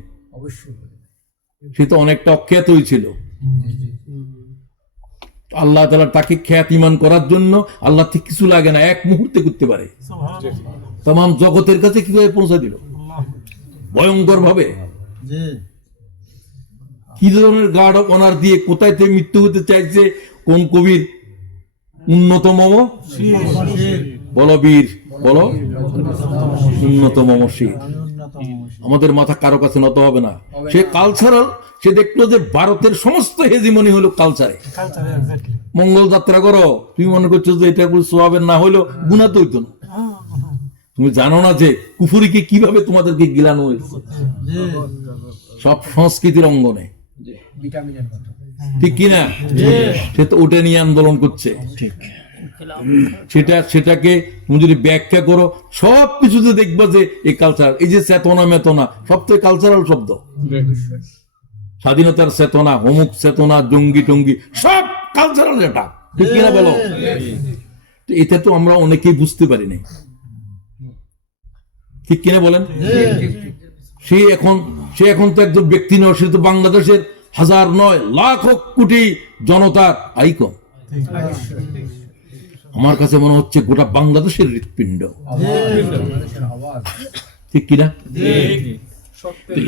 সে তো অনেকটা অখ্যাত হয়েছিল। আল্লাহ তাআলা তাকে খ্যাতিমান করার জন্য আল্লাহ থেকে কিছু লাগে না, এক মুহূর্তে করতে পারে। তামাম জগতের কাছে কিভাবে পৌঁছা দিল ভয়ঙ্কর ভাবে। কি ধরনের গার্ড অফ অনার দিয়ে কোথায় থেকে মৃত্যু হতে চাইছে? কোন কবির উন্নতম বলো বীর, বলো উন্নতম শির। আমাদের মাথা কারো কাছে নত হবে না। সে কালচারাল, সে দেখলো যে ভারতের সমস্ত হেজিমনি হলো কালচারে। মঙ্গল যাত্রা করো, তুমি মনে করছো যে এটা সোয়াবের না হইলো গুনাহ তো হইতো না। তুমি জানো না যে কুফুরিকে কিভাবে তোমাদেরকে গিলানো হয়েছে সব সংস্কৃতির অঙ্গনে, ঠিক কিনা? সে তো ওটা নিয়ে আন্দোলন করছে। সেটাকে তুমি যদি ব্যাখ্যা করো সব কিছুতে দেখবা যে এই কালচার, এই যে চেতনা মেতনা সব তো কালচারাল শব্দ। স্বাধীনতার চেতনা, অমুক চেতনা, জঙ্গি টঙ্গি সব কালচারাল, এটা ঠিক কিনা বলো? এটা তো আমরা অনেকেই বুঝতে পারি নাই, ঠিক কিনা বলেন? সে এখন তো একজন ব্যক্তি নয়, সে তো বাংলাদেশের হাজার নয় লাখ কোটি জনতার আইকন। আমার কাছে মনে হচ্ছে গোটা বাংলাদেশের হৃৎপিণ্ড, ঠিক কিনা?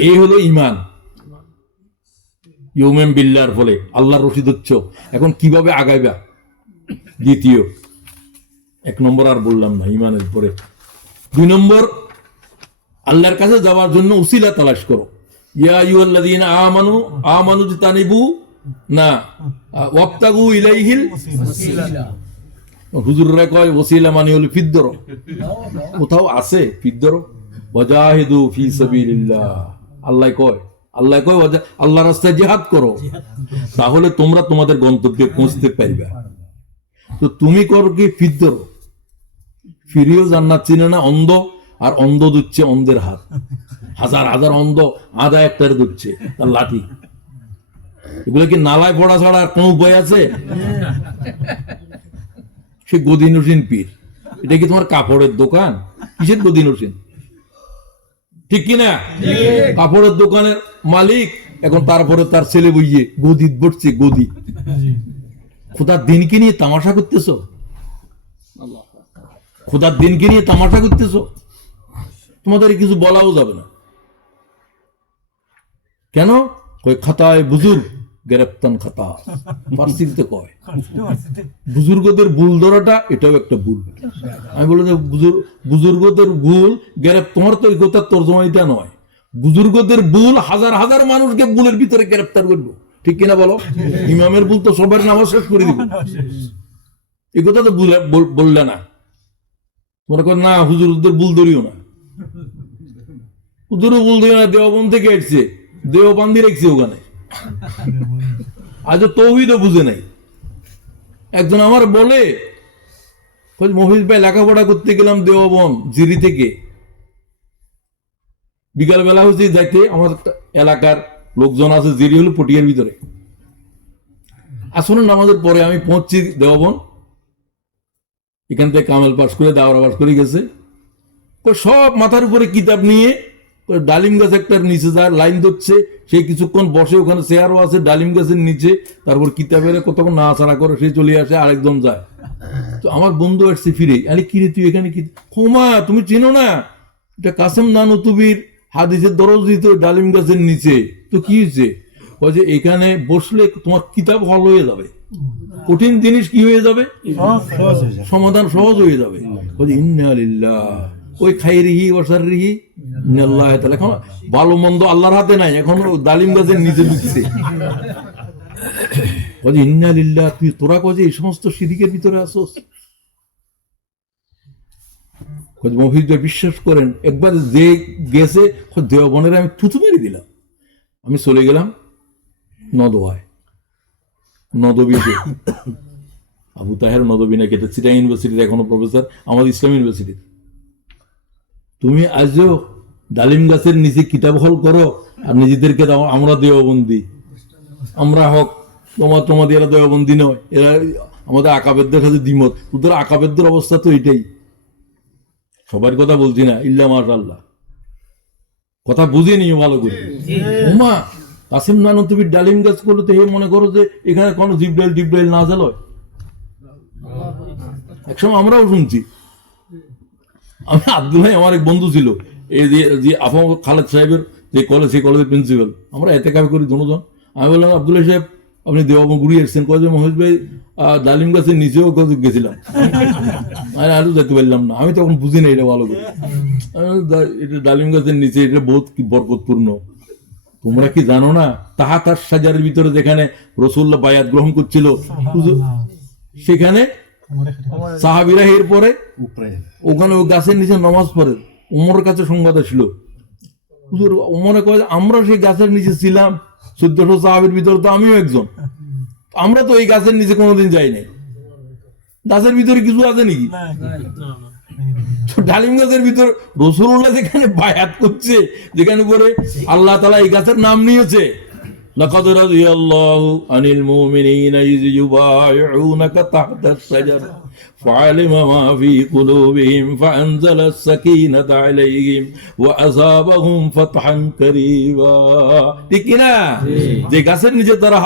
এই হলো ঈমান, ইউমেন বিল্লাহর ফলে আল্লাহর রশিদ হচ্ছে। এখন কিভাবে আগাইবা? দ্বিতীয়, এক নম্বর আর বললাম না, ঈমানের পরে 2 নম্বর, আল্লাহর কাছে যাওয়ার জন্য উসিলা তালাশ করো। ইয়া আইয়ুহাল্লাযীনা আমানু তানিবু না ওয়াবতাগু ইলাইহিল ওয়াসিলা। হুজুররা কয় ওসিলা মানে হলো ফিদ্দর। কোথাও আছে ফিদ্দর? ওয়াজাহিদু ফি সাবিলিল্লাহ। আল্লাহ কয় আল্লাহর রাস্তায় জিহাদ করো, তাহলে তোমরা তোমাদের গন্তব্যে পৌঁছতে পারবে। তো তুমি করো কি ফিদ্দর? ফিরিও জান্নাত চিনে না, অন্ধ, আর অন্ধ দুচ্ছে অন্ধের হাত। হাজার হাজার অন্ধ আধা একটারে দুচ্ছে তার লাঠি। এগুলো কি নালায় পড়া ছাড়া আর কোন উপায় আছে? সে গদিন হোসেন পীর, এটা কি তোমার কাপড়ের দোকান? কিসের গদিন হোসেন, ঠিক কিনা? কাপড়ের দোকানের মালিক, এখন তারপরে তার ছেলে বইয়ে গদি বসছে। গদি খোদার দিনকে নিয়ে তামাশা করতেছো, খোদার দিনকে নিয়ে তামাশা করতেছো। তোমাদের কিছু বলাও যাবে না। কেন? কয় খাতায় বুজুর্গ গ্রেপ্তান খাতা, ফার্সিতে কয়। বুজুর্গদের ভুল ধরাটা এটাও একটা ভুল। আমি বলি যে বুজুর্গদের ভুল তোমার তো এই কথার তর্জমা এটা নয়। বুজুর্গদের ভুল হাজার হাজার মানুষকে ভুলের ভিতরে গ্রেপ্তার করবো, ঠিক কিনা বলো? ইমামের ভুল তো সবার নামাজ শেষ করে দিব, এই কথা তো বললে না। তোমরা কয় না হুজুরদের ভুল ধরিও না, হুজুরও ভুল ধরিও না। দেওবন্দ থেকে এসছে, দেওবন্দি রেখছে ওখানে, আজও তৌহিদও বুঝে নাই। একজন আমার বলে, মফিজ ভাই লেখাপড়া করতে গেলাম দেওবন জিরি থেকে, বিকালবেলা হচ্ছে যাইতে আমার এলাকার লোকজন আছে, জিরি হলো পটিয়ার ভিতরে, আসলে নামাজের পরে আমি পৌঁছছি দেওবন, এখান থেকে কামেল পাস করে দাওরা পাস করে গেছে, সব মাথার উপরে কিতাব নিয়ে ডালিম গাছ একটার নিচে যার লাইন ধরছে, সে কিছুক্ষণ বসে, ওখানে চেয়ারও আছে ডালিম গাছের নিচে, তারপর কিতাবের কতক্ষণ নাড়াচাড়া করে, সে চলে আসে, আরেকজন যায়। তো আমার বন্ধু আসছে ফিরে, আরে কিরে তুই এখানে কি? হোমা তুমি চেনো না, এটা কাসেম নানুতুবির হাদিসের দরজ দিত ডালিম গাছের নিচে। তো কি হয়েছে? যে এখানে বসলে তোমার কিতাব হল হয়ে যাবে, কঠিন জিনিস কি হয়ে যাবে, সমাধান সহজ হয়ে যাবে। ইন্না লিল্লাহ ওই খাইরিহি ওয়াসাররিহি ইন্নাল্লাহ তাআলা। এখন ভালো মন্দ আল্লাহর হাতে নাই, এখন ডালিম গাছের নিচে ঢুকছে। ইন্না লিল্লাহ, তুই তোরা কয়ে এই সমস্ত শিরকের ভিতরে আসোস? মফিজ ভাই বিশ্বাস করেন, একবার যে গেছে দেওবনের আমি থুতু মেরে দিলাম। আমি চলে গেলাম নদওয়ায়, নদবীতে, আবু তাহের নদবী নাকি, এটা চিটাং ইউনিভার্সিটির এখনো প্রফেসর, আমাদের ইসলাম ইউনিভার্সিটি। তুমি আজও ডালিম গাছের নিচে কিতাব হল করো আর নিজেদেরকে দাও আমরা দেওবন্দি, আমরা হক, তোমাদের এরা দেওবন্দি নয়, এরা আমাদের আকাবেদদের কাছে দ্বিমত। তোদের আকাবেদদের অবস্থা তো এটাই। সবার কথা বলছি না, ইল্লা মাশাআল্লাহ, কথা বুঝে নিও ভালো করে। ওমা কাসেম নানুতুবির ডালিম গাছ করলে তো হে মনে করো যে এখানে কোনো জিব্রাইল নাযিল হয়। একসময় আমরাও শুনছি। আমি আব্দুল ভাই আমার এক বন্ধু ছিল, এই যে আফম খালেদ সাহেবের যে কলেজ, সেই কলেজের প্রিন্সিপাল, আমরা এতে কাজ করি দুজন। আমি বললাম আব্দুল্লাহ সাহেব আপনি দেওবন ঘুরিয়ে এসছেন, কয়ে যে মহেশ ভাই ডালিম গাছের নিচেও গেছিলাম, আমি আরো যেতে পারলাম না। আমি তখন বুঝি না এটা ভালো করে, এটা ডালিম গাছের নিচে, এটা বহুত বরকতপূর্ণ। তোমরা কি জানো না তাহাতার সাজারের ভিতরে যেখানে রাসূলুল্লাহ বায়াত গ্রহণ করছিল, সেখানে সাহাবীরা এর পরে ওখানে ওই গাছের নিচে নামাজ পড়ে। ওমরের কাছে সংবাদ ছিল, হুজুর ওমরে কয় আমরা সেই গাছের নিচে ছিলাম, 1400 সাহাবীর ভিতরে তো আমিও একজন, আমরা তো এই গাছের নিচে কোনোদিন যাই নাই। গাছের ভিতরে কিছু আছে নাকি? ডালিম গাছের ভিতর রাসূলুল্লাহ যেখানে বায়াত করছে, যেখানে পরে আল্লাহ তাআলা এই গাছের নাম নিয়েছে, লাকাদ রাদিয়াল্লাহু আনিল মুমিনিনা ইয ইউবাইউনাকা তাহতাস শাজারা ফাআলিমা মা ফি কুলুবিহিম ফাআনজালাস সাকিনাতা আলাইহিম ওয়া আযাবাহুম ফাতহান কারীবা। ঠিক কি না? যে গাছের নিচে তারা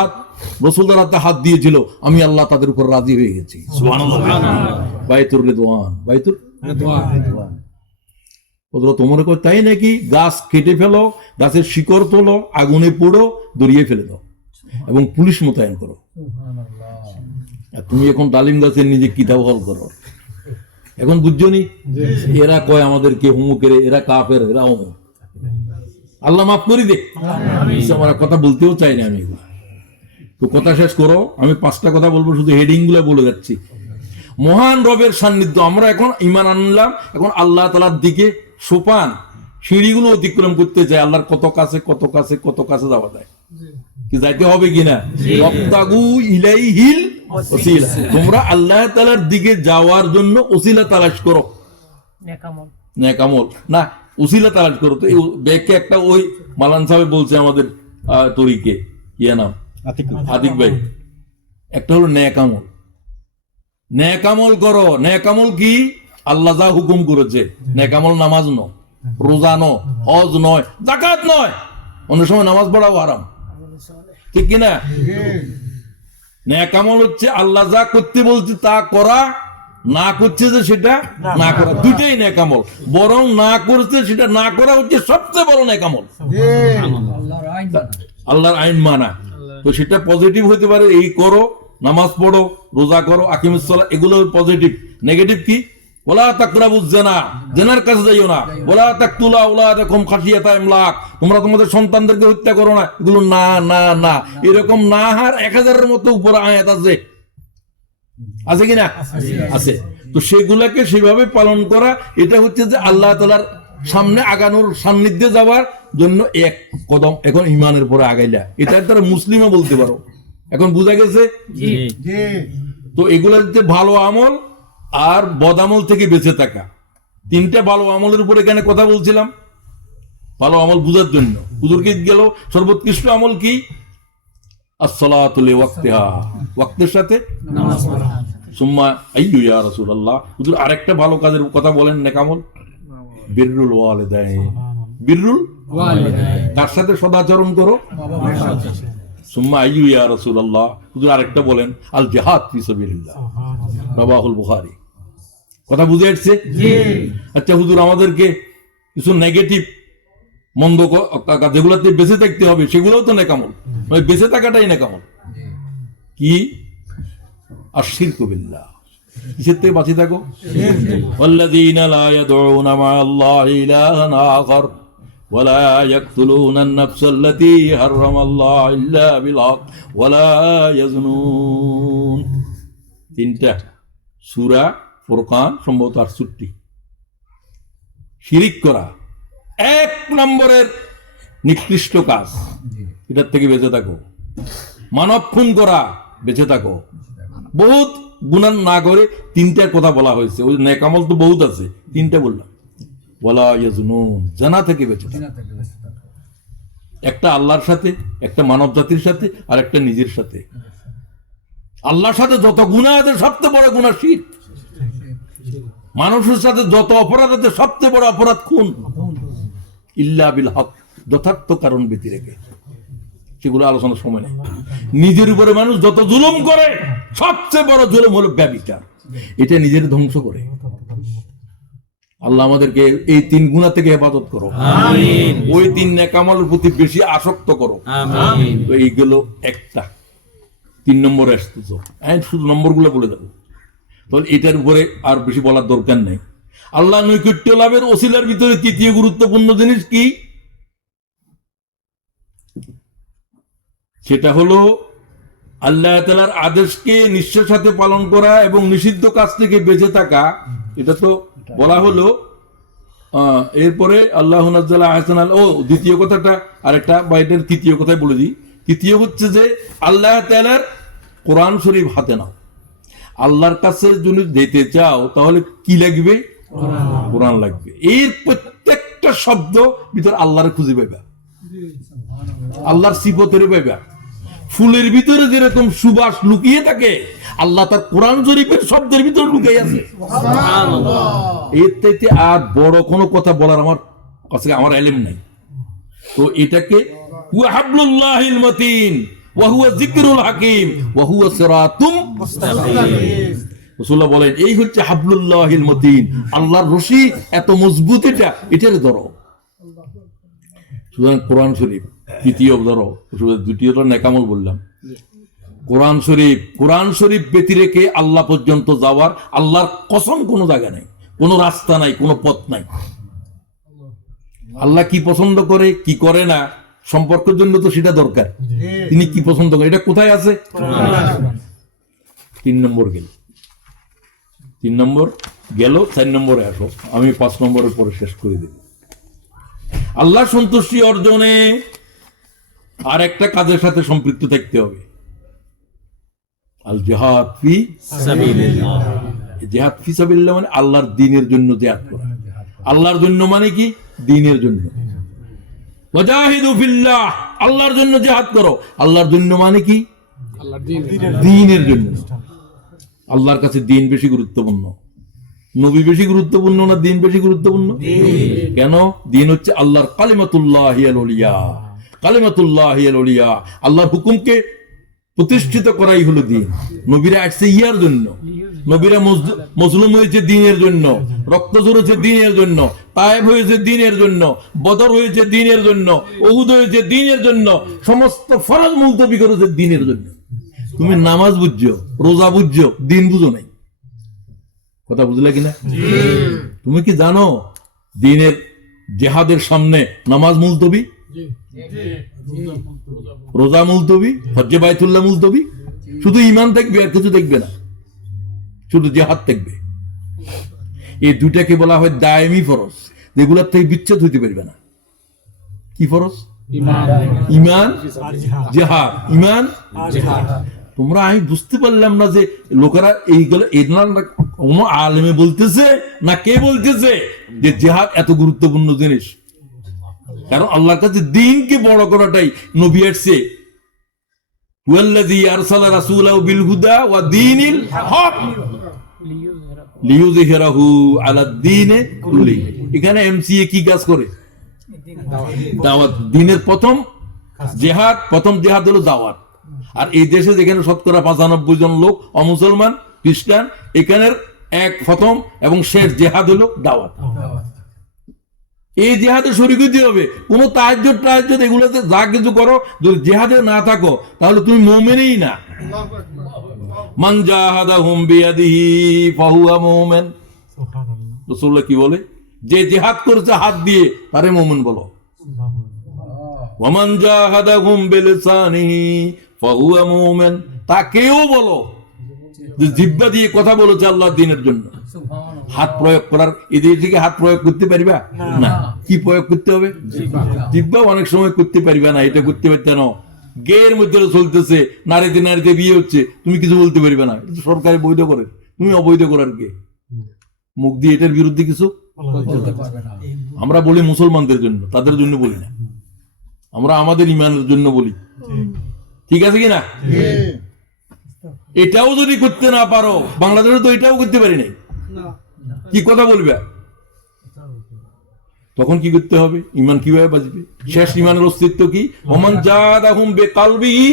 রাসূলুল্লাহর হাতে হাত দিয়েছিল, আমি আল্লাহ তাদের উপর রাজি হয়ে গেছি। সুবহানাল্লাহ। বাইতুর রিদওয়ান, বাইতুর রিদওয়ান। তোমরা কয় তাই নাকি? গাছ কেটে ফেলো, গাছের শিকড় তোলো, আগুনে পোড়ো, দড়িয়ে ফেলে দাও এবং পুলিশ মোতায়েন করো। তুমি এখন ডালিম গাছের নিজে কিতাব হল করো। এখন বুঝছো নি? এরা কয় আমাদেরকে হুমুকের, এরা কাফের, এরা অমুক। আল্লাহ মাফ করি দে, আমরা কথা বলতেও চাই না আমি। তো কথা শেষ করো, আমি 5টা কথা বলবো, শুধু হেডিং গুলো বলে যাচ্ছি। মহান রবের সান্নিধ্য, আমরা এখন ঈমান আনলাম, এখন আল্লাহ তাআলার দিকে সোপান সিঁড়িগুলো অতিক্রম করতে চাই। আল্লাহর কত কাছে কত কাছে কত কাছে যাওয়া যায়, কি যাইতে হবে কিনা? ওয়াবতাগু ইলাইহিল ওসিলা, তোমরা আল্লাহ তাআলার দিকে যাওয়ার জন্য ওসিলা তালাশ করো, নেক আমল না ওসিলা তালাশ করো। তো এই ব্যাখ্যা একটা ওই মালান সাহেব বলছে আমাদের তরিকে, কি নাম, আতিক ভাই, একটা হলো নেক আমল। নেক আমল করো। নেক আমল কি? আল্লাহ যা হুকুম করেছে। নেক আমল নামাজ নয়, রোজা নয়, হজ নয়, যাকাত নয়। অনেক সময় নামাজ পড়াও হারাম, ঠিক কিনা? নেক আমল হচ্ছে আল্লাহ যা করতে বলছে তা করা, না করছে যে সেটা না করা, দুইটাই নেক আমল। বরং না করছে সেটা না করা হচ্ছে সবচেয়ে বড় নেক আমল, আল্লাহর আইন মানা। তো সেটা পজিটিভ হতে পারে, এই করো, নামাজ পড়ো, রোজা করো, আকিমুস সালাত, এগুলো পজিটিভ। নেগেটিভ কি? ওয়ালা তাকরাবুজ জিনা, জিনার কাছে যাইও না। ওয়ালা তাকতুলা আওলাদাকুম খাশিয়াতা ইমলাক, তোমরা তোমাদের সন্তানদেরকে হত্যা করো না। এগুলো না না না, এরকম না হার 1000-এর মতো উপরে আয়াত আছে, আছে কিনা? আছে। তো সেগুলাকে সেভাবে পালন করা, এটা হচ্ছে যে আল্লাহ তাআলার সামনে আগানোর, সান্নিধ্যে যাওয়ার জন্য এক কদম এখন ইমানের পরে আগাইলা, এটা তারা মুসলিমও বলতে পারো। এখন বোঝা গেছে? তো এগুলো হচ্ছে ভালো আমল আর বদ আমল থেকে বেঁচে থাকা। তিনটা ভালো আমলের উপর এখানে কথা বলছিলাম, ভালো আমল বুঝার জন্য। হুজুরকে গেল সর্বোৎকৃষ্ট আমল কি? আসসালাতু লিওয়াক্তিহা, ওয়াক্তের সাথে নামাজ পড়া। সুম্মা আইয়ু ইয়া রাসূলুল্লাহ। হুজুর আরেকটা ভালো কাজের কথা বলেন, নেক আমল। বিররুল ওয়ালিদাইন, বিররুল ওয়ালিদাইন, তার সাথে সদাচরণ করো। বাবা মায়ের সাথে। সুম্মা আইয়ু ইয়া রাসূলুল্লাহ। হুজুর আরেকটা বলেন, আল জিহাদ ফি সাবিলিল্লাহ, রাওয়াহুল বুখারী। কথা বুঝে আসছে? আচ্ছা হুজুর আমাদেরকে কিছু নেগেটিভ মন্দ যেগুলোতে বেঁচে থাকতে হবে সেগুলোও তো নেকামল, ওই বেঁচে থাকাটাই নেকামল। কি? আর শিরকু বিল্লাহ, কিসের থেকে বাঁচিয়ে থাকো? ওয়াল্লাযীনা লা ইয়াদউনা মা'আল্লাহি ইলাহান আখার ওয়া লা ইয়াকতুলুনা আন-নাফসাল্লাতী হারামাল্লাহু ইল্লা বিল হক ওয়া লা ইয়াজনুন। তিনটা সূরা ফুরকান, সম্ভবত 68। শিরিক করা এক নম্বরের নিকৃষ্ট কাজ, এটার থেকে বেঁচে থাকো। মানব খুন করা, বেঁচে থাকো। বহুত গুনাহ না করে তিনটার কথা বলা হয়েছে, ওই নেকামল তো বহুত আছে, তিনটা বললাম। ওয়ালা ইয়াজনুন, জানা থেকে বেঁচে থাকো। একটা আল্লাহর সাথে, একটা মানব জাতির সাথে, আর একটা নিজের সাথে। আল্লাহর সাথে যত গুনাহ আছে সবচেয়ে বড় গুনাহ শিরক। মানুষের সাথে যত অপরাধ আছে সবচেয়ে বড় অপরাধ খুন। ইল্লা বিল হক, যথার্থ কারণ ব্যতি রেখে। সেগুলো আলোচনার সময় নেই। নিজের উপরে মানুষ যত জুলুম করে সবচেয়ে বড় জুলুম হলো ব্যভিচার। এটা নিজের ধ্বংস করে। আল্লাহ আমাদেরকে এই তিন গুনাহ থেকে হেফাজত করো, আমিন। ওই তিন নেকামলের প্রতি বেশি আসক্ত করো, আমিন। তো এইগুলো একটা। 3 নম্বরে আসতেছ, শুধু নম্বরগুলো বলে দেবো, তাহলে এটার উপরে আর বেশি বলার দরকার নেই। আল্লাহ নৈকট্য লাভের ওসিলার ভিতরে তৃতীয় গুরুত্বপূর্ণ জিনিস কি? সেটা হলো আল্লাহ তাআলার আদেশকে নিঃশ্বাসের সাথে পালন করা এবং নিষিদ্ধ কাজ থেকে বেঁচে থাকা। এটা তো বলা হলো। এরপরে আল্লাহু নাজ্জালা আহসানাল, দ্বিতীয় কথাটা আরেকটা, বা এটার তৃতীয় কথাই বলে দিই। তৃতীয় হচ্ছে যে আল্লাহ তাআলার কোরআন শরীফ হাতে নাও। আল্লাহর কাছে যদি যেতে চাও তাহলে কি লাগবে? কোরআন লাগবে। এর প্রত্যেকটা শব্দ ভিতর আল্লাহর খুঁজে পাইবা, আল্লাহর সিফতের পাইবা। ফুলের ভিতরে যেরকম সুবাস লুকিয়ে থাকে, আল্লাহ তার কোরআন শরীফের শব্দের ভিতরে লুকিয়ে আছে। এর চাইতে আর বড় কোনো কথা বলার আমার কাছে আমার ইলম নাই। তো এটাকে ওয়া হাবলুল্লাহিল মাতিন ওয়া হুয়া যিকরুল হাকীম ওয়া হুয়া সিরাতুম মুস্তাকিম। রাসূলুল্লাহ বলেন এই হচ্ছে হাবলুল্লাহিল মাতিন, আল্লাহর রশি এত মজবুত, এটারে ধরো। সুতরাং কোরআন শরীফ তৃতীয় ধরো, দ্বিতীয়টা নেকামল বললাম। কোরআন শরীফ ব্যতি রেখে আল্লাহ পর্যন্ত যাওয়ার আল্লাহর কসম কোনো জায়গা নাই, কোনো রাস্তা নাই, কোনো পথ নাই। আল্লাহ কি পছন্দ করে কি করে না সম্পর্কের জন্য তো সেটা দরকার। তিনি কি পছন্দ করেন এটা কোথায় আছে? 3 নম্বর গেল, 3 নম্বর গেল, 4 নম্বরে আসো। আমি 5 নম্বরের পরে শেষ করে দেব। আল্লাহ সন্তুষ্টি অর্জনে আর একটা কাজের সাথে সম্পৃক্ত থাকতে হবে, আল জিহাদ ফি সাবিলিল্লাহ। জিহাদ ফি সাবিলিল্লাহ মানে আল্লাহর দ্বীনের জন্য জিহাদ করা। আল্লাহর জন্য মানে কি? দ্বীনের জন্য। ওয়াজাহিদু ফিল্লাহ, আল্লাহর জন্য জিহাদ করো। আল্লাহর জন্য মানে কি? আল্লাহর দ্বীনের জন্য। আল্লাহর কাছে দ্বীন বেশি গুরুত্বপূর্ণ, নবী বেশি গুরুত্বপূর্ণ না দ্বীন বেশি গুরুত্বপূর্ণ? কেন? দ্বীন হচ্ছে আল্লাহর কালিমাতুল্লাহিল উলিয়া, কালিমাতুল্লাহিল উলিয়া। আল্লাহর হুকুমকে প্রতিষ্ঠিত করাই হলো দ্বীন। নবীরা আসছে ইয়ার জন্য, নবীরা মজলুম হয়েছে দ্বীনের জন্য, রক্ত ঝরেছে দ্বীনের জন্য, তায়েব হয়েছে দ্বীনের জন্য, বদর হয়েছে দ্বীনের জন্য, উহুদ হয়েছে দ্বীনের জন্য, সমস্ত ফরজ মুলতবি করেছে দ্বীনের জন্য। তুমি নামাজ বুঝছো, রোজা বুঝছো, দ্বীন বুঝো নাই। কথা বুঝলে কিনা? তুমি কি জানো দ্বীনের জিহাদের সামনে নামাজ মুলতবি, রোজা মুলতবি, হজ্জে বাইতুল্লাহ মুলতবি। শুধু ঈমান থাকবে আর কিছু দেখবে না, শুধু জিহাদ থাকবে। এই দুটাকে বলা হয় দায়েমি ফরজ, যেগুলোর থেকে বিচ্ছেদ হইতে পারবে না। কি ফরজ? ইমান ইমান, জিহাদ। ইমান, জিহাদ। তোমরা আমি বুঝতে পারলাম না যে লোকেরা এইগুলো কোন আলেমে বলতেছে না কে বলতেছে যে জিহাদ এত গুরুত্বপূর্ণ জিনিস। কারণ আল্লাহর কাছে দিনকে বড় করাটাই নবী আসছে, ওয়াল্লাযী আরসালা রাসূলাহু বিল হুদা ওয়া দীনিল হক লিইয়ুযহিরাহু আলা দ্বীনি কুল্লি। এখানে এমসিএ কি কাজ করে? দাওয়াত। দিনের প্রথম জিহাদ হলো দাওয়াত। আর এই দেশে যেখানে শতকরা 95 জন লোক অমুসলমান, খ্রিস্টান, এখানের প্রথম এবং শেষ জিহাদ হলো দাওয়াত। এই জিহাদে শরীক হইতে হবে। কোন তাহাজ্জুদ এগুলোতে যা কিছু করো, যদি জিহাদে না থাকো তাহলে তুমি মুমিনই না। মান জাহাদাহুম বিয়াদিহি ফাহুয়া মুমিন। রাসূলুল্লাহ কি বলে? যে জিহাদ করেছে হাত দিয়ে তারে মুমিন বলো। ওয়ামান জাহাদাহুম বিলিসানিহি ফাহুয়া মুমিন। তাকেও বলো যে জিহ্বা দিয়ে কথা বলেছে আল্লাহর দ্বীনের জন্য। হাত প্রয়োগ করার এদিকে থেকে হাত প্রয়োগ করতে পারিবা না। কি প্রয়োগ করতে হবে? জিহ্বা অনেক সময় করতে পারিবা না, এটা করতে পারতে না। গের মধ্যে চলতেছে, নারীতে বিয়ে হচ্ছে, তুমি কিছু বলতে পারবে না। সরকারে বৈধ করে, তুমি অবৈধ করার কে? মুখ দিয়ে এটার বিরুদ্ধে কিছু আমরা বলি মুসলমানদের জন্য, তাদের জন্য বলি না। আমরা আমাদের ইমানের জন্য বলি। ঠিক আছে কিনা? এটাও যদি করতে না পারো, বাংলাদেশে তো এটাও করতে পারি নাই, কি কথা বলবে? তখন কি করতে হবে? ইমান কিভাবে বাঁচবে? শেষ ইমানের অস্তিত্ব কি? ওমান জাহাদাহুম বিকালবিহি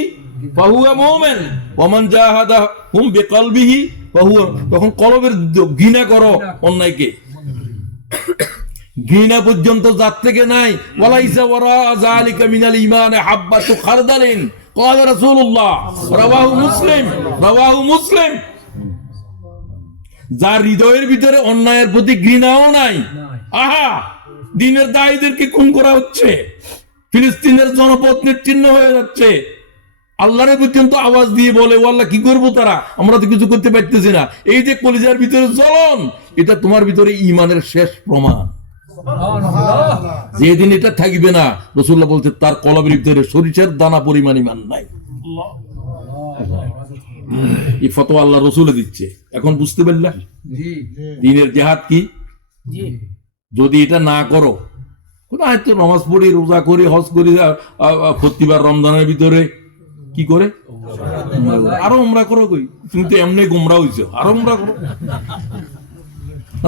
ফাহুয়া মুমিন, ওমান জাহাদাহুম বিকালবিহি ফাহুয়া। তখন কলবের ঘৃণা করো অন্যায়কে, ঘৃণা পর্যন্ত যার থেকে নাই। ওয়ালাইসা ওয়ারা যালিকা মিনাল ঈমান হাব্বাতু খারদালিন ক্বালা রাসূলুল্লাহ রাওয়াহু মুসলিম। যার হৃদয়ের ভিতরে অন্যায়ের প্রতি ঘৃণাও নাই, আহা দ্বীনের দায়ীদেরকে খুন করা হচ্ছে, ফিলিস্তিনের জনপদ নিশ্চিহ্ন হয়ে যাচ্ছে, আল্লাহর পর্যন্ত আওয়াজ দিয়ে বলে ও আল্লাহ কি করবো, তারা আমরা তো কিছু করতে পারতেছি না। এই যে কলিজার ভিতরে জ্বলন, এটা তোমার ভিতরে ঈমানের শেষ প্রমাণ। যেদিন এটা থাকবে না, রাসূলুল্লাহ বলতে তার কলবের ভিতরে সরিষার দানা পরিমাণ ঈমান নাই। এই ফতোয়া আল্লাহ রাসূলে দিচ্ছে। এখন বুঝতে পারলা দ্বীনের জিহাদ কি? যদি এটা না করো, তো নামাজ পড়ি, রোজা করি, হজ করি, প্রতিবার রমজানের ভিতরে কি করে আরো উমরা করো, কই তুমি তো এমনি গুমরা হইছো, আরো উমরা করো না।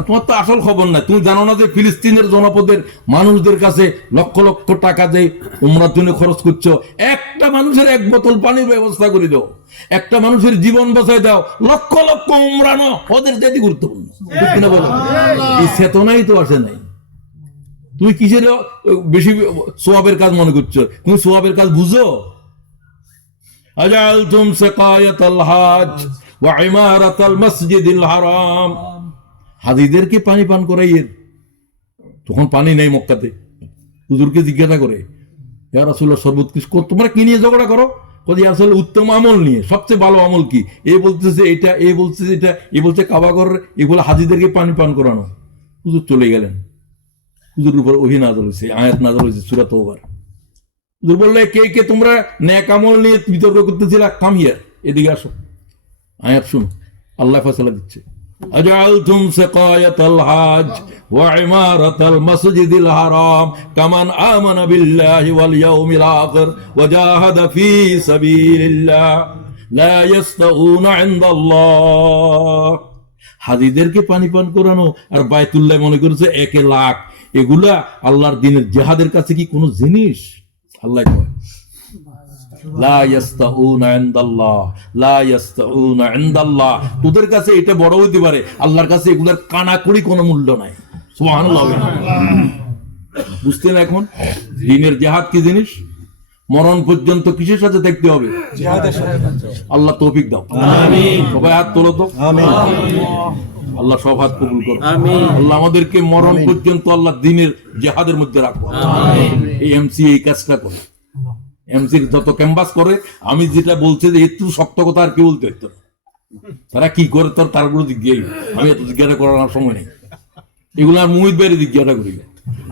তোমার তো আসল খবর নাই। তুমি জানো না যে ফিলিস্তিনের জনপদের মানুষদের কাছে লক্ষ লক্ষ টাকা দিয়ে উমরার জন্য খরচ করছো। একটা মানুষের এক বোতল পানির ব্যবস্থা করে দাও, একটা মানুষের জীবন বাঁচাই দাও, লক্ষ লক্ষ উমরানো ওদের চাইতে গুরুত্বপূর্ণ। এই চেতনাই তো আসে নাই। তুমি কিসের বেশি সোয়াবের কাজ মনে করছো? তুমি সোয়াবের কাজ বুঝো? আজালতুম সাকায়াতাল হজ ওয়া ইমারাতাল মসজিদিল হারাম। হাজিদেরকে পানি পান করাইয়ের, তখন পানি নেই মক্কাতে। হুজুরকে জিজ্ঞাসা করে, ইয়া রাসূলুল্লাহ সর্বোৎকৃষ্ট তোমরা কি নিয়ে ঝগড়া করো? আসলে উত্তম আমল নিয়ে। সবচেয়ে ভালো আমল কি? এ বলতেছে এটা, এ বলতেছে এটা, এ বলছে কাবা ঘর, এগুলো হাজিদেরকে পানি পান করানো। হুজুর চলে গেলেন। হুজুরের উপর ওহী নাযিল হয়েছে, আয়াত নাযিল হয়েছে সূরা তাওবার। হুজুর বললে, কে কে তোমরা নেক আমল নিয়ে বিতর্ক করতেছিলা, কাম হিয়ার, এদিকে আসো, আয়াত শুনো। আল্লাহ ফয়সালা দিচ্ছে, আজআলতুম সাকায়াতাল হজ ওয়া ইমারাতাল মসজিদিল হারাম কামান আমানা বিল্লাহি ওয়াল ইয়াউমিল আখির ওয়া জাহাদা ফি সাবিলিল্লাহ লা ইস্তাউনা ইনদাল্লাহ। হাজিদেরকে পানি পান করানো আর বায়তুল্লাহ মনে করেছে 1 লাখ, এগুলা আল্লাহর দ্বীনের জিহাদের কাছে কি কোনো জিনিস? আল্লাহ কয় লা ইস্তাউনা ইনদাল্লাহ, লা ইস্তাউনা ইনদাল্লাহ। তোদের কাছে এটা বড় হতে পারে, আল্লাহর কাছে এগুলার কানাকড়ি কোনো মূল্য নাই। সুবহানাল্লাহ। বুঝতেন এখন দ্বীনের জিহাদ কি জিনিস? মরণ পর্যন্ত কিসের সাথে থাকতে হবে? জিহাদের সাথে। আল্লাহ তৌফিক দাও, আমিন। সবাই হাত তোলো তো, আমিন। আল্লাহ সব হাত কবুল করো, আমিন। আল্লাহ আমাদেরকে মরণ পর্যন্ত আল্লাহ দ্বীনের জিহাদের মধ্যে রাখো, আমিন। এই এমসি এই কাজটা করে, এমসির যত ক্যাম্পাস করে, আমি যেটা বলছি যে একটু শক্ত কথা আর কি বলতে হতো, তারা কি করে তার উপর জিজ্ঞাসা, আমি এত জিজ্ঞাসা করার সময় নেই। এগুলো আর মুহিত বাইরে জিজ্ঞাসা করি।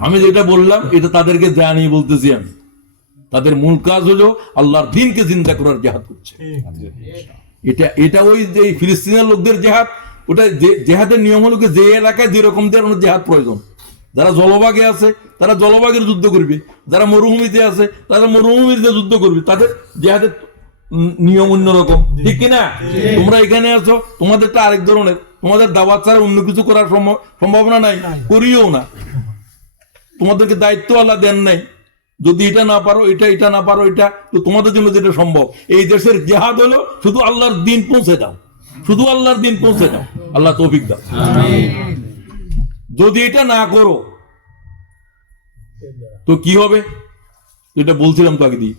আমি যেটা বললাম এটা তাদেরকে জানিয়ে বলতেছি আমি, তাদের মূল কাজ হলো আল্লাহর দ্বীনকে জিন্দা করার জেহাদ করছে। এটা ওই যে ফিলিস্তিনের লোকদের জেহাদ, ওটা জেহাদের নিয়ম হলো যে এলাকায় যেরকম জেহাদ প্রয়োজন। যারা জলভাগে আছে তারা জলভাগের যুদ্ধ করবে, যারা মরুভূমিতে আছে তারা মরুভূমিতে যুদ্ধ করবে, তাদের জেহাদের নিয়ম অন্যরকম, ঠিক কিনা? তোমরা এখানে আছো, তোমাদেরটা আরেক ধরনের, তোমাদের দাওয়াত ছাড়া অন্য কিছু করার সম্ভাবনা নাই, করিও না। তোমাদেরকে দায়িত্ব আল্লাহ দেন নাই, যদি এটা না পারো এটা না পারো এটা, তো তোমাদের জন্য যেটা সম্ভব এই দেশের জেহাদ হলো শুধু আল্লাহর দিন পৌঁছে দাও, শুধু আল্লাহর দিন পৌঁছে দাও। আল্লাহ তৌফিক দাও। যদি এটা না করো তো কি হবে? এটা বলছিলাম তো আগে দিয়ে,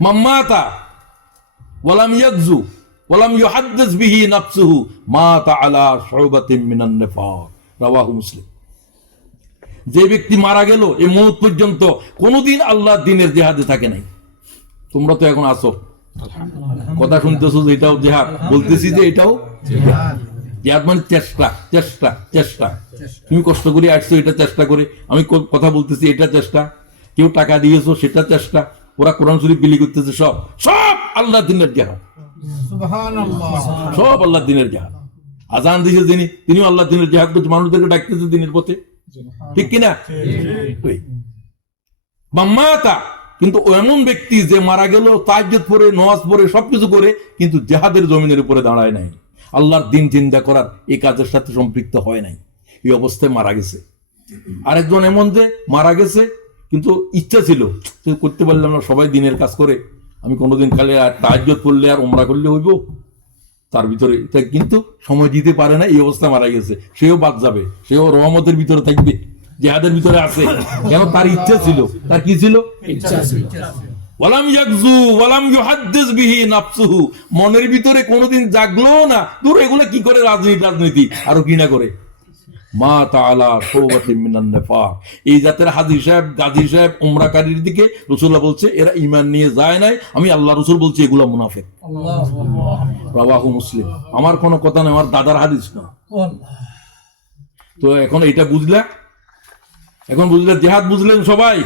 মাম্মাতা ওয়ালাম ইয়াগজু ওয়ালাম ইউহাদ্দিস বিহি নাফসুহু মাতা আলা শুবাতিন মিনান নিফাক, রাওয়াহু মুসলিম। যে ব্যক্তি মারা গেল এই মওত পর্যন্ত কোনোদিন আল্লাহর দ্বীনের জিহাদে থাকে নাই। তোমরা তো এখন আসো, কথা শুনতেছো যে এটাও জিহাদ, বলতেছি যে এটাও জিহাদ মানে চেষ্টা চেষ্টা চেষ্টা। তুমি কষ্ট করে আসছো এটা চেষ্টা করে, আমি কথা বলতেছি এটা চেষ্টা, কেউ টাকা দিয়েছো সেটা চেষ্টা, ওরা কোরআন শরীফ বিলি করতেছে, সব সব আল্লাহর দ্বীনের জিহাদ, সব আল্লাহর দ্বীনের জিহাদ। আজান দিয়েছে যিনি, তিনিও আল্লাহর দ্বীনের জিহাদ করছে, মানুষদেরকে ডাকতেছে দ্বীনের পথে, ঠিক কিনা? মাম্মাতা, কিন্তু এমন ব্যক্তি যে মারা গেল তাহাজ্জুদ পড়ে, নামাজ পড়ে, সবকিছু করে, কিন্তু জিহাদের জমিনের উপরে দাঁড়ায় নাই, আল্লাহর দ্বীন চিন্তা করার এই কাজের সাথে সম্পৃক্ত হয় নাই, এই অবস্থায় মারা গেছে। আরেকজন এমন যে মারা গেছে কিন্তু ইচ্ছা ছিল করতে পারলাম না, সবাই দিনের কাজ করে, আমি কোনোদিন খালি আর তাহাজ্জুদ পড়লে আর উমরা করলে হইব, তার ভিতরে কিন্তু সময় দিতে পারে না, এই অবস্থা মারা গেছে। সেও বাদ যাবে, সেও রহমতের ভিতরে থাকবে, জিহাদের ভিতরে আছে, কেন? তার ইচ্ছা ছিল। তার কি ছিল? ইচ্ছা ছিল। ওয়ালাম ইয়াগজু ওয়ালাম ইউহাদ্দিস বিহি নাফসুহু, মনের ভিতরে কোনোদিন জাগলো না, দূর এগুলো কি করে রাজনীতি আরো কি না করে। মা তাআলা শুবাতিন মিনান নিফাক, এই জাতের হাজী সাহেব, গাজী সাহেব, উমরাকারীর দিকে রাসূলুল্লাহ বলছে এরা ঈমান নিয়ে যায় নাই, আমি আল্লাহ রাসূল বলছি এগুলো মুনাফিক। রাওয়াহু মুসলিম। আমার কোনো কথা নয়, আমার দাদার হাদিস না। তো এখন এটা বুঝলা, এখন বুঝলে জিহাদ বুঝলেন সবাই?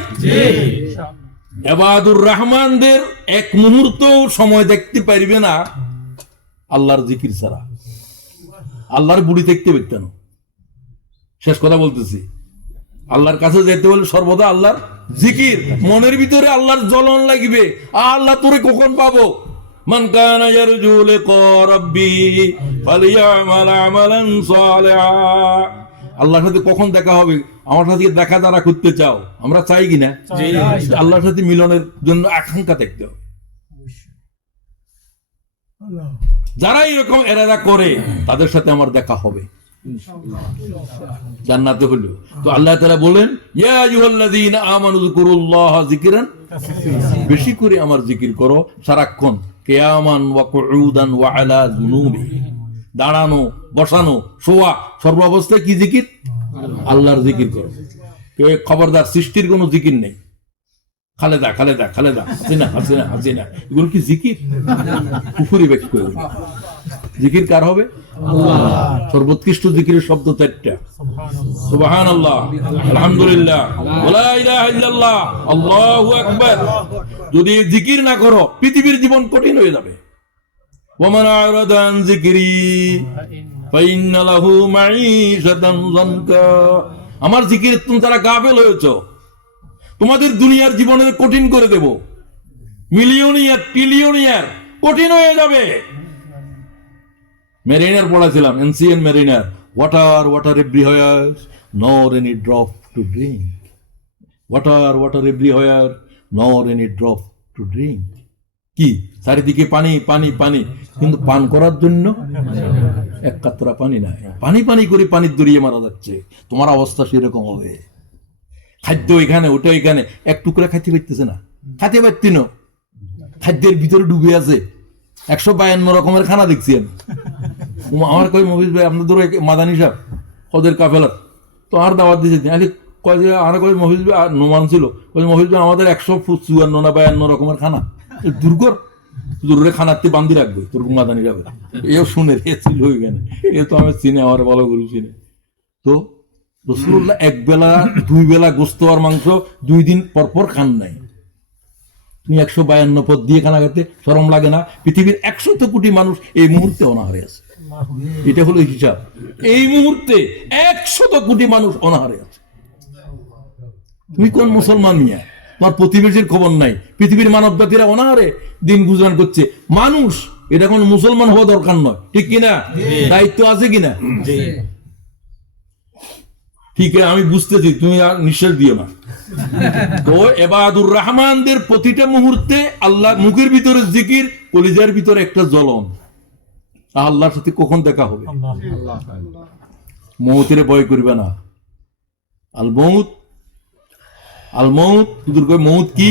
ইবাদুর রহমানদের এক মুহূর্ত সময় দেখতে পারবে না আল্লাহর জিকির ছাড়া, আল্লাহর বুড়ি দেখতে পেতেন। শেষ কথা বলতেছি, আল্লাহর কাছে যেতে হলে সর্বদা আল্লাহর জিকির, মনের ভিতরে আল্লাহর জ্বলন লাগবে। আল্লাহ তোরে কখন পাবো? মান কানা ইয়ারজু লিকা রাব্বি ফালিয়ামাল আমালান সালিহা, আল্লাহর সাথে কখন দেখা হবে? আমার সাথে দেখা যারা করতে চাও, আমরা চাই কিনা? আল্লাহর সাথে মিলনের জন্য আকাঙ্ক্ষা দেখতে হবে। যারা এরকম এরাদা করে তাদের সাথে আমার দেখা হবে জান্নাতে হলো। তো আল্লাহ তাআলা বলেন ইয়া আইয়ুহাল্লাযীনা আমানু যিকুরুল্লাহা যিকরান, বেশি করে আমার জিকির করো সারাক্ষণ, কিয়ামান ওয়া কুউদান ওয়া আলা যুনুবি, দাঁড়ানো, বসানো, শোয়া, সর্ব অবস্থায় কি জিকির? আল্লাহর জিকির করো। কেউ খবরদার সৃষ্টির কোনো জিকির নেই, খালেদা খালেদা খালেদা, হাসিনা হাসিনা হাসিনা, এগুলো কি জিকির? কুফরি ব্যক্ত করে। জিকির কার হবে? সর্বোৎকৃষ্ট জিকিরের শব্দ চারটা, সুবহানাল্লাহ, আলহামদুলিল্লাহ, ওয়া লা ইলাহা ইল্লাল্লাহ, আল্লাহু আকবার। যদি জিকির না করো পৃথিবীর জীবন কঠিন হয়ে যাবে। ওয়ামান আ'রাদা আন যিকরি ফাইন্না লাহু মাঈশাতান যানকা, আমার জিকির তুমি তারা গাফেল হয়েছো, তোমাদের দুনিয়ার জীবনের কঠিন করে দেব, মিলিয়নিয়ার ট্রিলিয়নিয়ার কঠিন হয়ে যাবে। মেরিনার পড়াছিলাম, ancient mariner, water everywhere nor any drop to drink, water everywhere nor any drop to drink. কি চারিদিকে পানি পানি পানি, কিন্তু পান করার জন্য এক কাতরা পানি নাই। পানি পানি করে পানির দড়িয়ে মারা যাচ্ছে, তোমার অবস্থা সেরকম হবে। খাদ্য এখানে, ওটা এখানে, এক টুকরা খাইতে পারতেছে না, খাইতে পারতি না, খাদ্যের ভিতরে ডুবে আছে। 152 রকমের খানা দেখছি আমি। আমার কই মহিজ ভাই আপনাদের মাদানী সাহেব ওদের কাফেলার তো আর দাওয়াত দিয়েছে, কয় যে আর কই মহিজ ভাই নোমান ছিল, কই মহিজ ভাই আমাদের 154 না 52 রকমের খানা, দুর্গর দূরে খানাতে বান্ধি রাখবে তোর মাদানী সাহেব। এও শুনে ছিল ওইখানে, এ তো আমি চিনে, আমার ভালো করে চিনে। তো রাসূলুল্লাহ এক বেলা 2 বেলা গোস্ত আর মাংস 2 দিন পর পর খান নাই। তুমি 152 পদ দিয়ে খানা খেতে শরম লাগে না? পৃথিবীর 100 কোটি মানুষ এই মুহূর্তে অনাহারে আছে। এটা হলো হিসাব। এই মুহূর্তে 100 কোটি মানুষ অনাহারে আছে। তুমি কোন মুসলমান নিয়ে? তোমার প্রতিবেশীর খবর নাই। পৃথিবীর মানব জাতিরা অনাহারে দিন গুজরান করছে। মানুষ, এটা কোন মুসলমান হওয়া দরকার নয়, ঠিক কিনা? দায়িত্ব আছে কিনা? ঠিক আছে, আমি বুঝতেছি, তুমি আর নিঃশ্বাস দিও না। তো ইবাদুর রহমানদের প্রতিটা মুহূর্তে আল্লাহ মুখের ভিতরে জিকির, কলিজার ভিতরে একটা জ্বলন। আল্লাহর সাথে কখন দেখা হবে? মৌতের ভয় করবে না। আল মৌত, আল মৌত, হুজুর কয় মৌত কি?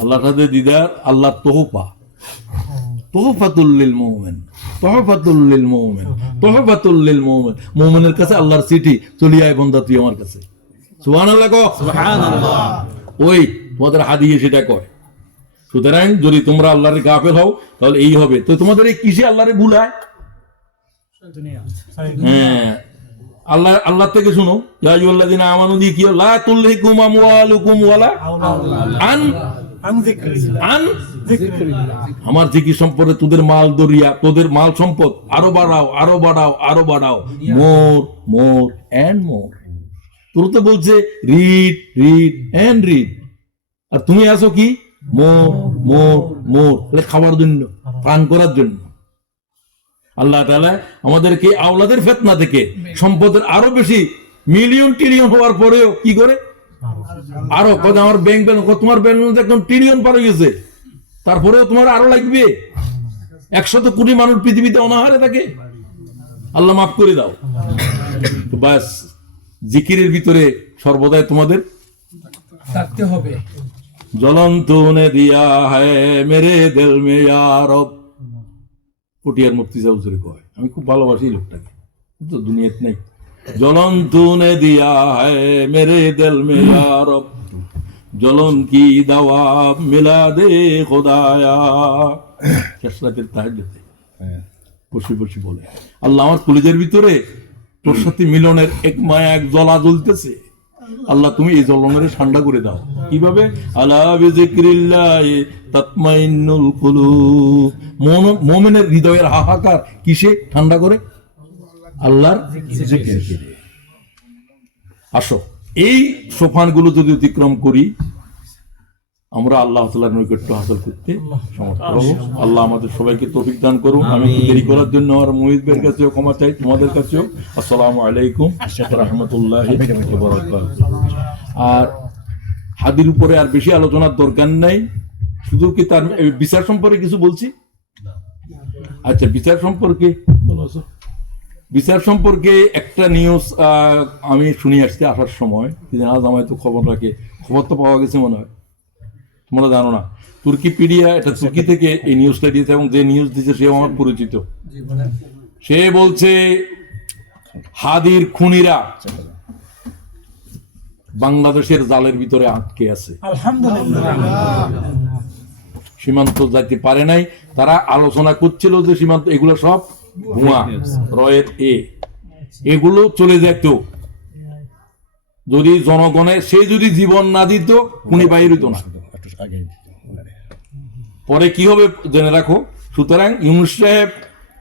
আল্লাহর সাথে দিদার, আল্লাহ তোহফা, তোহফাতুল লিল মুমিন, তোহফাতুল লিল মুমিন, তোহফাতুল লিল মুমিন। মুমিনের কাছে আল্লাহর চিঠি, চলি আয় বান্দা তুই আমার কাছে। সুবহানাল্লাহ কও। সুবহানাল্লাহ। ওই তোমাদের হাদিয়ে সেটা কয়। সুতরাং যদি তোমরা আল্লাহর গাফেল হও তাহলে এই হবে। তো তোমাদের এই কিসে আল্লাহরে ভুলায়? হ্যাঁ, আল্লাহ থেকে শুনো, ইয়া আইয়ুহাল্লাযিনা আমানু দিয়ে কি, লা তুলহিকুম আমওয়ালুকুম ওয়ালা আন যিকরিল্লাহ। আমার জিকির সম্পর্কে তোদের মাল দরিয়া, তোদের মাল সম্পদ আরো বাড়াও, আরো বাড়াও, আরো বাড়াও। মোর মোর এন্ড মোর। তোর তো বলছে রিড রিড এন্ড রিড, আর তুমি আছো কি? মোর মোর মোর, খাওয়ার জন্য, পান করার জন্য। আল্লাহ তাআলা আমাদেরকে আওলাদের ফিতনা থেকে সম্পদের আরো বেশি মিলিয়ন ট্রিলিয়ন হওয়ার পরেও কি করে? আরো কত আমার ব্যাংক ব্যালেন্স, তোমার ব্যাংক ব্যালেন্স একদম ট্রিলিয়ন পার হয়ে গেছে, তারপরেও তোমার আরো লাগবে। 100 কোটি মানুষ পৃথিবীতে অনাহারে থাকে। আল্লাহ মাফ করে দাও। বাস জিকিরের ভিতরে সর্বদাই তোমাদের থাকতে হবে। জ্বলন্ত নে দিয়া হ্যায় মেরে দিল মে ইয়া রব। পটিয়ার মুফতি সাহেব হুজুর কয়, আমি খুব ভালোবাসি লোকটাকে, তো দুনিয়াতে নাই। জ্বলন্ত নে দিয়া হ্যায় মেরে দিল মে ইয়া রব, জ্বলন কি দাওয়া মিলা দে খোদায়া। কেসরাতের তাহাজ্জুদে বসে বসে বলে, আল্লাহ আমার কলিজার ভিতরে তোর সাথে মিলনের এক মায়া, এক জ্বলা জ্বলতেছে। আল্লাহ তুমি এই জ্বলনের ঠান্ডা করে দাও। কিভাবে? আলা বিযিকরিল্লাহি তাতমাইন্নুল কুলুব। মুমিনের হৃদয়ের হাহাকার কিসে ঠান্ডা করে? আল্লাহর জিকিরে। আসো, এই সোপানগুলো যদি অতিক্রম করি আমরা আল্লাহ তাআলার নৈকট্য হাসিল করতে সমর্থ হব। আল্লাহ আমাদের সবাইকে তৌফিক দান করুন। আমি দেরি করার জন্য আর মুহিত ভাইয়ের কাছেও ক্ষমা চাই, তোমাদের কাছেও। আসসালামু আলাইকুম ওয়া রাহমাতুল্লাহি ওয়া বারাকাতুহু। আর হাদির উপরে আর বেশি আলোচনার দরকার নাই, শুধু কি তার বিচার সম্পর্কে কিছু বলছি। আচ্ছা, বিচার সম্পর্কে বিচার সম্পর্কে একটা নিউজ আমি শুনে আসছি আসার সময়। আজ আমায় তো খবর রাখে, খবর তো পাওয়া গেছে মনে হয়, তোমরা জানো না। তুর্কিপিডিয়া, এটা তুর্কি থেকে এই নিউজটা দিয়েছে, এবং যে নিউজ দিয়েছে সেও আমার পরিচিত। সে বলছে হাদির খুনিরা বাংলাদেশের জালের ভিতরে আটকে আছে, সীমান্ত যাইতে পারে নাই। তারা আলোচনা করছিল যে সীমান্ত, এগুলো সব ভুয়া, রয়ের এগুলো চলে যেত যদি জনগণের, সে যদি জীবন না দিত খুনি বাইর হইত না। পরে কি হবে জেনে রাখো। সুতরাং ইউনূস সাহেব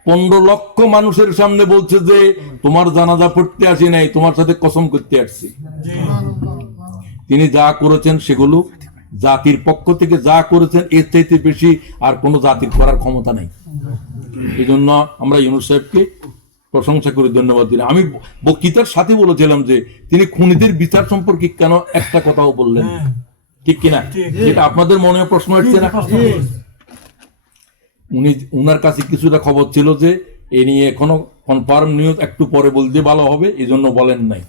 15 লক্ষ মানুষের সামনে বলছে যে তোমার জানাজা পড়তে আসি নাই, তোমার সাথে কসম করতে আসছি। তিনি যা করেছেন সেগুলো জাতির পক্ষ থেকে যা করেছেন, এর চাইতে বেশি আর কোনো জাতির করার ক্ষমতা নাই। এই জন্য আমরা ইউনূস সাহেবকে প্রশংসা করে ধন্যবাদ দিলাম। আমি বক্তৃতার সাথে বলেছিলাম যে তিনি খুনিদের বিচার সম্পর্কে কেন একটা কথাও বললেন, ঠিক কিনা? এটা আপনাদের মনে প্রশ্ন আসছে না? উনার কাছে কিছুটা খবর ছিল যে এ নিয়ে এখনো কনফার্ম নিউজ একটু পরে বলতে ভালো হবে, এই জন্য বলেন নাই।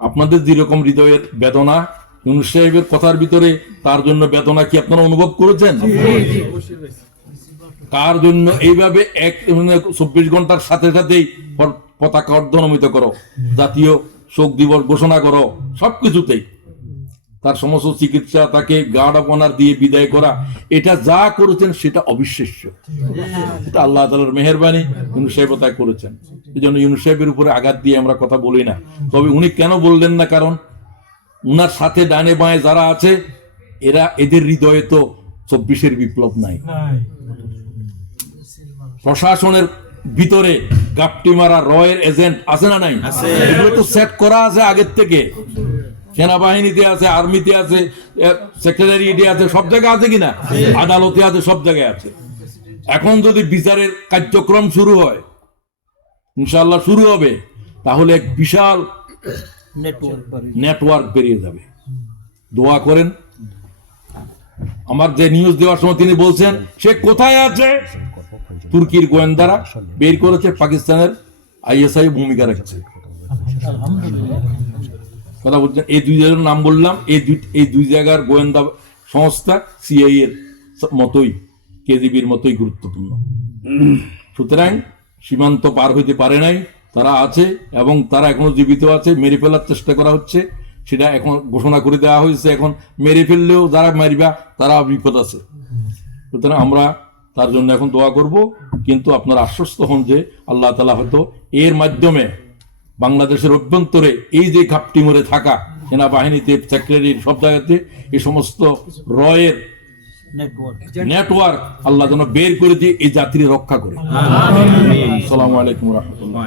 আপনাদের যেরকম হৃদয়ের বেদনা ইউনূস সাহেবের কথার ভিতরে, তার জন্য বেদনা কি আপনারা অনুভব করেছেন? কার জন্য এইভাবে 24 ঘন্টার সাথে সাথেই পতাকা অর্ধনমিত করো, জাতীয় শোক দিবস ঘোষণা করো, সবকিছুতেই তার সমস্ত চিকিৎসা, তাকে গার্ড অফ অনার দিয়ে বিদায় করা, এটা যা করেছেন সেটা অবিশ্বাস্য। এটা আল্লাহ তাআলার মেহেরবানি, ইউনূস সাহেব তাই করেছেন। এই জন্য ইউনূস সাহেবের উপরে আঘাত দিয়ে আমরা কথা বলি না। তবে উনি কেন বললেন না, কারণ উনার সাথে ডানে বাঁয়ে যারা আছে এদের হৃদয়ে তো 24-এর বিপ্লব নাই। প্রশাসনের ভিতরে গাপটি মারা রয়ের এজেন্ট আছে না নাই? এগুলো তো সেট করা আছে আগের থেকে। সেনাবাহিনীতে আছে, আর্মিতে আছে, সেক্রেটারিয়েটে আছে, সব জায়গায় আছে কিনা, আদালতে আছে, সব জায়গায় আছে। এখন যদি বিচারের কার্যক্রম শুরু হয়, ইনশাআল্লাহ শুরু হবে, তাহলে এক বিশাল নেটওয়ার্ক বেরিয়ে যাবে। দোয়া করেন। আমার যে নিউজ দেওয়ার সময় তিনি বলছেন সে কোথায় আছে, তুর্কির গোয়েন্দারা বের করেছে, পাকিস্তানের আইএসআই ভূমিকা রাখছে। কথা বলছেন, এই দুই জায়গার নাম বললাম, এই দুই জায়গার গোয়েন্দা সংস্থা সিআইএ এর মতোই, কেজিবির মতোই গুরুত্বপূর্ণ। সুতরাং সীমান্ত পার হইতে পারে নাই, তারা আছে এবং তারা এখনো জীবিত আছে। মেরে ফেলার চেষ্টা করা হচ্ছে, সেটা এখন ঘোষণা করে দেওয়া হয়েছে। এখন মেরে ফেললেও যারা মারিবা তারা বিপদ আছে। সুতরাং আমরা তার জন্য এখন দোয়া করব, কিন্তু আপনারা আশ্বস্ত হন যে আল্লাহ তাআলা হয়তো এর মাধ্যমে বাংলাদেশের অভ্যন্তরে এই যে ঘাপটি মরে থাকা সেনাবাহিনীতে, সেক্রেটারি, সব জায়গাতে এই সমস্ত রয়ের নেটওয়ার্ক আল্লাহ যেন বের করে দিয়ে এই জাতির রক্ষা করে। আসসালামু আলাইকুম ওয়া রাহমাতুল্লাহ।